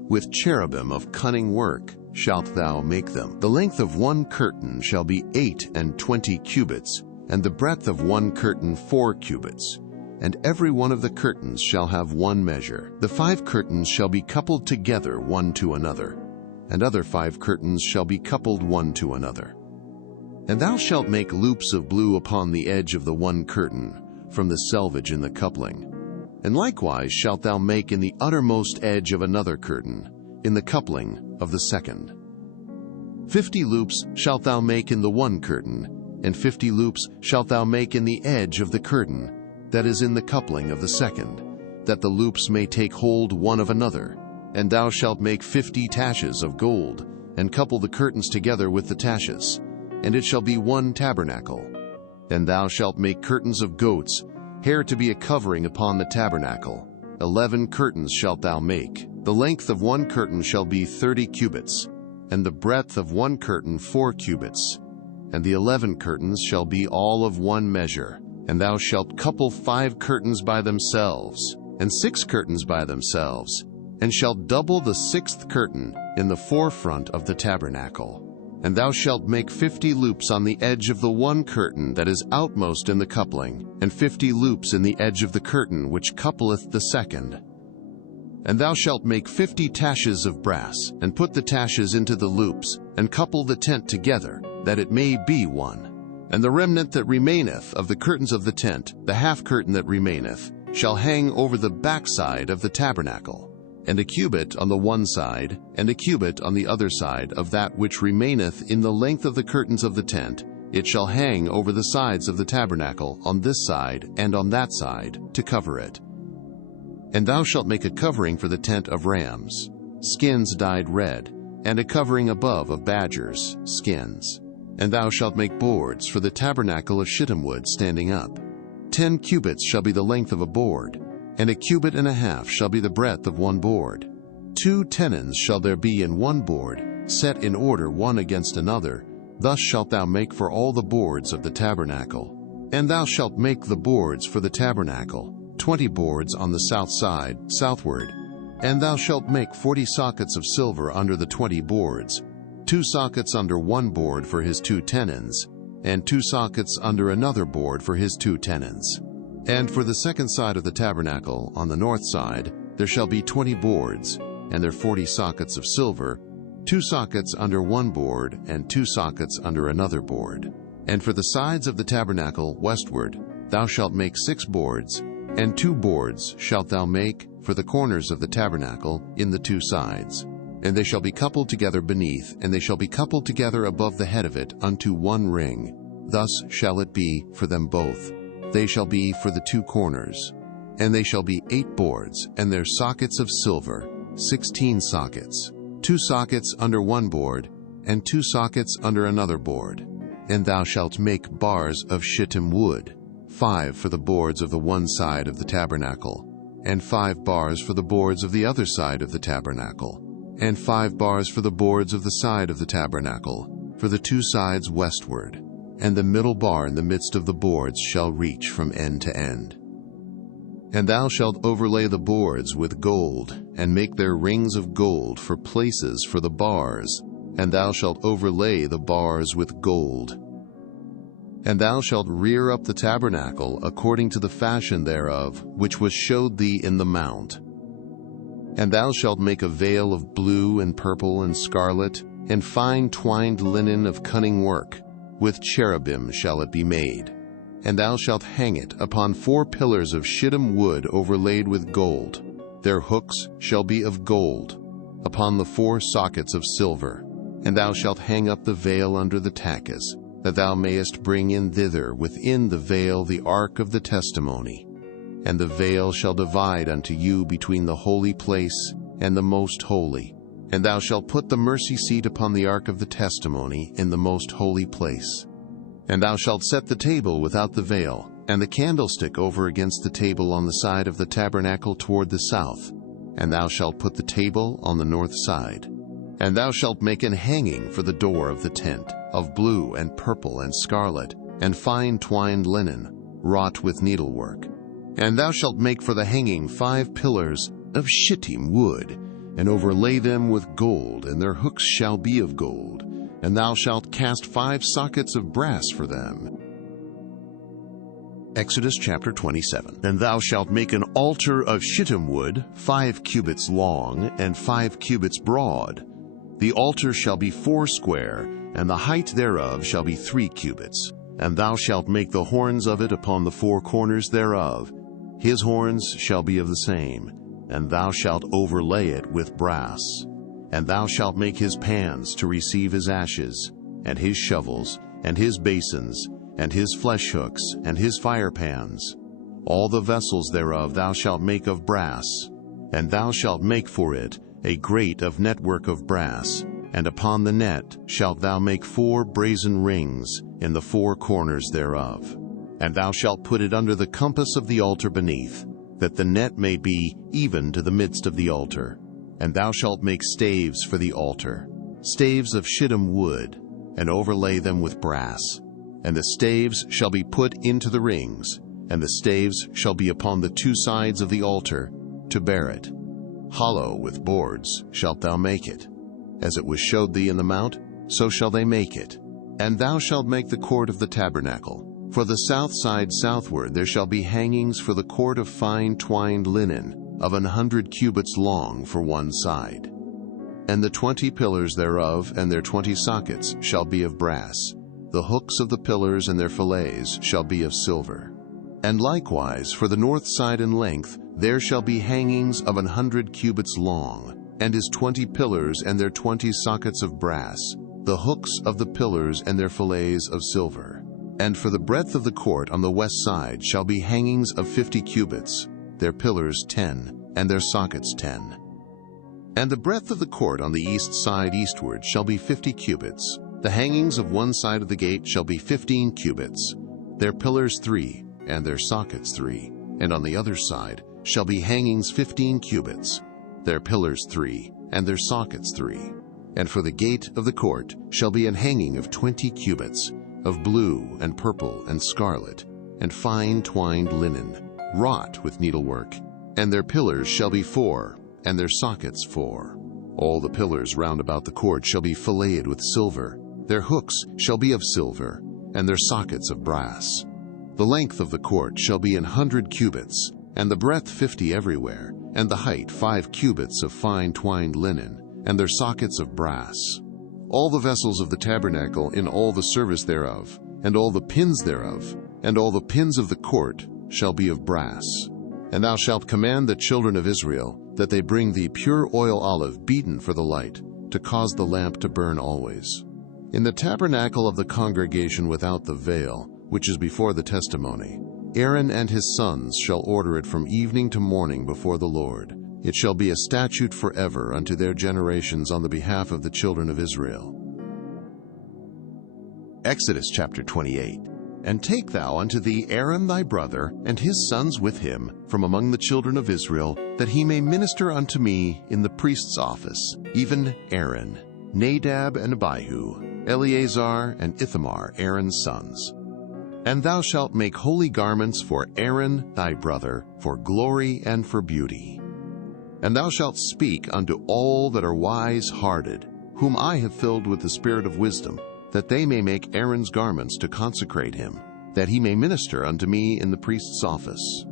With cherubim of cunning work shalt thou make them. The length of one curtain shall be 28 cubits, and the breadth of one curtain 4 cubits. And every one of the curtains shall have one measure. The 5 curtains shall be coupled together one to another, and other 5 curtains shall be coupled one to another. And thou shalt make loops of blue upon the edge of the one curtain, from the selvage in the coupling. And likewise shalt thou make in the uttermost edge of another curtain, in the coupling of the second. 50 loops shalt thou make in the one curtain, and 50 loops shalt thou make in the edge of the curtain, that is in the coupling of the second, that the loops may take hold one of another. And thou shalt make 50 taches of gold, and couple the curtains together with the taches, and it shall be one tabernacle. And thou shalt make curtains of goats, hair to be a covering upon the tabernacle. 11 curtains shalt thou make. The length of one curtain shall be 30 cubits, and the breadth of one curtain 4 cubits. And the 11 curtains shall be all of one measure. And thou shalt couple 5 curtains by themselves, and 6 curtains by themselves, and shalt double the 6th curtain in the forefront of the tabernacle. And thou shalt make 50 loops on the edge of the one curtain that is outmost in the coupling, and 50 loops in the edge of the curtain which coupleth the second. And thou shalt make 50 taches of brass, and put the taches into the loops, and couple the tent together, that it may be one. And the remnant that remaineth of the curtains of the tent, the half curtain that remaineth, shall hang over the backside of the tabernacle. And a cubit on the one side, and a cubit on the other side of that which remaineth in the length of the curtains of the tent, it shall hang over the sides of the tabernacle on this side and on that side, to cover it. And thou shalt make a covering for the tent of rams, skins dyed red, and a covering above of badgers, skins. And thou shalt make boards for the tabernacle of shittim wood standing up. 10 cubits shall be the length of a board, and 1.5 cubits shall be the breadth of one board. 2 tenons shall there be in one board, set in order one against another. Thus shalt thou make for all the boards of the tabernacle. And thou shalt make the boards for the tabernacle, 20 boards on the south side, southward. And thou shalt make 40 sockets of silver under the 20 boards, 2 sockets under one board for his 2 tenons, and 2 sockets under another board for his 2 tenons. And for the second side of the tabernacle, on the north side, there shall be 20 boards, and their 40 sockets of silver, 2 sockets under one board, and 2 sockets under another board. And for the sides of the tabernacle westward, thou shalt make 6 boards, and 2 boards shalt thou make for the corners of the tabernacle in the 2 sides. And they shall be coupled together beneath, and they shall be coupled together above the head of it unto one ring. Thus shall it be for them both. They shall be for the 2 corners. And they shall be 8 boards, and their sockets of silver, 16 sockets, 2 sockets under one board, and 2 sockets under another board. And thou shalt make bars of shittim wood, 5 for the boards of the one side of the tabernacle, and 5 bars for the boards of the other side of the tabernacle, and 5 bars for the boards of the side of the tabernacle, for the 2 sides westward. And the middle bar in the midst of the boards shall reach from end to end. And thou shalt overlay the boards with gold, and make their rings of gold for places for the bars, and thou shalt overlay the bars with gold. And thou shalt rear up the tabernacle according to the fashion thereof, which was showed thee in the mount. And thou shalt make a veil of blue and purple and scarlet, and fine twined linen of cunning work. With cherubim shall it be made. And thou shalt hang it upon 4 pillars of shittim wood overlaid with gold. Their hooks shall be of gold, upon the 4 sockets of silver. And thou shalt hang up the veil under the taches, that thou mayest bring in thither within the veil the ark of the testimony. And the veil shall divide unto you between the holy place and the most holy. And thou shalt put the mercy seat upon the ark of the testimony in the most holy place. And thou shalt set the table without the veil, and the candlestick over against the table on the side of the tabernacle toward the south. And thou shalt put the table on the north side. And thou shalt make an hanging for the door of the tent, of blue and purple and scarlet, and fine twined linen, wrought with needlework. And thou shalt make for the hanging 5 pillars of shittim wood, and overlay them with gold, and their hooks shall be of gold. And thou shalt cast 5 sockets of brass for them. Exodus chapter 27. And thou shalt make an altar of shittim wood, 5 cubits long, and 5 cubits broad. The altar shall be 4 square, and the height thereof shall be 3 cubits. And thou shalt make the horns of it upon the 4 corners thereof. His horns shall be of the same. And thou shalt overlay it with brass. And thou shalt make his pans to receive his ashes, and his shovels, and his basins, and his flesh hooks, and his fire pans. All the vessels thereof thou shalt make of brass. And thou shalt make for it a grate of network of brass, and upon the net shalt thou make 4 brazen rings in the 4 corners thereof. And thou shalt put it under the compass of the altar beneath, that the net may be even to the midst of the altar. And thou shalt make staves for the altar, staves of shittim wood, and overlay them with brass. And the staves shall be put into the rings, and the staves shall be upon the 2 sides of the altar to bear it. Hollow with boards shalt thou make it. As it was showed thee in the mount, so shall they make it. And thou shalt make the court of the tabernacle. For the south side southward there shall be hangings for the court of fine twined linen, of 100 cubits long for one side. And the 20 pillars thereof and their 20 sockets shall be of brass. The hooks of the pillars and their fillets shall be of silver. And likewise for the north side in length there shall be hangings of 100 cubits long, and his 20 pillars and their 20 sockets of brass, the hooks of the pillars and their fillets of silver. And for the breadth of the court on the west side shall be hangings of 50 cubits, their pillars 10, and their sockets 10. And the breadth of the court on the east side eastward shall be 50 cubits. The hangings of one side of the gate shall be 15 cubits, their pillars 3, and their sockets 3. And on the other side shall be hangings 15 cubits, their pillars 3, and their sockets 3. And for the gate of the court shall be an hanging of 20 cubits, of blue and purple and scarlet, and fine twined linen, wrought with needlework. And their pillars shall be 4, and their sockets 4. All the pillars round about the court shall be filleted with silver. Their hooks shall be of silver, and their sockets of brass. The length of the court shall be 100 cubits, and the breadth 50 everywhere, and the height 5 cubits of fine twined linen, and their sockets of brass. All the vessels of the tabernacle in all the service thereof, and all the pins thereof, and all the pins of the court shall be of brass. And thou shalt command the children of Israel that they bring thee pure oil olive beaten for the light, to cause the lamp to burn always. In the tabernacle of the congregation without the veil, which is before the testimony, Aaron and his sons shall order it from evening to morning before the Lord. It shall be a statute forever unto their generations on the behalf of the children of Israel. Exodus chapter 28. And take thou unto thee Aaron thy brother, and his sons with him, from among the children of Israel, that he may minister unto me in the priest's office, even Aaron, Nadab and Abihu, Eleazar and Ithamar, Aaron's sons. And thou shalt make holy garments for Aaron thy brother, for glory and for beauty. And thou shalt speak unto all that are wise-hearted, whom I have filled with the spirit of wisdom, that they may make Aaron's garments to consecrate him, that he may minister unto me in the priest's office.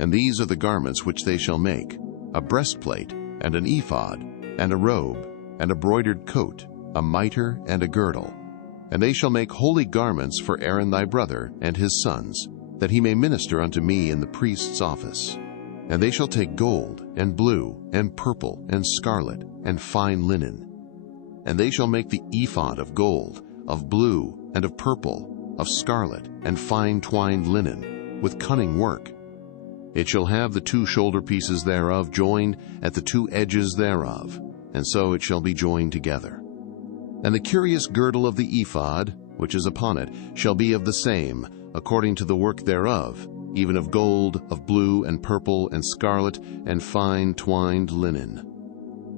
And these are the garments which they shall make: a breastplate, and an ephod, and a robe, and a broidered coat, a mitre, and a girdle. And they shall make holy garments for Aaron thy brother and his sons, that he may minister unto me in the priest's office. And they shall take gold, and blue, and purple, and scarlet, and fine linen. And they shall make the ephod of gold, of blue, and of purple, of scarlet, and fine twined linen, with cunning work. It shall have the 2 shoulder pieces thereof joined at the 2 edges thereof, and so it shall be joined together. And the curious girdle of the ephod, which is upon it, shall be of the same, according to the work thereof, even of gold, of blue, and purple, and scarlet, and fine twined linen.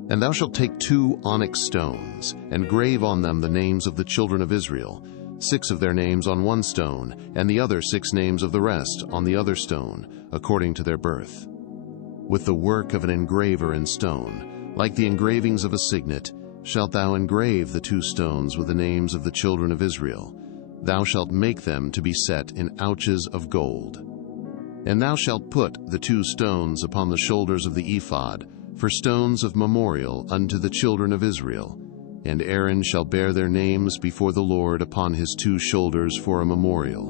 And thou shalt take 2 onyx stones, and grave on them the names of the children of Israel, 6 of their names on one stone, and the other 6 names of the rest on the other stone, according to their birth. With the work of an engraver in stone, like the engravings of a signet, shalt thou engrave the 2 stones with the names of the children of Israel. Thou shalt make them to be set in ouches of gold. And thou shalt put the 2 stones upon the shoulders of the ephod, for stones of memorial unto the children of Israel. And Aaron shall bear their names before the Lord upon his 2 shoulders for a memorial.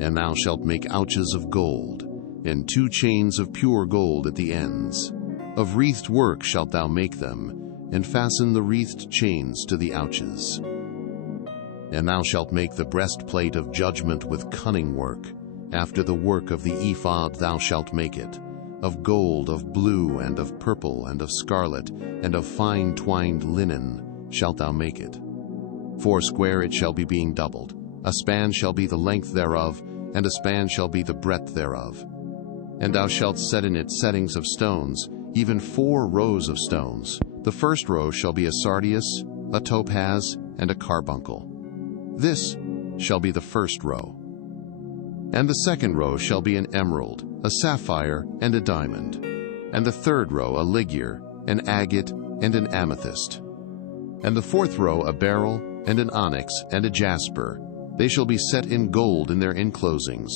And thou shalt make ouches of gold, and 2 chains of pure gold at the ends. Of wreathed work shalt thou make them, and fasten the wreathed chains to the ouches. And thou shalt make the breastplate of judgment with cunning work. After the work of the ephod thou shalt make it. Of gold, of blue, and of purple, and of scarlet, and of fine twined linen shalt thou make it. 4 it shall be being doubled. A span shall be the length thereof, and a span shall be the breadth thereof. And thou shalt set in it settings of stones, even 4 rows of stones. The first row shall be a sardius, a topaz, and a carbuncle. This shall be the first row. And the second row shall be an emerald, a sapphire, and a diamond. And the third row a ligure, an agate, and an amethyst. And the fourth row a beryl, and an onyx, and a jasper. They shall be set in gold in their enclosings.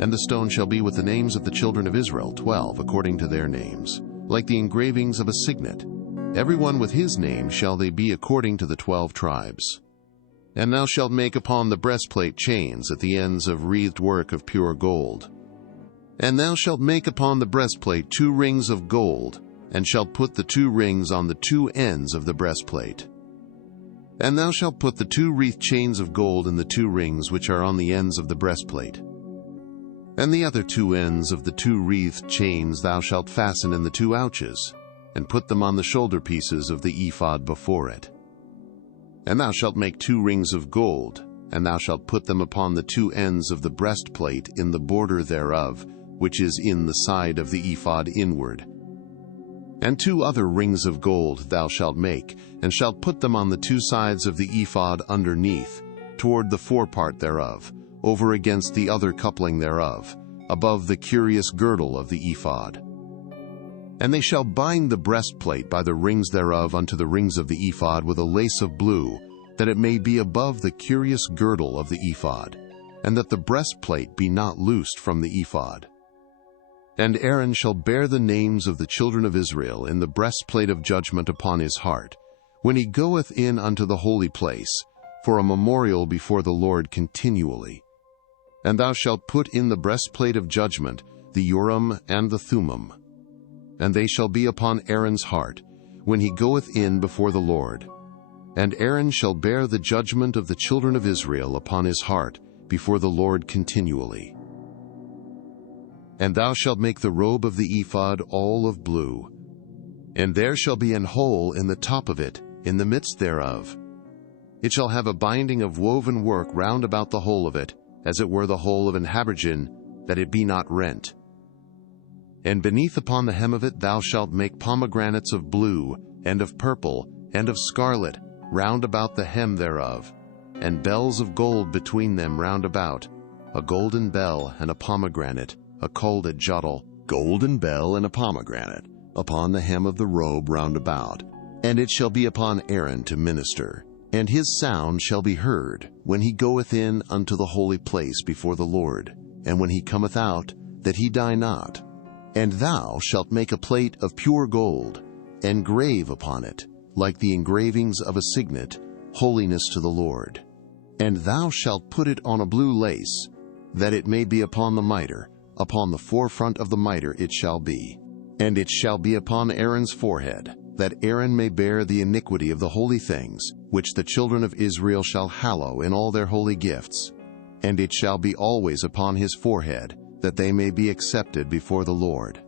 And the stone shall be with the names of the children of Israel, 12 according to their names, like the engravings of a signet. Every one with his name shall they be according to the 12 tribes. And thou shalt make upon the breastplate chains at the ends of wreathed work of pure gold. And thou shalt make upon the breastplate 2 rings of gold, and shalt put the 2 rings on the 2 ends of the breastplate. And thou shalt put the 2 wreathed chains of gold in the 2 rings which are on the ends of the breastplate. And the other 2 ends of the 2 wreathed chains thou shalt fasten in the 2 ouches, and put them on the shoulder pieces of the ephod before it. And thou shalt make 2 rings of gold, and thou shalt put them upon the 2 ends of the breastplate in the border thereof, which is in the side of the ephod inward. And 2 other rings of gold thou shalt make, and shalt put them on the 2 sides of the ephod underneath, toward the forepart thereof, over against the other coupling thereof, above the curious girdle of the ephod. And they shall bind the breastplate by the rings thereof unto the rings of the ephod with a lace of blue, that it may be above the curious girdle of the ephod, and that the breastplate be not loosed from the ephod. And Aaron shall bear the names of the children of Israel in the breastplate of judgment upon his heart, when he goeth in unto the holy place, for a memorial before the Lord continually. And thou shalt put in the breastplate of judgment the Urim and the Thummim. And they shall be upon Aaron's heart, when he goeth in before the Lord. And Aaron shall bear the judgment of the children of Israel upon his heart before the Lord continually. And thou shalt make the robe of the ephod all of blue. And there shall be an hole in the top of it, in the midst thereof. It shall have a binding of woven work round about the hole of it, as it were the hole of an habergeon, that it be not rent. And beneath upon the hem of it thou shalt make pomegranates of blue, and of purple, and of scarlet, round about the hem thereof, and bells of gold between them round about, a golden bell and a pomegranate, a colded jottle, golden bell and a pomegranate, upon the hem of the robe round about. And it shall be upon Aaron to minister, and his sound shall be heard, when he goeth in unto the holy place before the Lord, and when he cometh out, that he die not. And thou shalt make a plate of pure gold, and grave upon it, like the engravings of a signet, holiness to the Lord. And thou shalt put it on a blue lace, that it may be upon the mitre, upon the forefront of the mitre it shall be. And it shall be upon Aaron's forehead, that Aaron may bear the iniquity of the holy things, which the children of Israel shall hallow in all their holy gifts. And it shall be always upon his forehead, that they may be accepted before the Lord.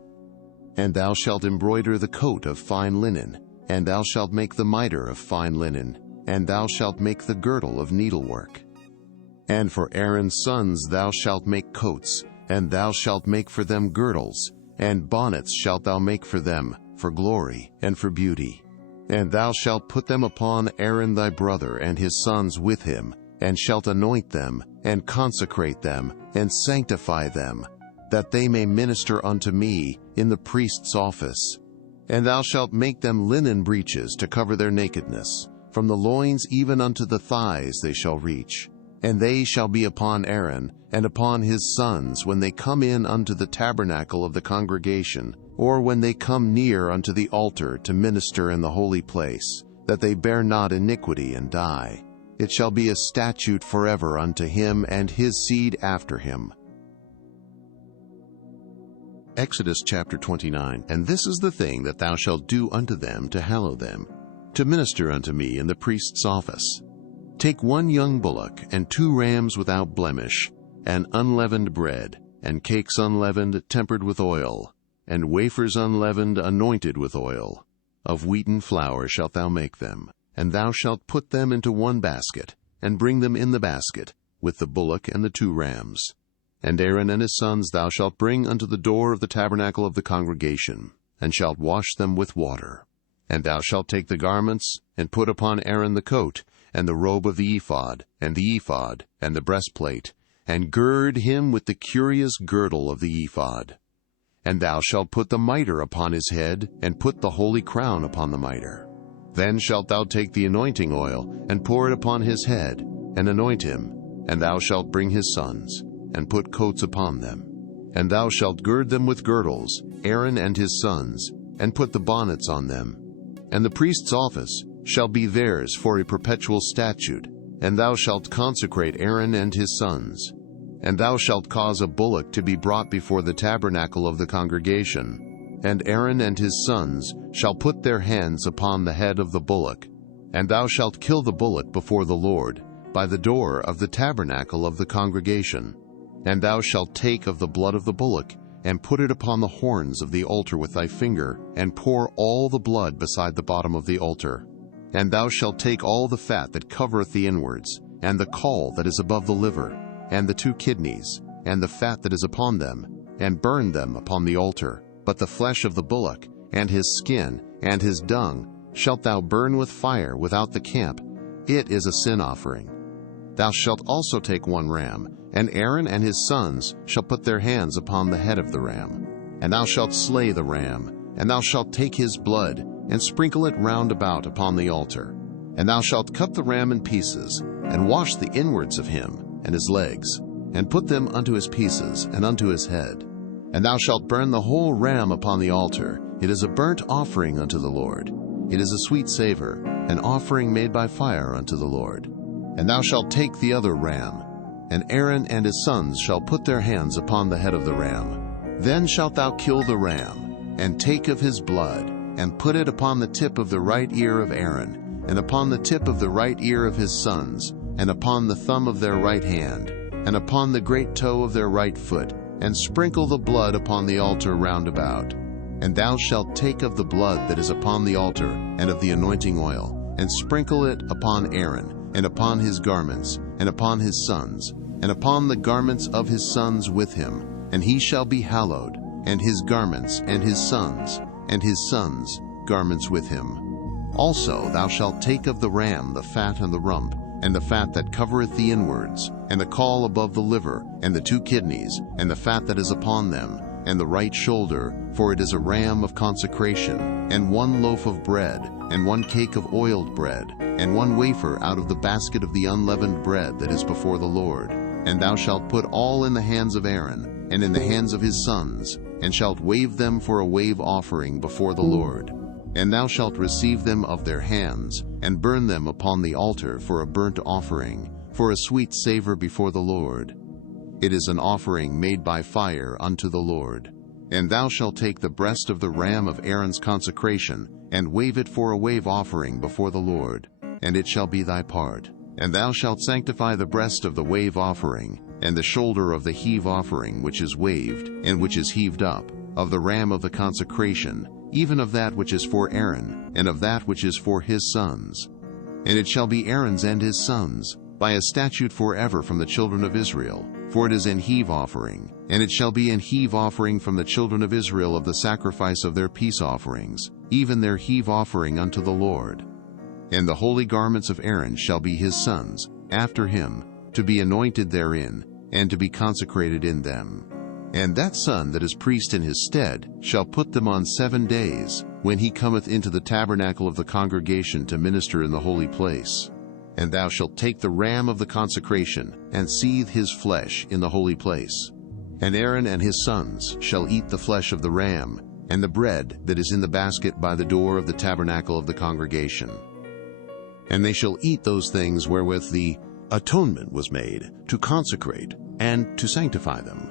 And thou shalt embroider the coat of fine linen, and thou shalt make the mitre of fine linen, and thou shalt make the girdle of needlework. And for Aaron's sons thou shalt make coats, and thou shalt make for them girdles, and bonnets shalt thou make for them, for glory and for beauty. And thou shalt put them upon Aaron thy brother and his sons with him, and shalt anoint them, and consecrate them, and sanctify them, that they may minister unto me in the priest's office. And thou shalt make them linen breeches to cover their nakedness. From the loins even unto the thighs they shall reach. And they shall be upon Aaron and upon his sons when they come in unto the tabernacle of the congregation, or when they come near unto the altar to minister in the holy place, that they bear not iniquity and die. It shall be a statute forever unto him and his seed after him. Exodus chapter 29. And this is the thing that thou shalt do unto them to hallow them, to minister unto me in the priest's office. Take 1 young bullock, and 2 rams without blemish, and unleavened bread, and cakes unleavened tempered with oil, and wafers unleavened anointed with oil. Of wheaten flour shalt thou make them, and thou shalt put them into 1 basket, and bring them in the basket, with the bullock and the 2 rams. And Aaron and his sons thou shalt bring unto the door of the tabernacle of the congregation, and shalt wash them with water. And thou shalt take the garments, and put upon Aaron the coat, and the robe of the ephod, and the breastplate, and gird him with the curious girdle of the ephod. And thou shalt put the mitre upon his head, and put the holy crown upon the mitre. Then shalt thou take the anointing oil, and pour it upon his head, and anoint him. And thou shalt bring his sons, and put coats upon them. And thou shalt gird them with girdles, Aaron and his sons, and put the bonnets on them. And the priest's office shall be theirs for a perpetual statute, and thou shalt consecrate Aaron and his sons. And thou shalt cause a bullock to be brought before the tabernacle of the congregation, and Aaron and his sons shall put their hands upon the head of the bullock. And thou shalt kill the bullock before the Lord, by the door of the tabernacle of the congregation. And thou shalt take of the blood of the bullock, and put it upon the horns of the altar with thy finger, and pour all the blood beside the bottom of the altar. And thou shalt take all the fat that covereth the inwards, and the caul that is above the liver, and the 2 kidneys, and the fat that is upon them, and burn them upon the altar. But the flesh of the bullock, and his skin, and his dung, shalt thou burn with fire without the camp. It is a sin offering. Thou shalt also take 1 ram, and Aaron and his sons shall put their hands upon the head of the ram. And thou shalt slay the ram, and thou shalt take his blood, and sprinkle it round about upon the altar. And thou shalt cut the ram in pieces, and wash the inwards of him, and his legs, and put them unto his pieces, and unto his head. And thou shalt burn the whole ram upon the altar. It is a burnt offering unto the Lord. It is a sweet savor, an offering made by fire unto the Lord. And thou shalt take the other ram, and Aaron and his sons shall put their hands upon the head of the ram. Then shalt thou kill the ram, and take of his blood, and put it upon the tip of the right ear of Aaron, and upon the tip of the right ear of his sons, and upon the thumb of their right hand, and upon the great toe of their right foot, and sprinkle the blood upon the altar round about. And thou shalt take of the blood that is upon the altar, and of the anointing oil, and sprinkle it upon Aaron, and upon his garments, and upon his sons, and upon the garments of his sons with him, and he shall be hallowed, and his garments, and his sons' garments with him. Also thou shalt take of the ram the fat and the rump, and the fat that covereth the inwards, and the caul above the liver, and the 2 kidneys, and the fat that is upon them, and the right shoulder, for it is a ram of consecration, and 1 loaf of bread, and 1 cake of oiled bread, and 1 wafer out of the basket of the unleavened bread that is before the Lord. And thou shalt put all in the hands of Aaron, and in the hands of his sons, and shalt wave them for a wave offering before the Lord. And thou shalt receive them of their hands, and burn them upon the altar for a burnt offering, for a sweet savor before the Lord. It is an offering made by fire unto the Lord. And thou shalt take the breast of the ram of Aaron's consecration, and wave it for a wave offering before the Lord, and it shall be thy part. And thou shalt sanctify the breast of the wave offering, and the shoulder of the heave offering which is waved, and which is heaved up, of the ram of the consecration, even of that which is for Aaron, and of that which is for his sons. And it shall be Aaron's and his sons, by a statute forever from the children of Israel, for it is an heave offering. And it shall be an heave offering from the children of Israel of the sacrifice of their peace offerings, even their heave offering unto the Lord. And the holy garments of Aaron shall be his sons, after him, to be anointed therein, and to be consecrated in them. And that son that is priest in his stead shall put them on 7 days, when he cometh into the tabernacle of the congregation to minister in the holy place. And thou shalt take the ram of the consecration, and seethe his flesh in the holy place. And Aaron and his sons shall eat the flesh of the ram, and the bread that is in the basket by the door of the tabernacle of the congregation. And they shall eat those things wherewith the atonement was made, to consecrate and to sanctify them.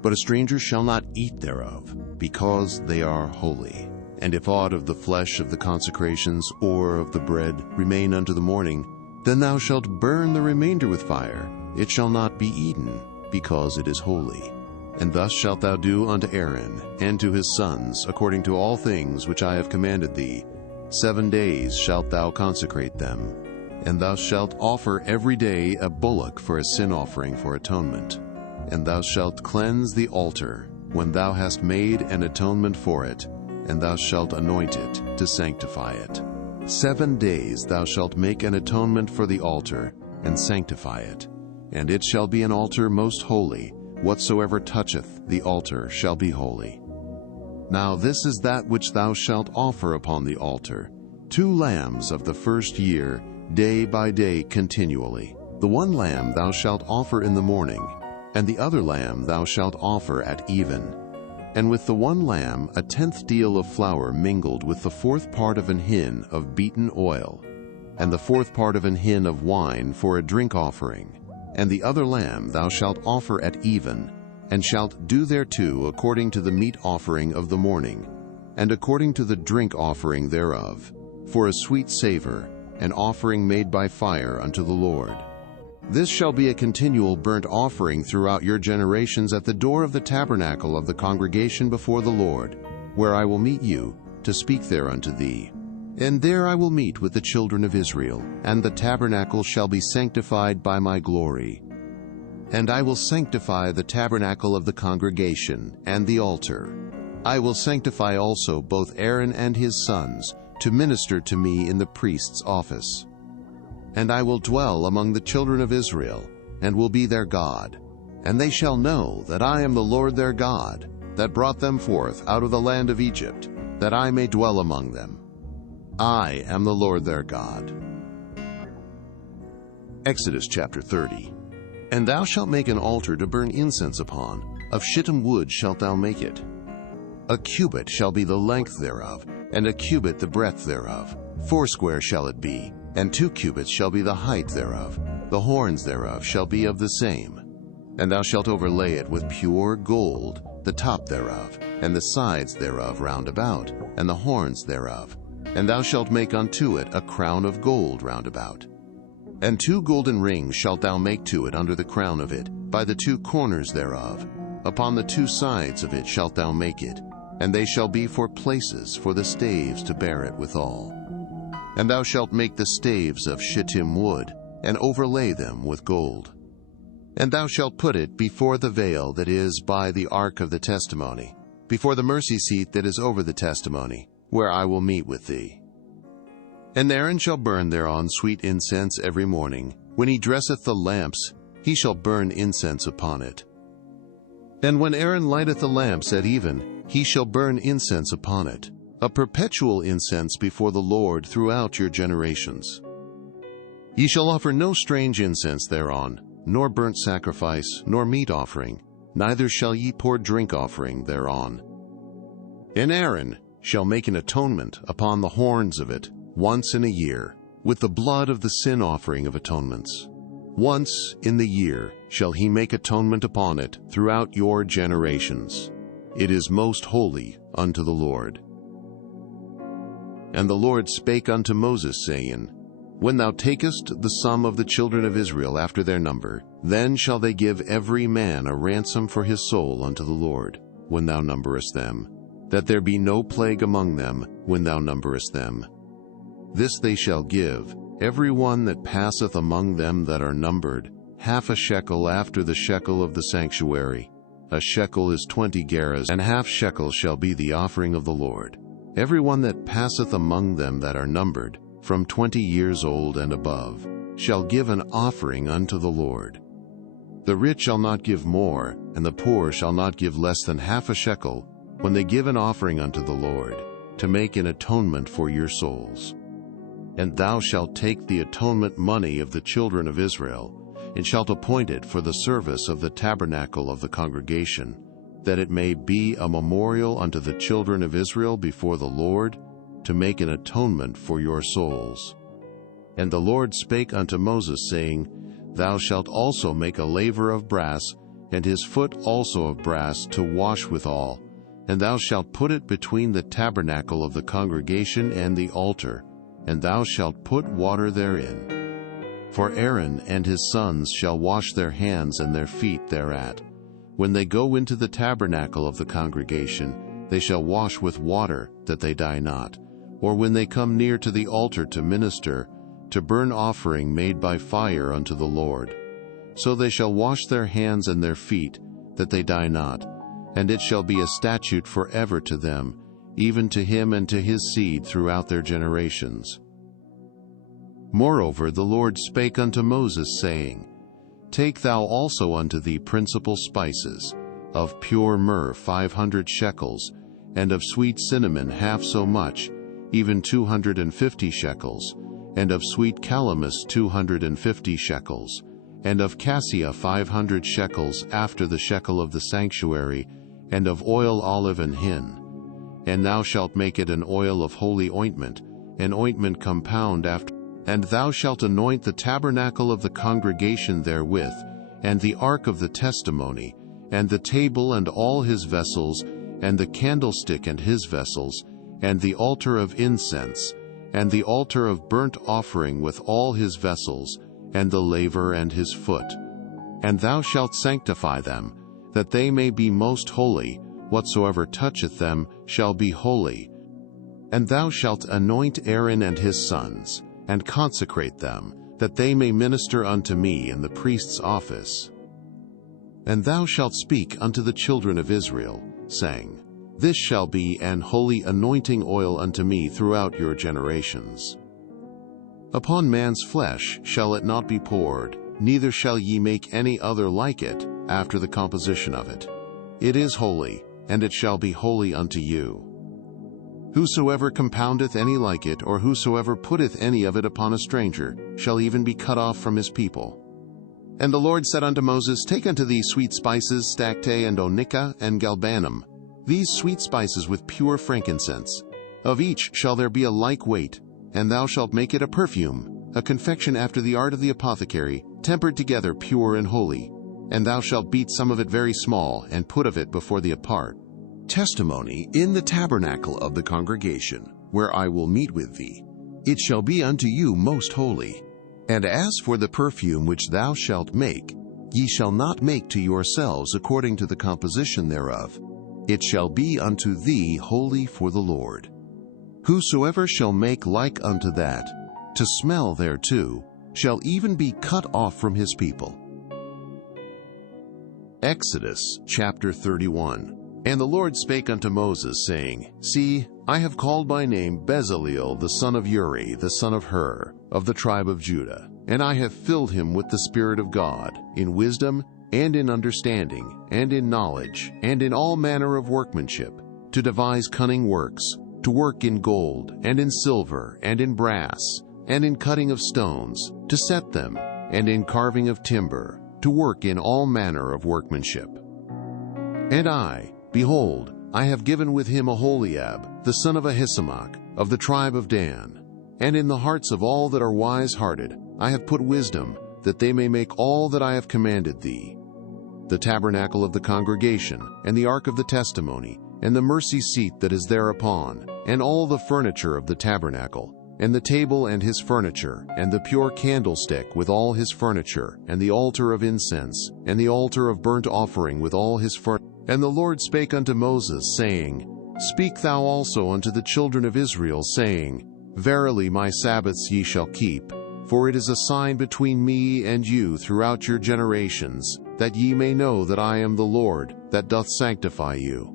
But a stranger shall not eat thereof, because they are holy. And if aught of the flesh of the consecrations or of the bread remain unto the morning, then thou shalt burn the remainder with fire. It shall not be eaten, because it is holy. And thus shalt thou do unto Aaron and to his sons, according to all things which I have commanded thee. 7 days shalt thou consecrate them. And thou shalt offer every day a bullock for a sin offering for atonement. And thou shalt cleanse the altar when thou hast made an atonement for it, and thou shalt anoint it to sanctify it. 7 days thou shalt make an atonement for the altar, and sanctify it. And it shall be an altar most holy. Whatsoever toucheth the altar shall be holy. Now this is that which thou shalt offer upon the altar: 2 lambs of the first year, day by day continually. The 1 lamb thou shalt offer in the morning, and the other lamb thou shalt offer at even. And with the 1 lamb 1/10 deal of flour mingled with the 4th part of an hin of beaten oil, and the 4th part of an hin of wine for a drink offering. And the other lamb thou shalt offer at even, and shalt do thereto according to the meat offering of the morning, and according to the drink offering thereof, for a sweet savor, an offering made by fire unto the Lord. This shall be a continual burnt offering throughout your generations at the door of the tabernacle of the congregation before the Lord, where I will meet you, to speak there unto thee. And there I will meet with the children of Israel, and the tabernacle shall be sanctified by my glory. And I will sanctify the tabernacle of the congregation, and the altar. I will sanctify also both Aaron and his sons, to minister to me in the priest's office. And I will dwell among the children of Israel, and will be their God. And they shall know that I am the Lord their God, that brought them forth out of the land of Egypt, that I may dwell among them. I am the Lord their God. Exodus chapter 30. And thou shalt make an altar to burn incense upon. Of shittim wood shalt thou make it. A cubit shall be the length thereof, and a cubit the breadth thereof. 80 shall it be, and 2 cubits shall be the height thereof. The horns thereof shall be of the same. And thou shalt overlay it with pure gold, the top thereof, and the sides thereof round about, and the horns thereof. And thou shalt make unto it a crown of gold round about. And 2 golden rings shalt thou make to it under the crown of it, by the 2 corners thereof. Upon the 2 sides of it shalt thou make it, and they shall be for places for the staves to bear it withal. And thou shalt make the staves of shittim wood, and overlay them with gold. And thou shalt put it before the veil that is by the ark of the testimony, before the mercy seat that is over the testimony, where I will meet with thee. And Aaron shall burn thereon sweet incense every morning. When he dresseth the lamps, he shall burn incense upon it. And when Aaron lighteth the lamps at even, he shall burn incense upon it, a perpetual incense before the Lord throughout your generations. Ye shall offer no strange incense thereon, nor burnt sacrifice, nor meat offering, neither shall ye pour drink offering thereon. And Aaron shall make an atonement upon the horns of it once in a year, with the blood of the sin offering of atonements. Once in the year shall he make atonement upon it throughout your generations. It is most holy unto the Lord. And the Lord spake unto Moses, saying, When thou takest the sum of the children of Israel after their number, then shall they give every man a ransom for his soul unto the Lord, when thou numberest them, that there be no plague among them when thou numberest them. This they shall give, every one that passeth among them that are numbered, 1/2 shekel after the shekel of the sanctuary. A shekel is 20 gerahs, and 1/2 shekel shall be the offering of the Lord. Every one that passeth among them that are numbered, from 20 years old and above, shall give an offering unto the Lord. The rich shall not give more, and the poor shall not give less than 1/2 shekel, when they give an offering unto the Lord, to make an atonement for your souls. And thou shalt take the atonement money of the children of Israel, and shalt appoint it for the service of the tabernacle of the congregation, that it may be a memorial unto the children of Israel before the Lord, to make an atonement for your souls. And the Lord spake unto Moses, saying, Thou shalt also make a laver of brass, and his foot also of brass, to wash withal, and thou shalt put it between the tabernacle of the congregation and the altar, and thou shalt put water therein. For Aaron and his sons shall wash their hands and their feet thereat. When they go into the tabernacle of the congregation, they shall wash with water, that they die not. Or when they come near to the altar to minister, to burn offering made by fire unto the Lord. So they shall wash their hands and their feet, that they die not. And it shall be a statute forever to them, even to him and to his seed throughout their generations. Moreover the Lord spake unto Moses, saying, Take thou also unto thee principal spices, of pure myrrh 500 shekels, and of sweet cinnamon 1/2 so much, even 250 shekels, and of sweet calamus 250 shekels, and of cassia 500 shekels after the shekel of the sanctuary, and of oil olive and hin. And thou shalt make it an oil of holy ointment, an ointment compound after. And thou shalt anoint the tabernacle of the congregation therewith, and the ark of the testimony, and the table and all his vessels, and the candlestick and his vessels, and the altar of incense, and the altar of burnt offering with all his vessels, and the laver and his foot. And thou shalt sanctify them, that they may be most holy. Whatsoever toucheth them shall be holy. And thou shalt anoint Aaron and his sons, and consecrate them, that they may minister unto me in the priest's office. And thou shalt speak unto the children of Israel, saying, This shall be an holy anointing oil unto me throughout your generations. Upon man's flesh shall it not be poured, neither shall ye make any other like it after the composition of it. It is holy, and it shall be holy unto you. Whosoever compoundeth any like it, or whosoever putteth any of it upon a stranger, shall even be cut off from his people. And the Lord said unto Moses, Take unto thee sweet spices, stacte, and onycha, and galbanum, these sweet spices with pure frankincense. Of each shall there be a like weight, and thou shalt make it a perfume, a confection after the art of the apothecary, tempered together pure and holy. And thou shalt beat some of it very small, and put of it before thee apart. Testimony in the tabernacle of the congregation, where I will meet with thee. It shall be unto you most holy. And as for the perfume which thou shalt make, ye shall not make to yourselves according to the composition thereof. It shall be unto thee holy for the Lord. Whosoever shall make like unto that, to smell thereto, shall even be cut off from his people. Exodus chapter 31. And the Lord spake unto Moses, saying, See, I have called by name Bezaleel the son of Uri, the son of Hur, of the tribe of Judah, and I have filled him with the Spirit of God, in wisdom, and in understanding, and in knowledge, and in all manner of workmanship, to devise cunning works, to work in gold, and in silver, and in brass, and in cutting of stones, to set them, and in carving of timber, to work in all manner of workmanship. And I, behold, I have given with him Aholiab, the son of Ahisamach, of the tribe of Dan. And in the hearts of all that are wise-hearted I have put wisdom, that they may make all that I have commanded thee. The tabernacle of the congregation, and the ark of the testimony, and the mercy seat that is thereupon, and all the furniture of the tabernacle, and the table and his furniture, and the pure candlestick with all his furniture, and the altar of incense, and the altar of burnt offering with all his furniture. And the Lord spake unto Moses, saying, Speak thou also unto the children of Israel, saying, Verily my Sabbaths ye shall keep, for it is a sign between me and you throughout your generations, that ye may know that I am the Lord, that doth sanctify you.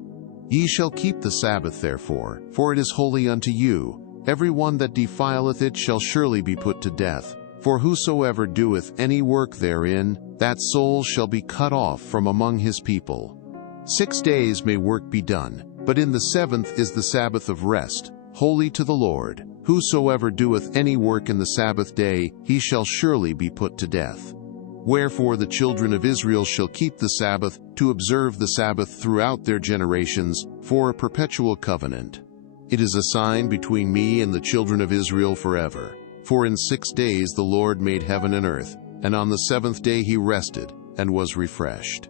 Ye shall keep the Sabbath therefore, for it is holy unto you. Every one that defileth it shall surely be put to death. For whosoever doeth any work therein, that soul shall be cut off from among his people. 6 days may work be done, but in the 7th is the Sabbath of rest, holy to the Lord. Whosoever doeth any work in the Sabbath day, he shall surely be put to death. Wherefore the children of Israel shall keep the Sabbath, to observe the Sabbath throughout their generations, for a perpetual covenant. It is a sign between me and the children of Israel forever. For in 6 days the Lord made heaven and earth, and on the 7th day he rested, and was refreshed.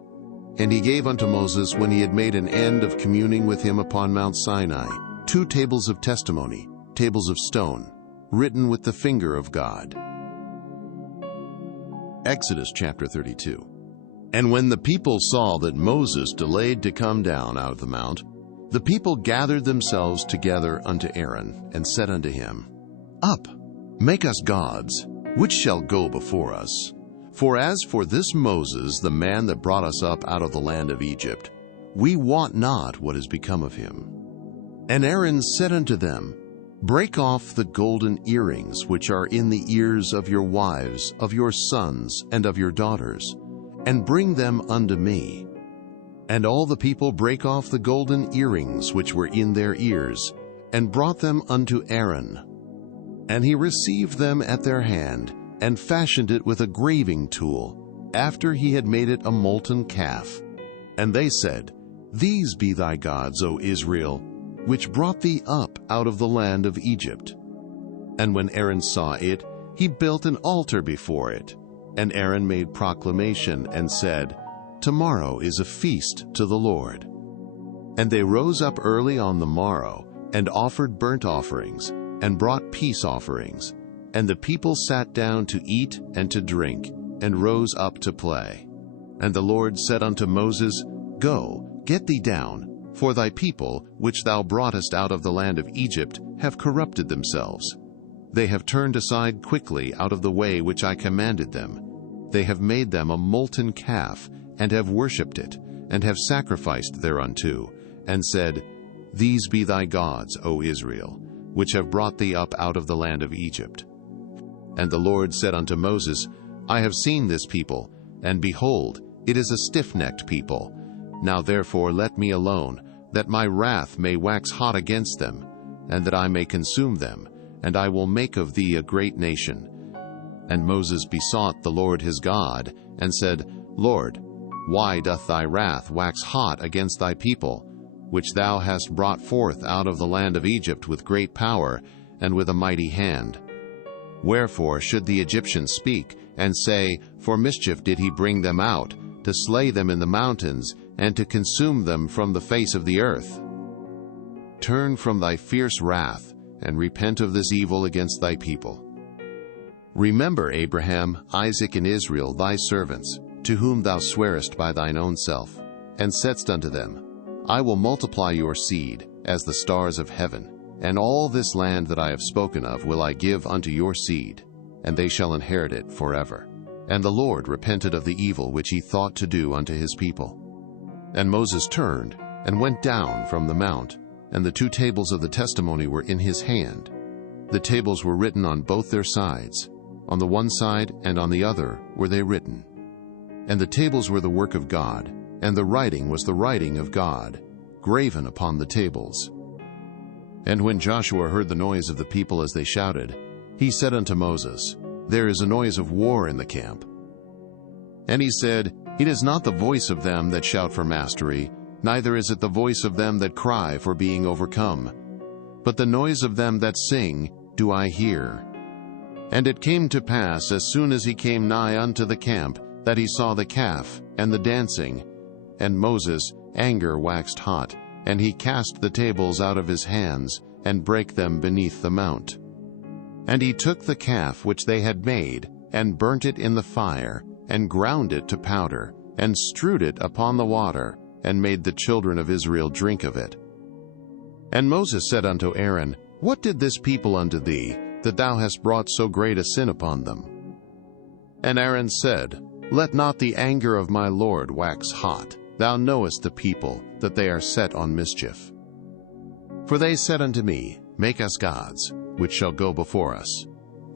And he gave unto Moses, when he had made an end of communing with him upon Mount Sinai, 2 tables of testimony, tables of stone, written with the finger of God. Exodus chapter 32. And when the people saw that Moses delayed to come down out of the mount, the people gathered themselves together unto Aaron, and said unto him, Up, make us gods, which shall go before us. For as for this Moses, the man that brought us up out of the land of Egypt, we wot not what is become of him. And Aaron said unto them, Break off the golden earrings which are in the ears of your wives, of your sons, and of your daughters, and bring them unto me. And all the people brake off the golden earrings which were in their ears, and brought them unto Aaron. And he received them at their hand, and fashioned it with a graving tool, after he had made it a molten calf. And they said, These be thy gods, O Israel, which brought thee up out of the land of Egypt. And when Aaron saw it, he built an altar before it. And Aaron made proclamation, and said, Tomorrow is a feast to the Lord. And they rose up early on the morrow, and offered burnt offerings, and brought peace offerings. And the people sat down to eat and to drink, and rose up to play. And the Lord said unto Moses, Go, get thee down, for thy people, which thou broughtest out of the land of Egypt, have corrupted themselves. They have turned aside quickly out of the way which I commanded them. They have made them a molten calf, and have worshipped it, and have sacrificed thereunto, and said, These be thy gods, O Israel, which have brought thee up out of the land of Egypt. And the Lord said unto Moses, I have seen this people, and behold, it is a stiff-necked people. Now therefore let me alone, that my wrath may wax hot against them, and that I may consume them, and I will make of thee a great nation. And Moses besought the Lord his God, and said, Lord, why doth thy wrath wax hot against thy people, which thou hast brought forth out of the land of Egypt with great power, and with a mighty hand? Wherefore should the Egyptians speak, and say, For mischief did he bring them out, to slay them in the mountains, and to consume them from the face of the earth? Turn from thy fierce wrath, and repent of this evil against thy people. Remember Abraham, Isaac, and Israel thy servants, to whom thou swarest by thine own self, and saidst unto them, I will multiply your seed as the stars of heaven, and all this land that I have spoken of will I give unto your seed, and they shall inherit it forever. And the Lord repented of the evil which he thought to do unto his people. And Moses turned, and went down from the mount, and the 2 tables of the testimony were in his hand. The tables were written on both their sides. On the one side and on the other were they written. And the tables were the work of God, and the writing was the writing of God, graven upon the tables. And when Joshua heard the noise of the people as they shouted, he said unto Moses, There is a noise of war in the camp. And he said, It is not the voice of them that shout for mastery, neither is it the voice of them that cry for being overcome. But the noise of them that sing do I hear. And it came to pass, as soon as he came nigh unto the camp, that he saw the calf and the dancing. And Moses' anger waxed hot, and he cast the tables out of his hands, and brake them beneath the mount. And he took the calf which they had made, and burnt it in the fire, and ground it to powder, and strewed it upon the water, and made the children of Israel drink of it. And Moses said unto Aaron, What did this people unto thee, that thou hast brought so great a sin upon them? And Aaron said, Let not the anger of my Lord wax hot. Thou knowest the people, that they are set on mischief. For they said unto me, Make us gods, which shall go before us.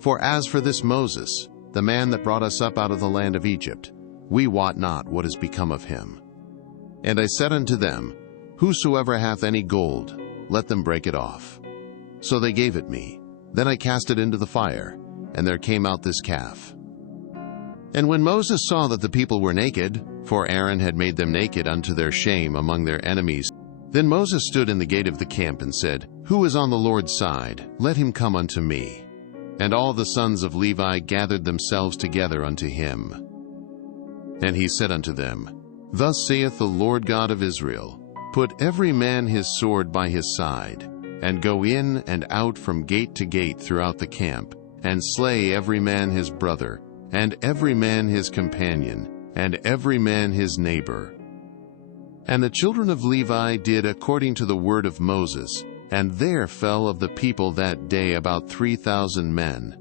For as for this Moses, the man that brought us up out of the land of Egypt, we wot not what is become of him. And I said unto them, Whosoever hath any gold, let them break it off. So they gave it me. Then I cast it into the fire, and there came out this calf. And when Moses saw that the people were naked, for Aaron had made them naked unto their shame among their enemies, then Moses stood in the gate of the camp and said, Who is on the Lord's side? Let him come unto me. And all the sons of Levi gathered themselves together unto him. And he said unto them, Thus saith the Lord God of Israel, Put every man his sword by his side, and go in and out from gate to gate throughout the camp, and slay every man his brother, and every man his companion, and every man his neighbor. And the children of Levi did according to the word of Moses, and there fell of the people that day about 3,000 men.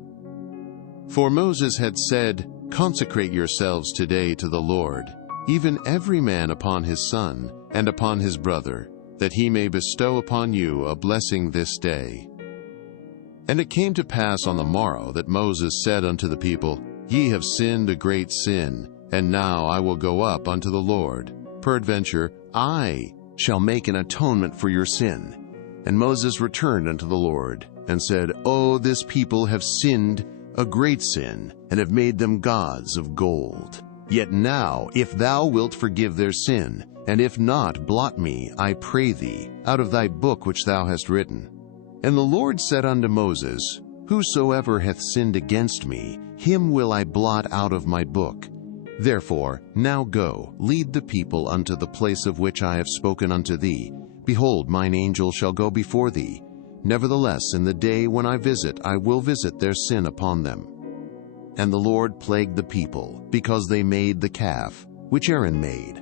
For Moses had said, Consecrate yourselves today to the Lord, even every man upon his son, and upon his brother, that he may bestow upon you a blessing this day. And it came to pass on the morrow that Moses said unto the people, Ye have sinned a great sin, and now I will go up unto the Lord. Peradventure, I shall make an atonement for your sin. And Moses returned unto the Lord, and said, O this people have sinned a great sin, and have made them gods of gold. Yet now, if thou wilt forgive their sin, and if not, blot me, I pray thee, out of thy book which thou hast written. And the Lord said unto Moses, Whosoever hath sinned against me, him will I blot out of my book. Therefore, now go, lead the people unto the place of which I have spoken unto thee. Behold, mine angel shall go before thee. Nevertheless, in the day when I visit, I will visit their sin upon them. And the Lord plagued the people, because they made the calf, which Aaron made.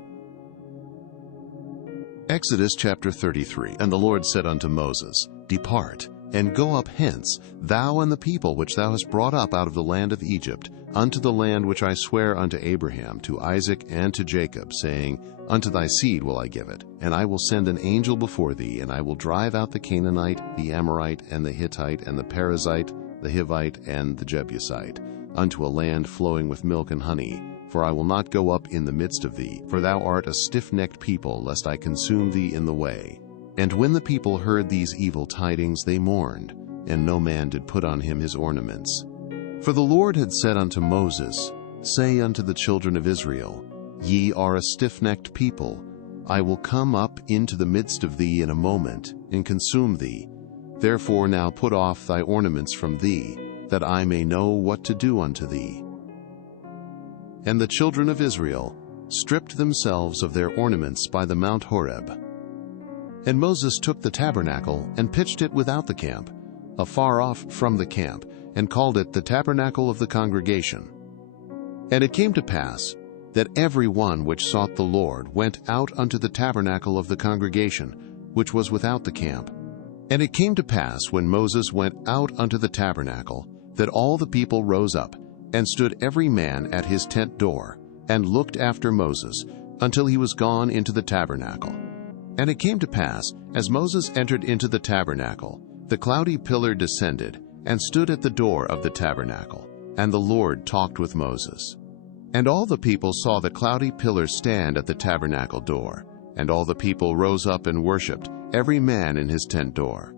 Exodus chapter 33. And the Lord said unto Moses, Depart, and go up hence, thou and the people which thou hast brought up out of the land of Egypt, unto the land which I swear unto Abraham, to Isaac, and to Jacob, saying, Unto thy seed will I give it, and I will send an angel before thee, and I will drive out the Canaanite, the Amorite, and the Hittite, and the Perizzite, the Hivite, and the Jebusite, unto a land flowing with milk and honey. For I will not go up in the midst of thee, for thou art a stiff-necked people, lest I consume thee in the way. And when the people heard these evil tidings, they mourned, and no man did put on him his ornaments. For the Lord had said unto Moses, Say unto the children of Israel, Ye are a stiff-necked people. I will come up into the midst of thee in a moment, and consume thee. Therefore now put off thy ornaments from thee, that I may know what to do unto thee. And the children of Israel stripped themselves of their ornaments by the Mount Horeb. And Moses took the tabernacle, and pitched it without the camp, afar off from the camp, and called it the tabernacle of the congregation. And it came to pass, that every one which sought the Lord went out unto the tabernacle of the congregation, which was without the camp. And it came to pass, when Moses went out unto the tabernacle, that all the people rose up, and stood every man at his tent door, and looked after Moses, until he was gone into the tabernacle. And it came to pass, as Moses entered into the tabernacle, the cloudy pillar descended, and stood at the door of the tabernacle, and the Lord talked with Moses. And all the people saw the cloudy pillar stand at the tabernacle door, and all the people rose up and worshipped, every man in his tent door.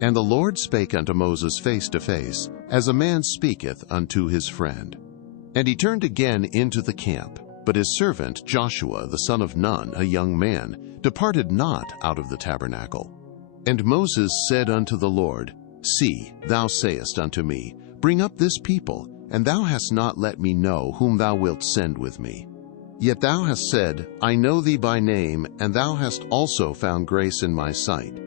And the Lord spake unto Moses face to face, as a man speaketh unto his friend. And he turned again into the camp, but his servant Joshua the son of Nun, a young man, departed not out of the tabernacle. And Moses said unto the Lord, See, thou sayest unto me, Bring up this people, and thou hast not let me know whom thou wilt send with me. Yet thou hast said, I know thee by name, and thou hast also found grace in my sight.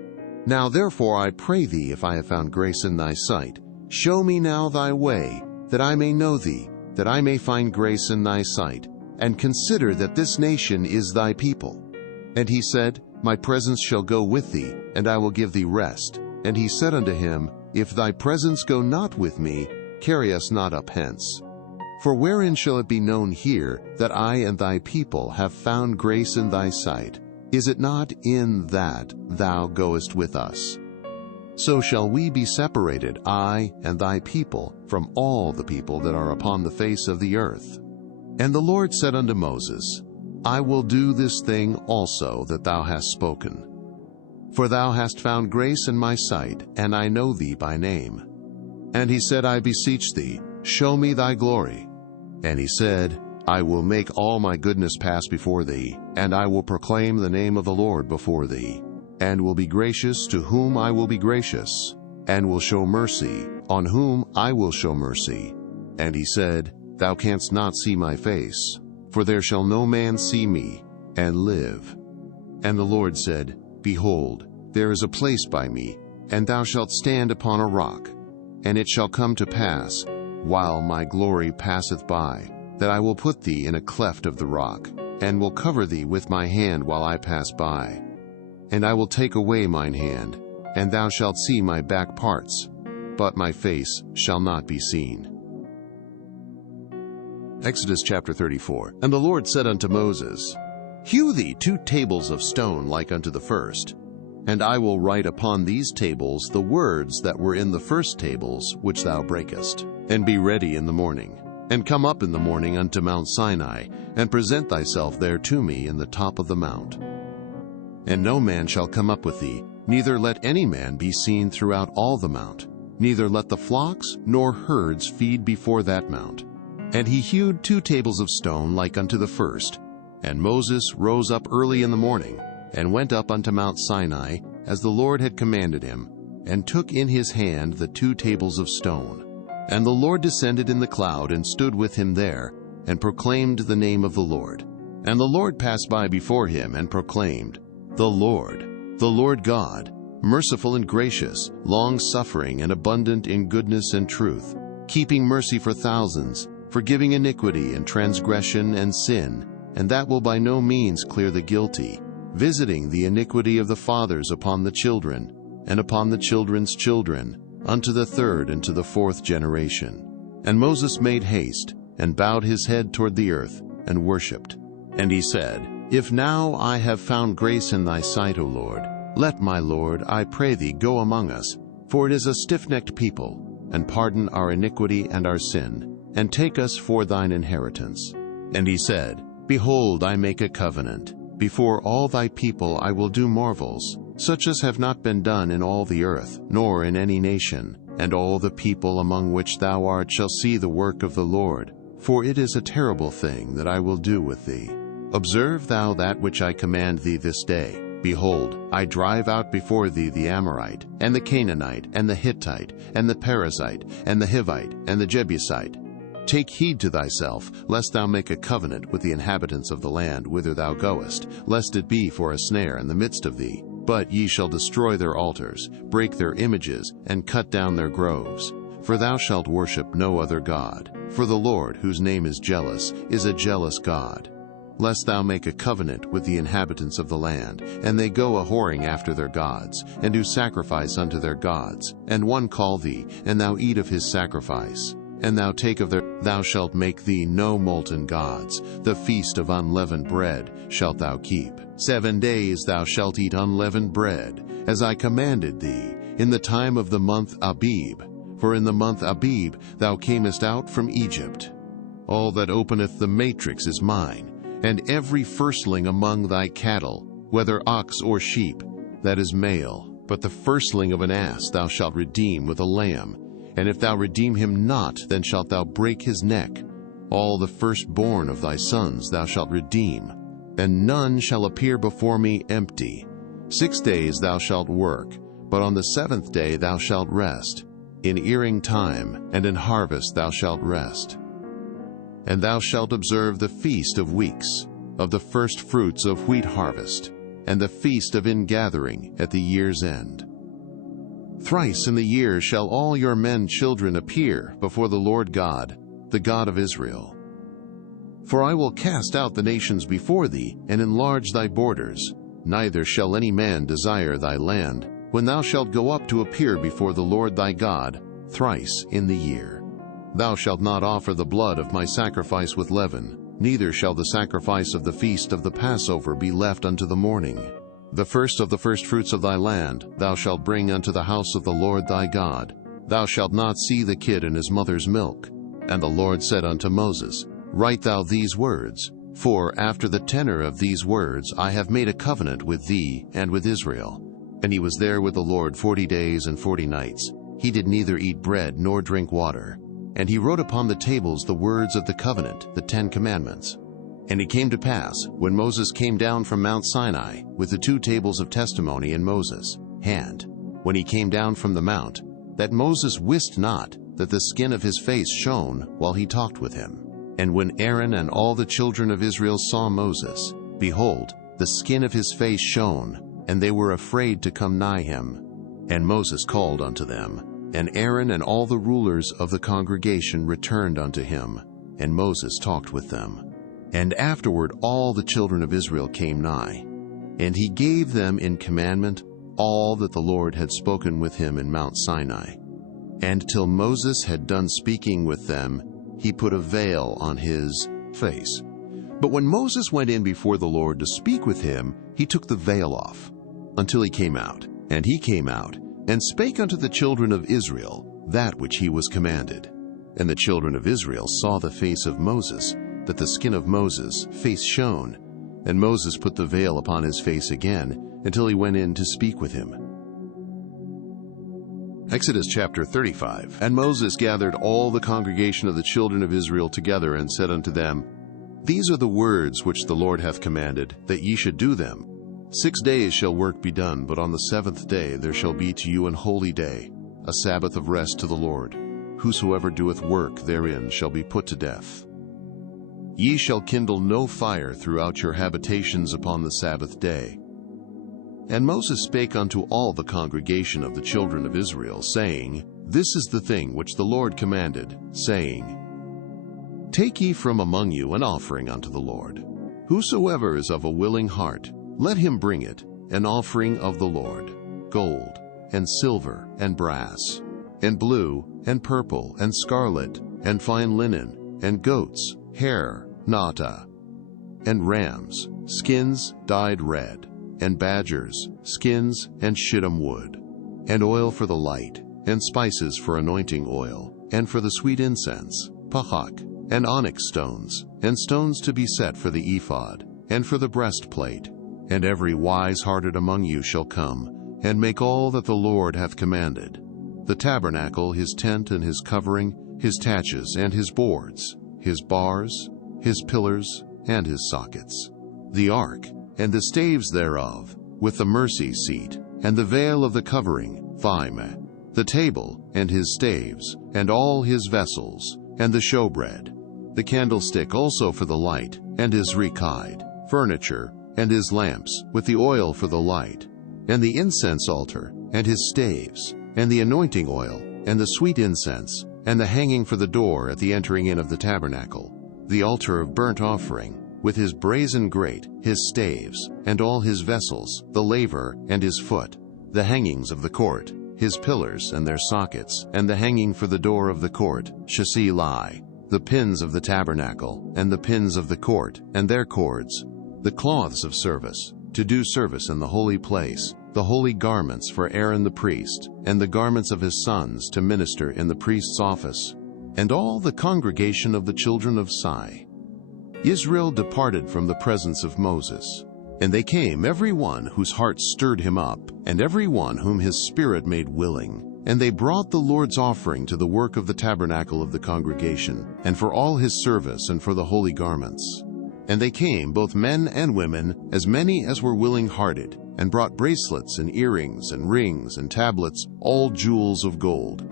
Now therefore I pray thee, if I have found grace in thy sight, show me now thy way, that I may know thee, that I may find grace in thy sight, and consider that this nation is thy people. And he said, My presence shall go with thee, and I will give thee rest. And he said unto him, If thy presence go not with me, carry us not up hence. For wherein shall it be known here that I and thy people have found grace in thy sight? Is it not in that thou goest with us? So shall we be separated, I and thy people, from all the people that are upon the face of the earth. And the Lord said unto Moses, I will do this thing also that thou hast spoken. For thou hast found grace in my sight, and I know thee by name. And he said, I beseech thee, show me thy glory. And he said, I will make all my goodness pass before thee, and I will proclaim the name of the Lord before thee, and will be gracious to whom I will be gracious, and will show mercy on whom I will show mercy. And he said, Thou canst not see my face, for there shall no man see me and live. And the Lord said, Behold, there is a place by me, and thou shalt stand upon a rock. And it shall come to pass, while my glory passeth by, that I will put thee in a cleft of the rock, and will cover thee with my hand while I pass by. And I will take away mine hand, and thou shalt see my back parts, but my face shall not be seen. Exodus chapter 34. And the Lord said unto Moses, Hew thee 2 tables of stone like unto the first, and I will write upon these tables the words that were in the first tables which thou breakest. And be ready in the morning, and come up in the morning unto Mount Sinai, and present thyself there to me in the top of the mount. And no man shall come up with thee, neither let any man be seen throughout all the mount, neither let the flocks nor herds feed before that mount. And he hewed 2 tables of stone like unto the first. And Moses rose up early in the morning, and went up unto Mount Sinai, as the Lord had commanded him, and took in his hand the 2 tables of stone. And the Lord descended in the cloud, and stood with him there, and proclaimed the name of the Lord. And the Lord passed by before him, and proclaimed, The Lord God, merciful and gracious, long-suffering and abundant in goodness and truth, keeping mercy for thousands, forgiving iniquity and transgression and sin, and that will by no means clear the guilty, visiting the iniquity of the fathers upon the children, and upon the children's children, unto the third and to the fourth generation. And Moses made haste, and bowed his head toward the earth, and worshipped. And he said, If now I have found grace in thy sight, O Lord, let my Lord, I pray thee, go among us, for it is a stiff-necked people, and pardon our iniquity and our sin, and take us for thine inheritance. And he said, Behold, I make a covenant. Before all thy people I will do marvels, such as have not been done in all the earth, nor in any nation, and all the people among which thou art shall see the work of the Lord, for it is a terrible thing that I will do with thee. Observe thou that which I command thee this day. Behold, I drive out before thee the Amorite, and the Canaanite, and the Hittite, and the Perizzite, and the Hivite, and the Jebusite. Take heed to thyself, lest thou make a covenant with the inhabitants of the land whither thou goest, lest it be for a snare in the midst of thee. But ye shall destroy their altars, break their images, and cut down their groves. For thou shalt worship no other God. For the Lord, whose name is jealous, is a jealous God. Lest thou make a covenant with the inhabitants of the land, and they go a-whoring after their gods, and do sacrifice unto their gods, and one call thee, and thou eat of his sacrifice. And thou take of their, thou shalt make thee no molten gods. The feast of unleavened bread shalt thou keep. 7 days thou shalt eat unleavened bread, as I commanded thee, in the time of the month Abib. For in the month Abib thou camest out from Egypt. All that openeth the matrix is mine, and every firstling among thy cattle, whether ox or sheep, that is male. But the firstling of an ass thou shalt redeem with a lamb, and if thou redeem him not, then shalt thou break his neck. All the firstborn of thy sons thou shalt redeem, and none shall appear before me empty. 6 days thou shalt work, but on the 7th day thou shalt rest. In earing time and in harvest thou shalt rest. And thou shalt observe the feast of weeks, of the first fruits of wheat harvest, and the feast of ingathering at the year's end. Thrice in the year shall all your men children appear before the Lord God, the God of Israel. For I will cast out the nations before thee, and enlarge thy borders. Neither shall any man desire thy land, when thou shalt go up to appear before the Lord thy God, thrice in the year. Thou shalt not offer the blood of my sacrifice with leaven, neither shall the sacrifice of the feast of the Passover be left unto the morning. The first of the firstfruits of thy land thou shalt bring unto the house of the Lord thy God. Thou shalt not see the kid in his mother's milk. And the Lord said unto Moses, Write thou these words, for after the tenor of these words I have made a covenant with thee and with Israel. And he was there with the Lord 40 days and 40 nights. He did neither eat bread nor drink water. And he wrote upon the tables the words of the covenant, the 10 commandments. And it came to pass, when Moses came down from Mount Sinai, with the 2 tables of testimony in Moses' hand, when he came down from the mount, that Moses wist not that the skin of his face shone while he talked with him. And when Aaron and all the children of Israel saw Moses, behold, the skin of his face shone, and they were afraid to come nigh him. And Moses called unto them, and Aaron and all the rulers of the congregation returned unto him, and Moses talked with them. And afterward all the children of Israel came nigh, and he gave them in commandment all that the Lord had spoken with him in Mount Sinai. And till Moses had done speaking with them, he put a veil on his face. But when Moses went in before the Lord to speak with him, he took the veil off, until he came out. And he came out, and spake unto the children of Israel that which he was commanded. And the children of Israel saw the face of Moses, that the skin of Moses' face shone. And Moses put the veil upon his face again, until he went in to speak with him. Exodus chapter 35. And Moses gathered all the congregation of the children of Israel together, and said unto them, These are the words which the Lord hath commanded, that ye should do them. 6 days shall work be done, but on the 7th day there shall be to you an holy day, a Sabbath of rest to the Lord. Whosoever doeth work therein shall be put to death. Ye shall kindle no fire throughout your habitations upon the Sabbath day. And Moses spake unto all the congregation of the children of Israel, saying, This is the thing which the Lord commanded, saying, Take ye from among you an offering unto the Lord. Whosoever is of a willing heart, let him bring it, an offering of the Lord, gold, and silver, and brass, and blue, and purple, and scarlet, and fine linen, and goats, hair, nata, and rams, skins dyed red, and badgers, skins, and shittim wood, and oil for the light, and spices for anointing oil, and for the sweet incense, pahak, and onyx stones, and stones to be set for the ephod, and for the breastplate. And every wise-hearted among you shall come, and make all that the Lord hath commanded: the tabernacle, his tent and his covering, his taches and his boards, his bars, his pillars and his sockets, the ark, and the staves thereof, with the mercy seat, and the veil of the covering, thime, the table, and his staves, and all his vessels, and the showbread, the candlestick also for the light, and his rekide, furniture, and his lamps, with the oil for the light, and the incense altar, and his staves, and the anointing oil, and the sweet incense, and the hanging for the door at the entering in of the tabernacle, the altar of burnt offering, with his brazen grate, his staves, and all his vessels, the laver, and his foot, the hangings of the court, his pillars and their sockets, and the hanging for the door of the court, shasilai, the pins of the tabernacle, and the pins of the court, and their cords, the cloths of service, to do service in the holy place, the holy garments for Aaron the priest, and the garments of his sons to minister in the priest's office, and all the congregation of the children of Sai. Israel departed from the presence of Moses, and they came, every one whose heart stirred him up, and every one whom his spirit made willing. And they brought the Lord's offering to the work of the tabernacle of the congregation, and for all his service, and for the holy garments. And they came, both men and women, as many as were willing-hearted, and brought bracelets, and earrings, and rings, and tablets, all jewels of gold.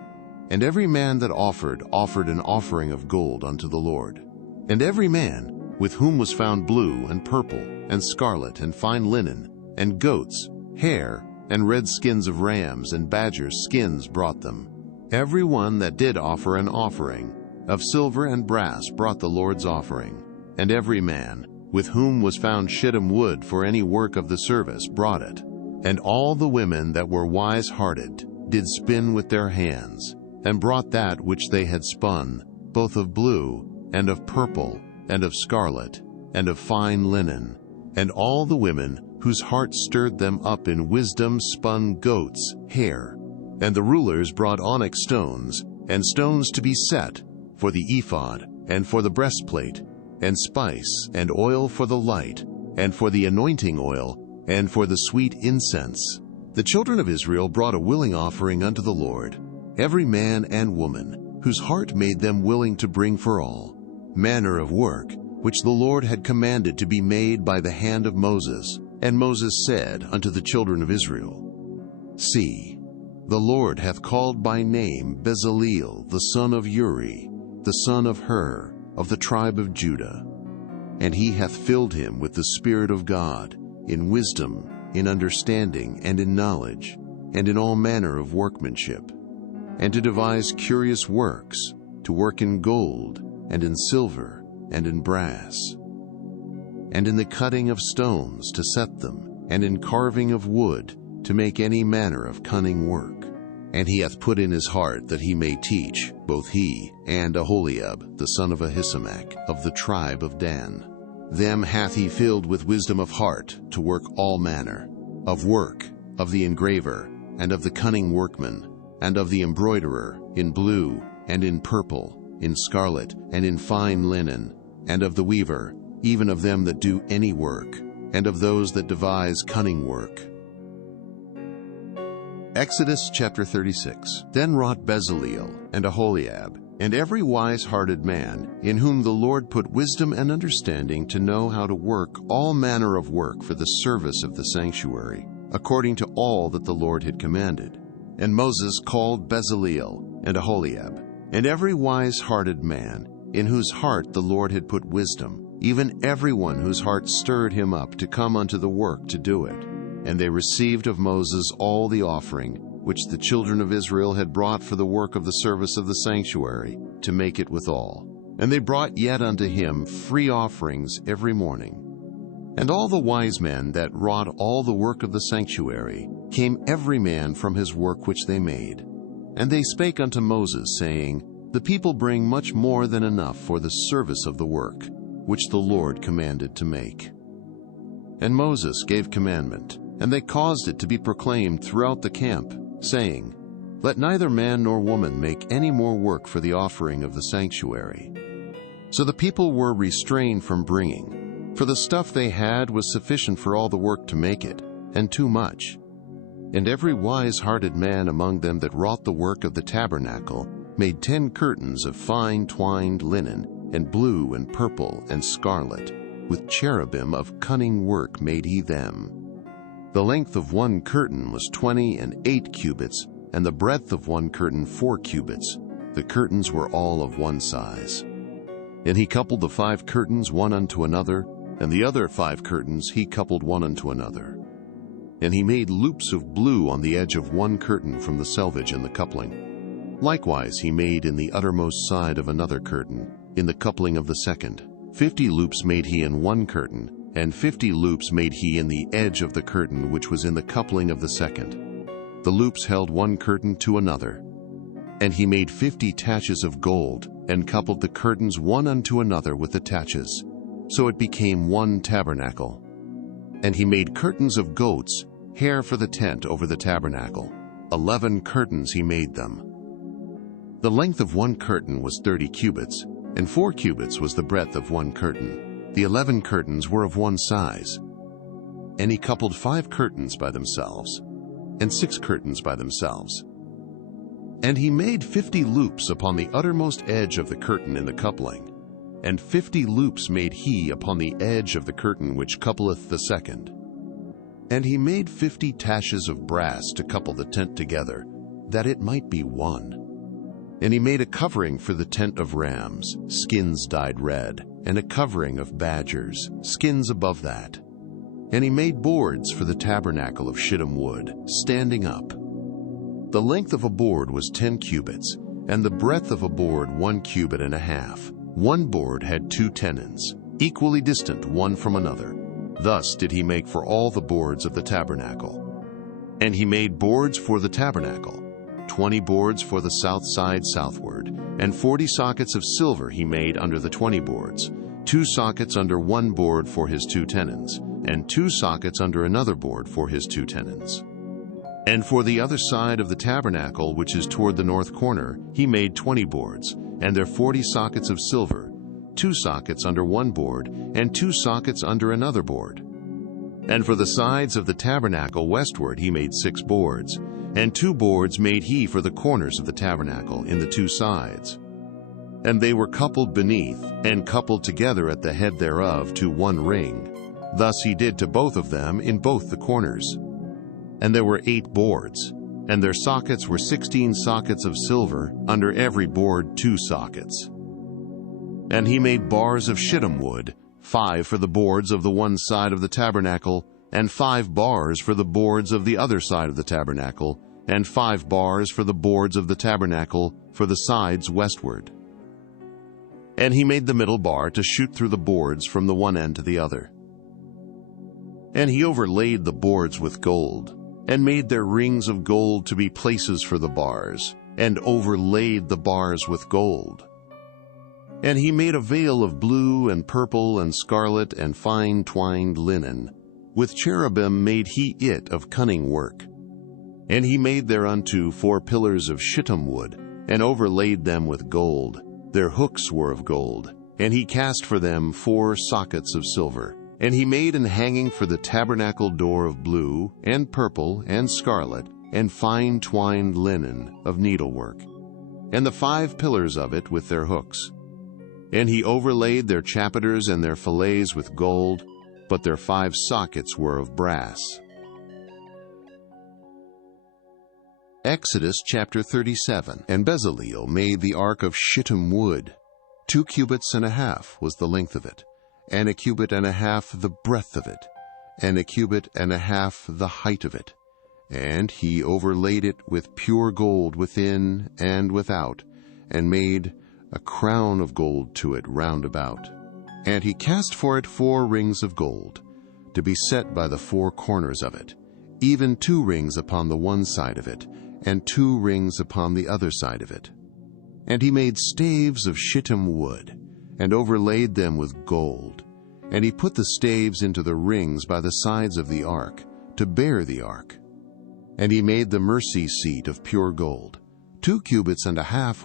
And every man that offered an offering of gold unto the Lord. And every man, with whom was found blue, and purple, and scarlet, and fine linen, and goats, hair, and red skins of rams and badgers' skins brought them. Every one that did offer an offering of silver and brass brought the Lord's offering. And every man, with whom was found shittim wood for any work of the service, brought it. And all the women that were wise-hearted did spin with their hands, and brought that which they had spun, both of blue, and of purple, and of scarlet, and of fine linen. And all the women whose hearts stirred them up in wisdom spun goats' hair. And the rulers brought onyx stones, and stones to be set, for the ephod, and for the breastplate, and spice, and oil for the light, and for the anointing oil, and for the sweet incense. The children of Israel brought a willing offering unto the Lord, every man and woman, whose heart made them willing to bring for all manner of work, which the Lord had commanded to be made by the hand of Moses. And Moses said unto the children of Israel, See, the Lord hath called by name Bezaleel the son of Uri, the son of Hur, of the tribe of Judah. And he hath filled him with the Spirit of God, in wisdom, in understanding, and in knowledge, and in all manner of workmanship, and to devise curious works, to work in gold, and in silver, and in brass, and in the cutting of stones to set them, and in carving of wood, to make any manner of cunning work. And he hath put in his heart that he may teach, both he and Aholiab, the son of Ahisamach, of the tribe of Dan. Them hath he filled with wisdom of heart, to work all manner of work, of the engraver, and of the cunning workman, and of the embroiderer, in blue, and in purple, in scarlet, and in fine linen, and of the weaver, even of them that do any work, and of those that devise cunning work. Exodus chapter 36. Then wrought Bezaleel and Aholiab, and every wise-hearted man, in whom the Lord put wisdom and understanding to know how to work all manner of work for the service of the sanctuary, according to all that the Lord had commanded. And Moses called Bezaleel and Aholiab, and every wise-hearted man, in whose heart the Lord had put wisdom, even every one whose heart stirred him up to come unto the work to do it. And they received of Moses all the offering which the children of Israel had brought for the work of the service of the sanctuary, to make it withal. And they brought yet unto him free offerings every morning. And all the wise men that wrought all the work of the sanctuary came every man from his work which they made. And they spake unto Moses, saying, The people bring much more than enough for the service of the work, which the Lord commanded to make. And Moses gave commandment, and they caused it to be proclaimed throughout the camp, saying, Let neither man nor woman make any more work for the offering of the sanctuary. So the people were restrained from bringing, for the stuff they had was sufficient for all the work to make it, and too much. And every wise-hearted man among them that wrought the work of the tabernacle made 10 curtains of fine twined linen, and blue and purple and scarlet, with cherubim of cunning work made he them. The length of one curtain was 28 cubits, and the breadth of one curtain 4 cubits. The curtains were all of one size. And he coupled the 5 curtains one unto another, and the other 5 curtains he coupled one unto another. And he made loops of blue on the edge of one curtain from the selvage in the coupling. Likewise he made in the uttermost side of another curtain, in the coupling of the second. 50 loops made he in one curtain, and 50 loops made he in the edge of the curtain which was in the coupling of the second. The loops held one curtain to another. And he made 50 taches of gold, and coupled the curtains one unto another with the taches. So it became one tabernacle. And he made curtains of goats, hair for the tent over the tabernacle. 11 curtains he made them. The length of one curtain was 30 cubits, and 4 cubits was the breadth of one curtain. The 11 curtains were of one size. And he coupled 5 curtains by themselves, and 6 curtains by themselves. And he made 50 loops upon the uttermost edge of the curtain in the coupling, and 50 loops made he upon the edge of the curtain which coupleth the second. And he made 50 taches of brass to couple the tent together, that it might be one. And he made a covering for the tent of rams, skins dyed red, and a covering of badgers, skins above that. And he made boards for the tabernacle of shittim wood, standing up. The length of a board was 10 cubits, and the breadth of a board 1 cubit and a half. One board had 2 tenons, equally distant one from another. Thus did he make for all the boards of the tabernacle. And he made boards for the tabernacle, 20 boards for the south side southward, and 40 sockets of silver he made under the 20 boards, 2 sockets under one board for his 2 tenons, and 2 sockets under another board for his 2 tenons. And for the other side of the tabernacle, which is toward the north corner, he made 20 boards, and their 40 sockets of silver, 2 sockets under one board, and 2 sockets under another board. And for the sides of the tabernacle westward he made 6 boards, and 2 boards made he for the corners of the tabernacle in the 2 sides. And they were coupled beneath, and coupled together at the head thereof to one ring. Thus he did to both of them in both the corners. And there were 8 boards, and their sockets were 16 sockets of silver, under every board 2 sockets. And he made bars of shittim wood, 5 for the boards of the one side of the tabernacle, and 5 bars for the boards of the other side of the tabernacle, and 5 bars for the boards of the tabernacle for the sides westward. And he made the middle bar to shoot through the boards from the one end to the other. And he overlaid the boards with gold, and made their rings of gold to be places for the bars, and overlaid the bars with gold. And he made a veil of blue and purple and scarlet and fine twined linen. With cherubim made he it of cunning work. And he made thereunto 4 pillars of shittim wood, and overlaid them with gold. Their hooks were of gold. And he cast for them 4 sockets of silver. And he made an hanging for the tabernacle door of blue, and purple, and scarlet, and fine twined linen of needlework, and the 5 pillars of it with their hooks. And he overlaid their chapiters and their fillets with gold, but their 5 sockets were of brass. Exodus chapter 37. And Bezaleel made the ark of shittim wood. 2 cubits and a half was the length of it, and 1 cubit and a half the breadth of it, and 1.5 cubits the height of it. And he overlaid it with pure gold within and without, and made a crown of gold to it round about. And he cast for it 4 rings of gold, to be set by the 4 corners of it, even 2 rings upon the one side of it, and 2 rings upon the other side of it. And he made staves of shittim wood, and overlaid them with gold. And he put the staves into the rings by the sides of the ark, to bear the ark. And he made the mercy seat of pure gold. 2.5 cubits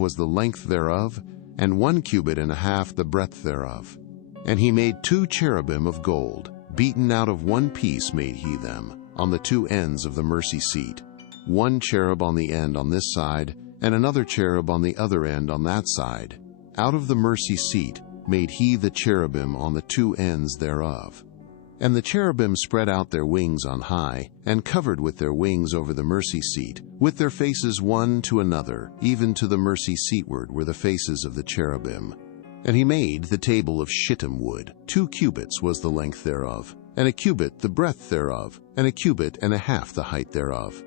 was the length thereof, and 1.5 cubits the breadth thereof. And he made 2 cherubim of gold, beaten out of 1 piece made he them, on the 2 ends of the mercy seat, 1 cherub on the end on this side, and another cherub on the other end on that side. Out of the mercy seat made he the cherubim on the 2 ends thereof. And the cherubim spread out their wings on high, and covered with their wings over the mercy seat, with their faces one to another, even to the mercy seatward were the faces of the cherubim. And he made the table of shittim wood. 2 cubits was the length thereof, and 1 cubit the breadth thereof, and 1.5 cubits the height thereof.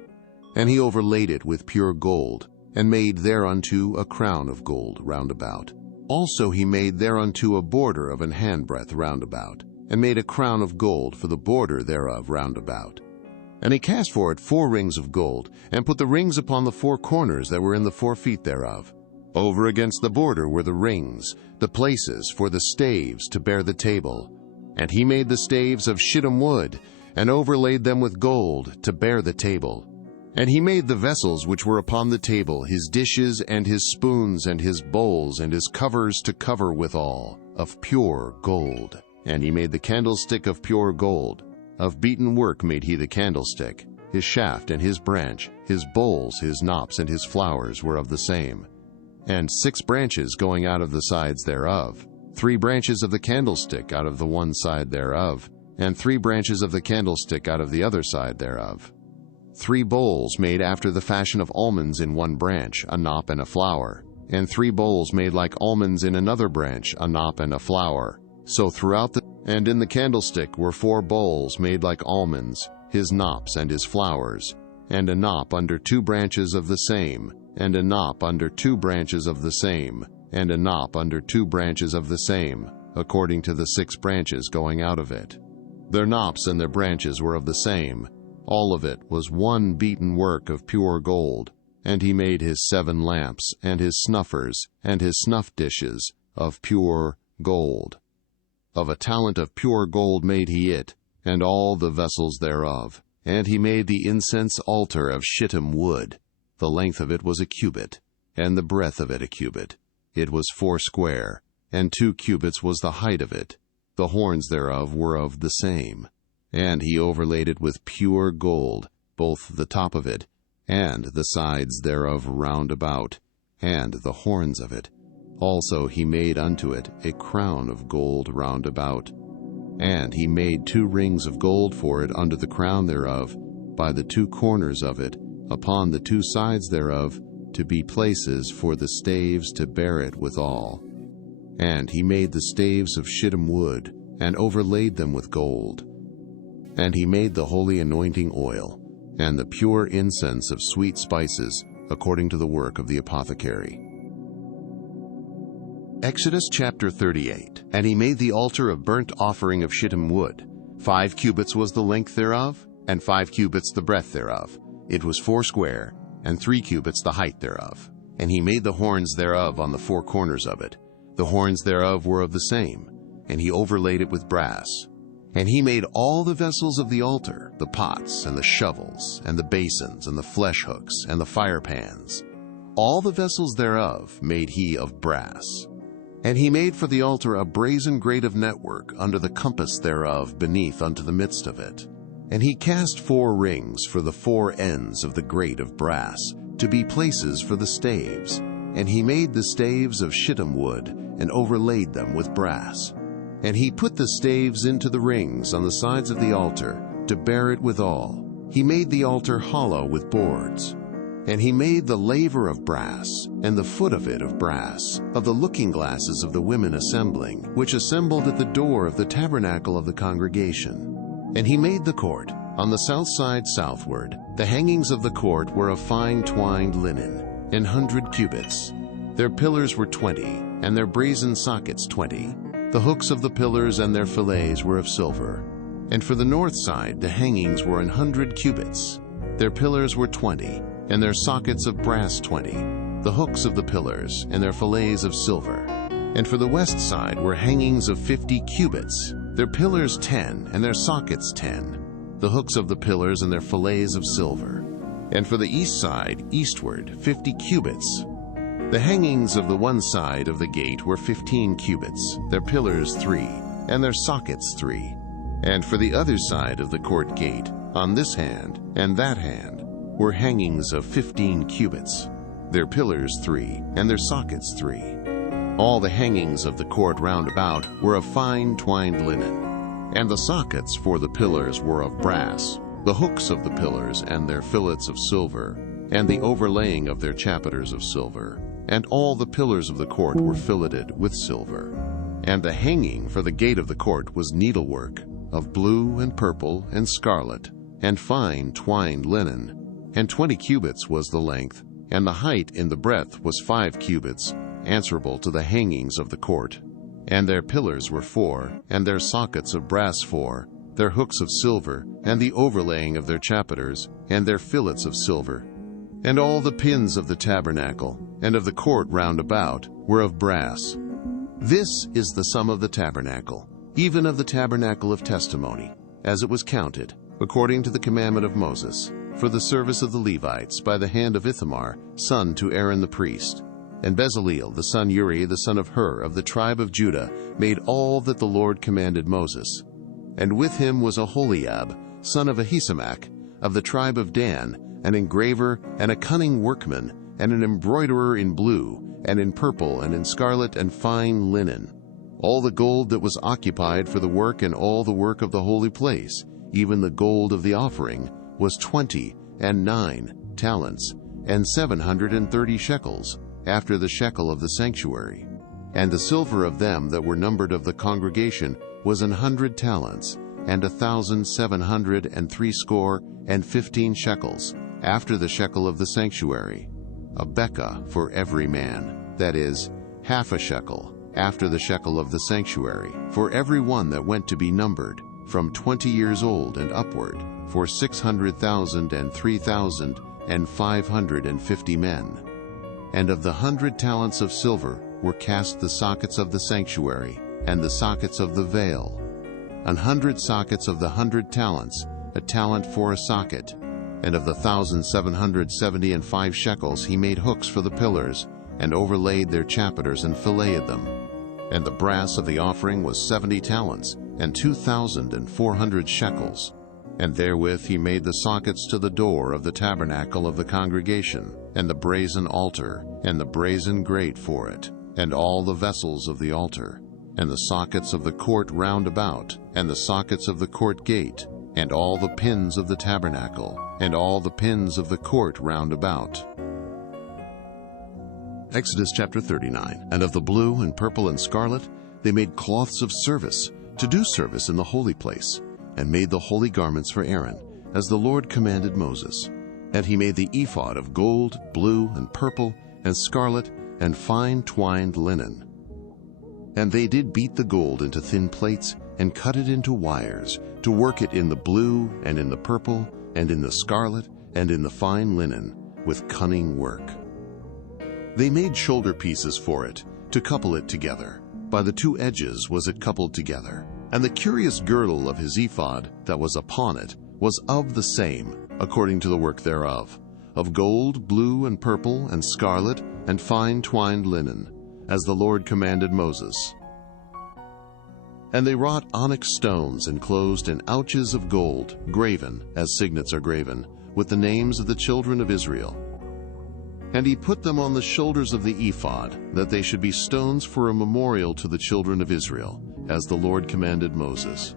And he overlaid it with pure gold, and made thereunto a crown of gold round about. Also he made thereunto a border of an handbreadth round about, and made a crown of gold for the border thereof round about. And he cast for it 4 rings of gold, and put the rings upon the 4 corners that were in the 4 feet thereof. Over against the border were the rings, the places for the staves to bear the table. And he made the staves of shittim wood, and overlaid them with gold, to bear the table. And he made the vessels which were upon the table, his dishes, and his spoons, and his bowls, and his covers to cover withal, of pure gold. And he made the candlestick of pure gold. Of beaten work made he the candlestick. His shaft and his branch, his bowls, his knops, and his flowers were of the same. And 6 branches going out of the sides thereof, 3 branches of the candlestick out of the one side thereof, and 3 branches of the candlestick out of the other side thereof. 3 bowls made after the fashion of almonds in one branch, a knop and a flower, and 3 bowls made like almonds in another branch, a knop and a flower. So throughout and in the candlestick were 4 bowls made like almonds, his knops and his flowers, and a knop under 2 branches of the same, and a knop under 2 branches of the same, and a knop under 2 branches of the same, according to the 6 branches going out of it. Their knops and their branches were of the same. All of it was one beaten work of pure gold. And he made his 7 lamps, and his snuffers, and his snuff dishes, of pure gold. Of a talent of pure gold made he it, and all the vessels thereof. And he made the incense altar of shittim wood. The length of it was 1 cubit, and the breadth of it 1 cubit. It was 4 square, and 2 cubits was the height of it. The horns thereof were of the same. And he overlaid it with pure gold, both the top of it, and the sides thereof round about, and the horns of it. Also he made unto it a crown of gold round about. And he made 2 rings of gold for it under the crown thereof, by the 2 corners of it, upon the 2 sides thereof, to be places for the staves to bear it withal. And he made the staves of shittim wood, and overlaid them with gold. And he made the holy anointing oil, and the pure incense of sweet spices, according to the work of the apothecary. Exodus chapter 38. And he made the altar of burnt offering of shittim wood. 5 cubits was the length thereof, and 5 cubits the breadth thereof. It was 4 square, and 3 cubits the height thereof. And he made the horns thereof on the 4 corners of it. The horns thereof were of the same, and he overlaid it with brass. And he made all the vessels of the altar, the pots, and the shovels, and the basins, and the flesh hooks, and the fire pans. All the vessels thereof made he of brass. And he made for the altar a brazen grate of network under the compass thereof beneath unto the midst of it. And he cast 4 rings for the 4 ends of the grate of brass, to be places for the staves. And he made the staves of shittim wood, and overlaid them with brass. And he put the staves into the rings on the sides of the altar, to bear it withal. He made the altar hollow with boards. And he made the laver of brass, and the foot of it of brass, of the looking glasses of the women assembling, which assembled at the door of the tabernacle of the congregation. And he made the court. On the south side southward, the hangings of the court were of fine twined linen, 100 cubits. Their pillars were 20, and their brazen sockets 20. The hooks of the pillars and their fillets were of silver. And for the north side the hangings were 100 cubits. Their pillars were 20, and their sockets of brass 20. The hooks of the pillars and their fillets of silver. And for the west side were hangings of 50 cubits. Their pillars 10, and their sockets 10. The hooks of the pillars and their fillets of silver. And for the east side, eastward, 50 cubits. The hangings of the one side of the gate were 15 cubits, their pillars 3, and their sockets 3. And for the other side of the court gate, on this hand and that hand, were hangings of 15 cubits, their pillars 3, and their sockets 3. All the hangings of the court round about were of fine twined linen. And the sockets for the pillars were of brass, the hooks of the pillars and their fillets of silver, and the overlaying of their chapiters of silver. And all the pillars of the court were filleted with silver. And the hanging for the gate of the court was needlework, of blue and purple and scarlet, and fine twined linen. And 20 cubits was the length, and the height in the breadth was 5 cubits, answerable to the hangings of the court. And their pillars were 4, and their sockets of brass 4, their hooks of silver, and the overlaying of their chapiters, and their fillets of silver. And all the pins of the tabernacle, and of the court round about, were of brass. This is the sum of the tabernacle, even of the tabernacle of testimony, as it was counted, according to the commandment of Moses, for the service of the Levites, by the hand of Ithamar, son to Aaron the priest. And Bezaleel, the son Uri, the son of Hur, of the tribe of Judah, made all that the Lord commanded Moses. And with him was Aholiab, son of Ahisamach, of the tribe of Dan, an engraver, and a cunning workman, and an embroiderer in blue, and in purple, and in scarlet, and fine linen. All the gold that was occupied for the work and all the work of the holy place, even the gold of the offering, was 29 talents, and 730 shekels, after the shekel of the sanctuary. And the silver of them that were numbered of the congregation was 100 talents, and 1,763 shekels, after the shekel of the sanctuary. A bekah for every man, that is, half a shekel, after the shekel of the sanctuary, for every one that went to be numbered, from 20 years old and upward, for 600,000 and 3,550 men. And of the 100 talents of silver were cast the sockets of the sanctuary, and the sockets of the veil. 100 sockets of the 100 talents, a talent for a socket. And of the 1,775 shekels he made hooks for the pillars, and overlaid their chapiters and filleted them. And the brass of the offering was 70 talents, and 2,400 shekels. And therewith he made the sockets to the door of the tabernacle of the congregation, and the brazen altar, and the brazen grate for it, and all the vessels of the altar, and the sockets of the court round about, and the sockets of the court gate, and all the pins of the tabernacle, and all the pins of the court round about. Exodus chapter 39. And of the blue and purple and scarlet they made cloths of service, to do service in the holy place, and made the holy garments for Aaron, as the Lord commanded Moses. And he made the ephod of gold, blue, and purple, and scarlet, and fine twined linen. And they did beat the gold into thin plates, and cut it into wires, to work it in the blue, and in the purple, and in the scarlet, and in the fine linen, with cunning work. They made shoulder pieces for it, to couple it together. By the 2 edges was it coupled together. And the curious girdle of his ephod that was upon it was of the same, according to the work thereof, of gold, blue, and purple, and scarlet, and fine twined linen, as the Lord commanded Moses. And they wrought onyx stones enclosed in ouches of gold, graven, as signets are graven, with the names of the children of Israel. And he put them on the shoulders of the ephod, that they should be stones for a memorial to the children of Israel, as the Lord commanded Moses.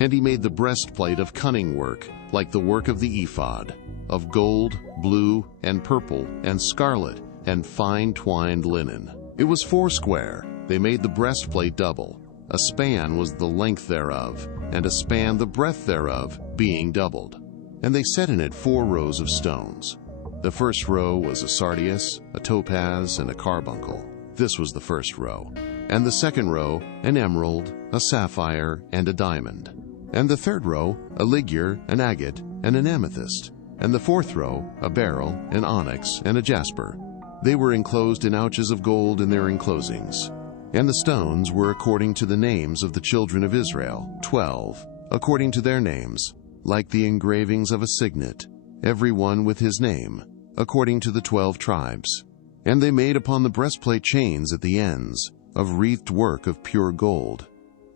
And he made the breastplate of cunning work, like the work of the ephod, of gold, blue, and purple, and scarlet, and fine twined linen. It was 4 square. They made the breastplate double. A span was the length thereof, and a span the breadth thereof, being doubled. And they set in it 4 rows of stones. The first row was a sardius, a topaz, and a carbuncle. This was the first row. And the second row, an emerald, a sapphire, and a diamond. And the third row, a ligure, an agate, and an amethyst. And the fourth row, a beryl, an onyx, and a jasper. They were enclosed in ouches of gold in their enclosings. And the stones were according to the names of the children of Israel, 12, according to their names, like the engravings of a signet, every one with his name, according to the 12 tribes. And they made upon the breastplate chains at the ends, of wreathed work of pure gold.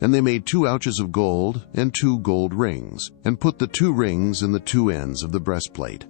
And they made 2 ouches of gold, and 2 gold rings, and put the 2 rings in the 2 ends of the breastplate.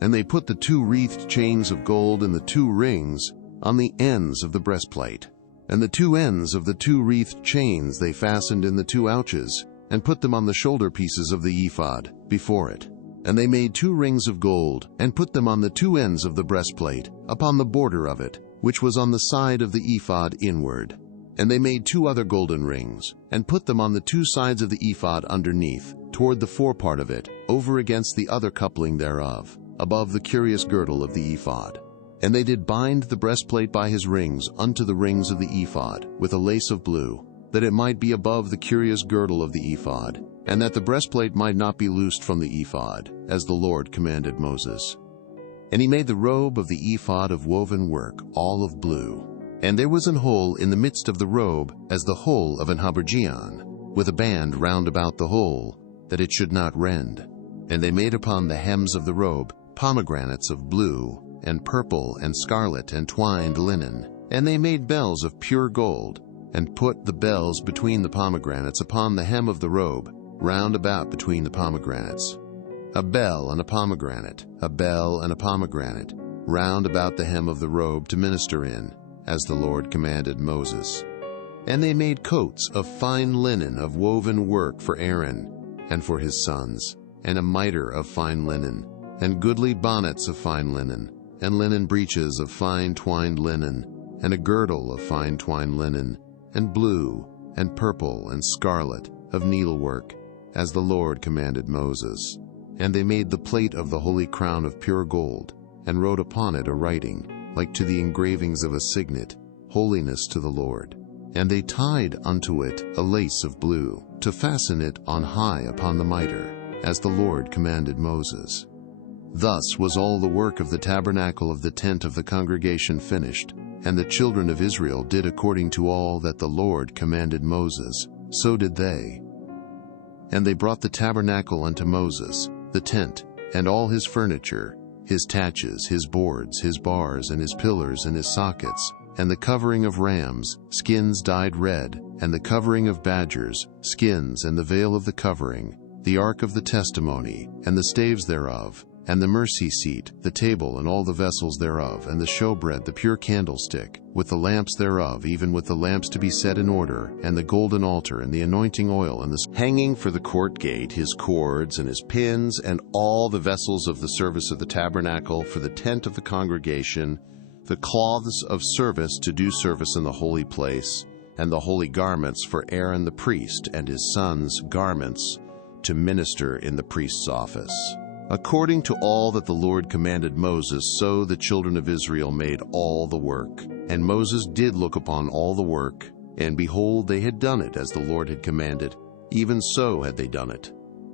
And they put the 2 wreathed chains of gold and the 2 rings on the ends of the breastplate. And the 2 ends of the 2 wreathed chains they fastened in the 2 ouches, and put them on the shoulder pieces of the ephod, before it. And they made 2 rings of gold, and put them on the 2 ends of the breastplate, upon the border of it, which was on the side of the ephod inward. And they made 2 other golden rings, and put them on the 2 sides of the ephod underneath, toward the forepart of it, over against the other coupling thereof, above the curious girdle of the ephod. And they did bind the breastplate by his rings unto the rings of the ephod, with a lace of blue, that it might be above the curious girdle of the ephod, and that the breastplate might not be loosed from the ephod, as the Lord commanded Moses. And he made the robe of the ephod of woven work, all of blue. And there was an hole in the midst of the robe, as the hole of an habergeon, with a band round about the hole, that it should not rend. And they made upon the hems of the robe pomegranates of blue, and purple, and scarlet, and twined linen. And they made bells of pure gold, and put the bells between the pomegranates upon the hem of the robe, round about between the pomegranates. A bell and a pomegranate, a bell and a pomegranate, round about the hem of the robe to minister in, as the Lord commanded Moses. And they made coats of fine linen of woven work for Aaron and for his sons, and a mitre of fine linen, and goodly bonnets of fine linen, and linen breeches of fine twined linen, and a girdle of fine twined linen, and blue, and purple, and scarlet, of needlework, as the Lord commanded Moses. And they made the plate of the holy crown of pure gold, and wrote upon it a writing, like to the engravings of a signet, Holiness to the Lord. And they tied unto it a lace of blue, to fasten it on high upon the mitre, as the Lord commanded Moses. Thus was all the work of the tabernacle of the tent of the congregation finished, and the children of Israel did according to all that the Lord commanded Moses, so did they. And they brought the tabernacle unto Moses, the tent, and all his furniture, his taches, his boards, his bars, and his pillars, and his sockets, and the covering of rams, skins dyed red, and the covering of badgers, skins, and the veil of the covering, the ark of the testimony, and the staves thereof, and the mercy seat, the table, and all the vessels thereof, and the showbread, the pure candlestick, with the lamps thereof, even with the lamps to be set in order, and the golden altar, and the anointing oil, and the hanging for the court gate, his cords, and his pins, and all the vessels of the service of the tabernacle for the tent of the congregation, the cloths of service to do service in the holy place, and the holy garments for Aaron the priest, and his sons' garments to minister in the priest's office. According to all that the Lord commanded Moses, so the children of Israel made all the work. And Moses did look upon all the work, and behold, they had done it as the Lord had commanded. Even so had they done it.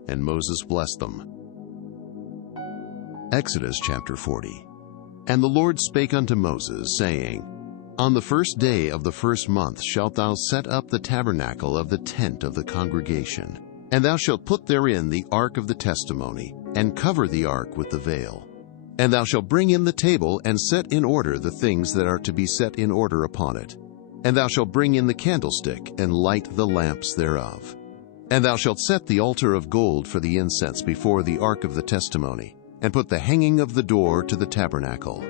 And Moses blessed them. Exodus chapter 40. And the Lord spake unto Moses, saying, On the first day of the first month shalt thou set up the tabernacle of the tent of the congregation. And thou shalt put therein the ark of the testimony, and cover the ark with the veil. And thou shalt bring in the table, and set in order the things that are to be set in order upon it. And thou shalt bring in the candlestick, and light the lamps thereof. And thou shalt set the altar of gold for the incense before the ark of the testimony, and put the hanging of the door to the tabernacle.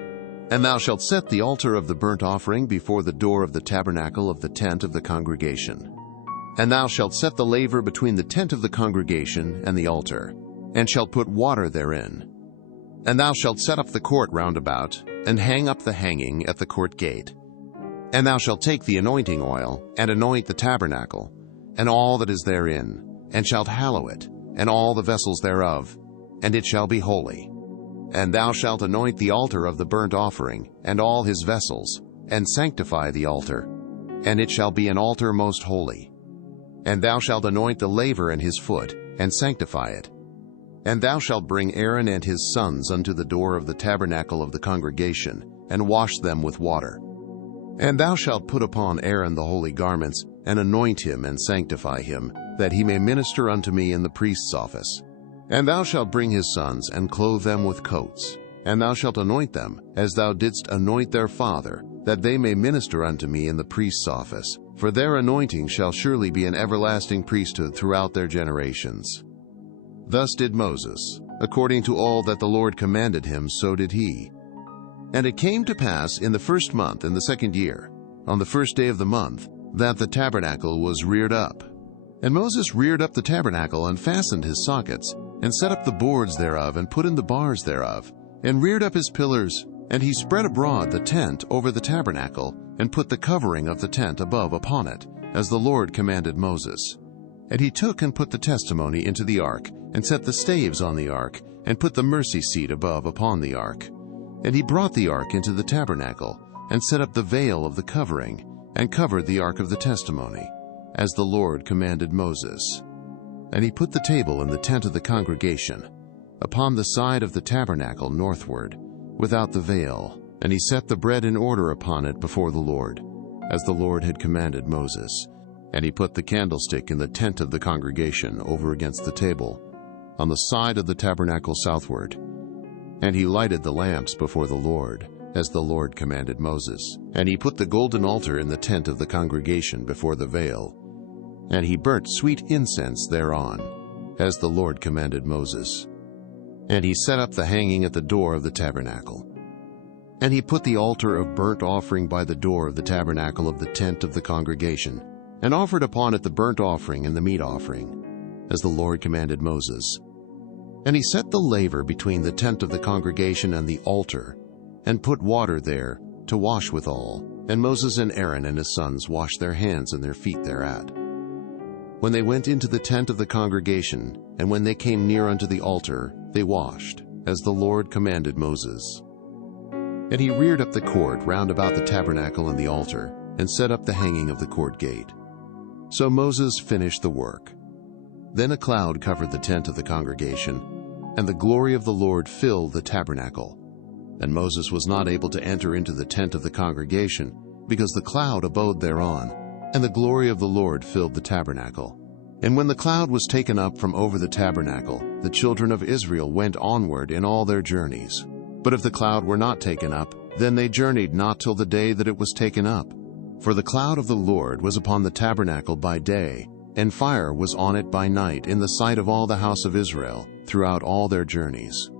And thou shalt set the altar of the burnt offering before the door of the tabernacle of the tent of the congregation. And thou shalt set the laver between the tent of the congregation and the altar, and shalt put water therein. And thou shalt set up the court round about, and hang up the hanging at the court gate. And thou shalt take the anointing oil, and anoint the tabernacle, and all that is therein, and shalt hallow it, and all the vessels thereof, and it shall be holy. And thou shalt anoint the altar of the burnt offering, and all his vessels, and sanctify the altar, and it shall be an altar most holy. And thou shalt anoint the laver and his foot, and sanctify it. And thou shalt bring Aaron and his sons unto the door of the tabernacle of the congregation, and wash them with water. And thou shalt put upon Aaron the holy garments, and anoint him and sanctify him, that he may minister unto me in the priest's office. And thou shalt bring his sons, and clothe them with coats. And thou shalt anoint them, as thou didst anoint their father, that they may minister unto me in the priest's office. For their anointing shall surely be an everlasting priesthood throughout their generations. Thus did Moses. According to all that the Lord commanded him, so did he. And it came to pass in the 1st month in the 2nd year, on the 1st day of the month, that the tabernacle was reared up. And Moses reared up the tabernacle, and fastened his sockets, and set up the boards thereof, and put in the bars thereof, and reared up his pillars. And he spread abroad the tent over the tabernacle, and put the covering of the tent above upon it, as the Lord commanded Moses. And he took and put the testimony into the ark, and set the staves on the ark, and put the mercy seat above upon the ark. And he brought the ark into the tabernacle, and set up the veil of the covering, and covered the ark of the testimony, as the Lord commanded Moses. And he put the table in the tent of the congregation, upon the side of the tabernacle northward, without the veil. And he set the bread in order upon it before the Lord, as the Lord had commanded Moses. And he put the candlestick in the tent of the congregation over against the table, on the side of the tabernacle southward. And he lighted the lamps before the Lord, as the Lord commanded Moses. And he put the golden altar in the tent of the congregation before the veil. And he burnt sweet incense thereon, as the Lord commanded Moses. And he set up the hanging at the door of the tabernacle. And he put the altar of burnt offering by the door of the tabernacle of the tent of the congregation, and offered upon it the burnt offering and the meat offering, as the Lord commanded Moses. And he set the laver between the tent of the congregation and the altar, and put water there to wash withal. And Moses and Aaron and his sons washed their hands and their feet thereat. When they went into the tent of the congregation, and when they came near unto the altar, they washed, as the Lord commanded Moses. And he reared up the court round about the tabernacle and the altar, and set up the hanging of the court gate. So Moses finished the work. Then a cloud covered the tent of the congregation, and the glory of the Lord filled the tabernacle. And Moses was not able to enter into the tent of the congregation, because the cloud abode thereon, and the glory of the Lord filled the tabernacle. And when the cloud was taken up from over the tabernacle, the children of Israel went onward in all their journeys. But if the cloud were not taken up, then they journeyed not till the day that it was taken up. For the cloud of the Lord was upon the tabernacle by day, and fire was on it by night in the sight of all the house of Israel throughout all their journeys.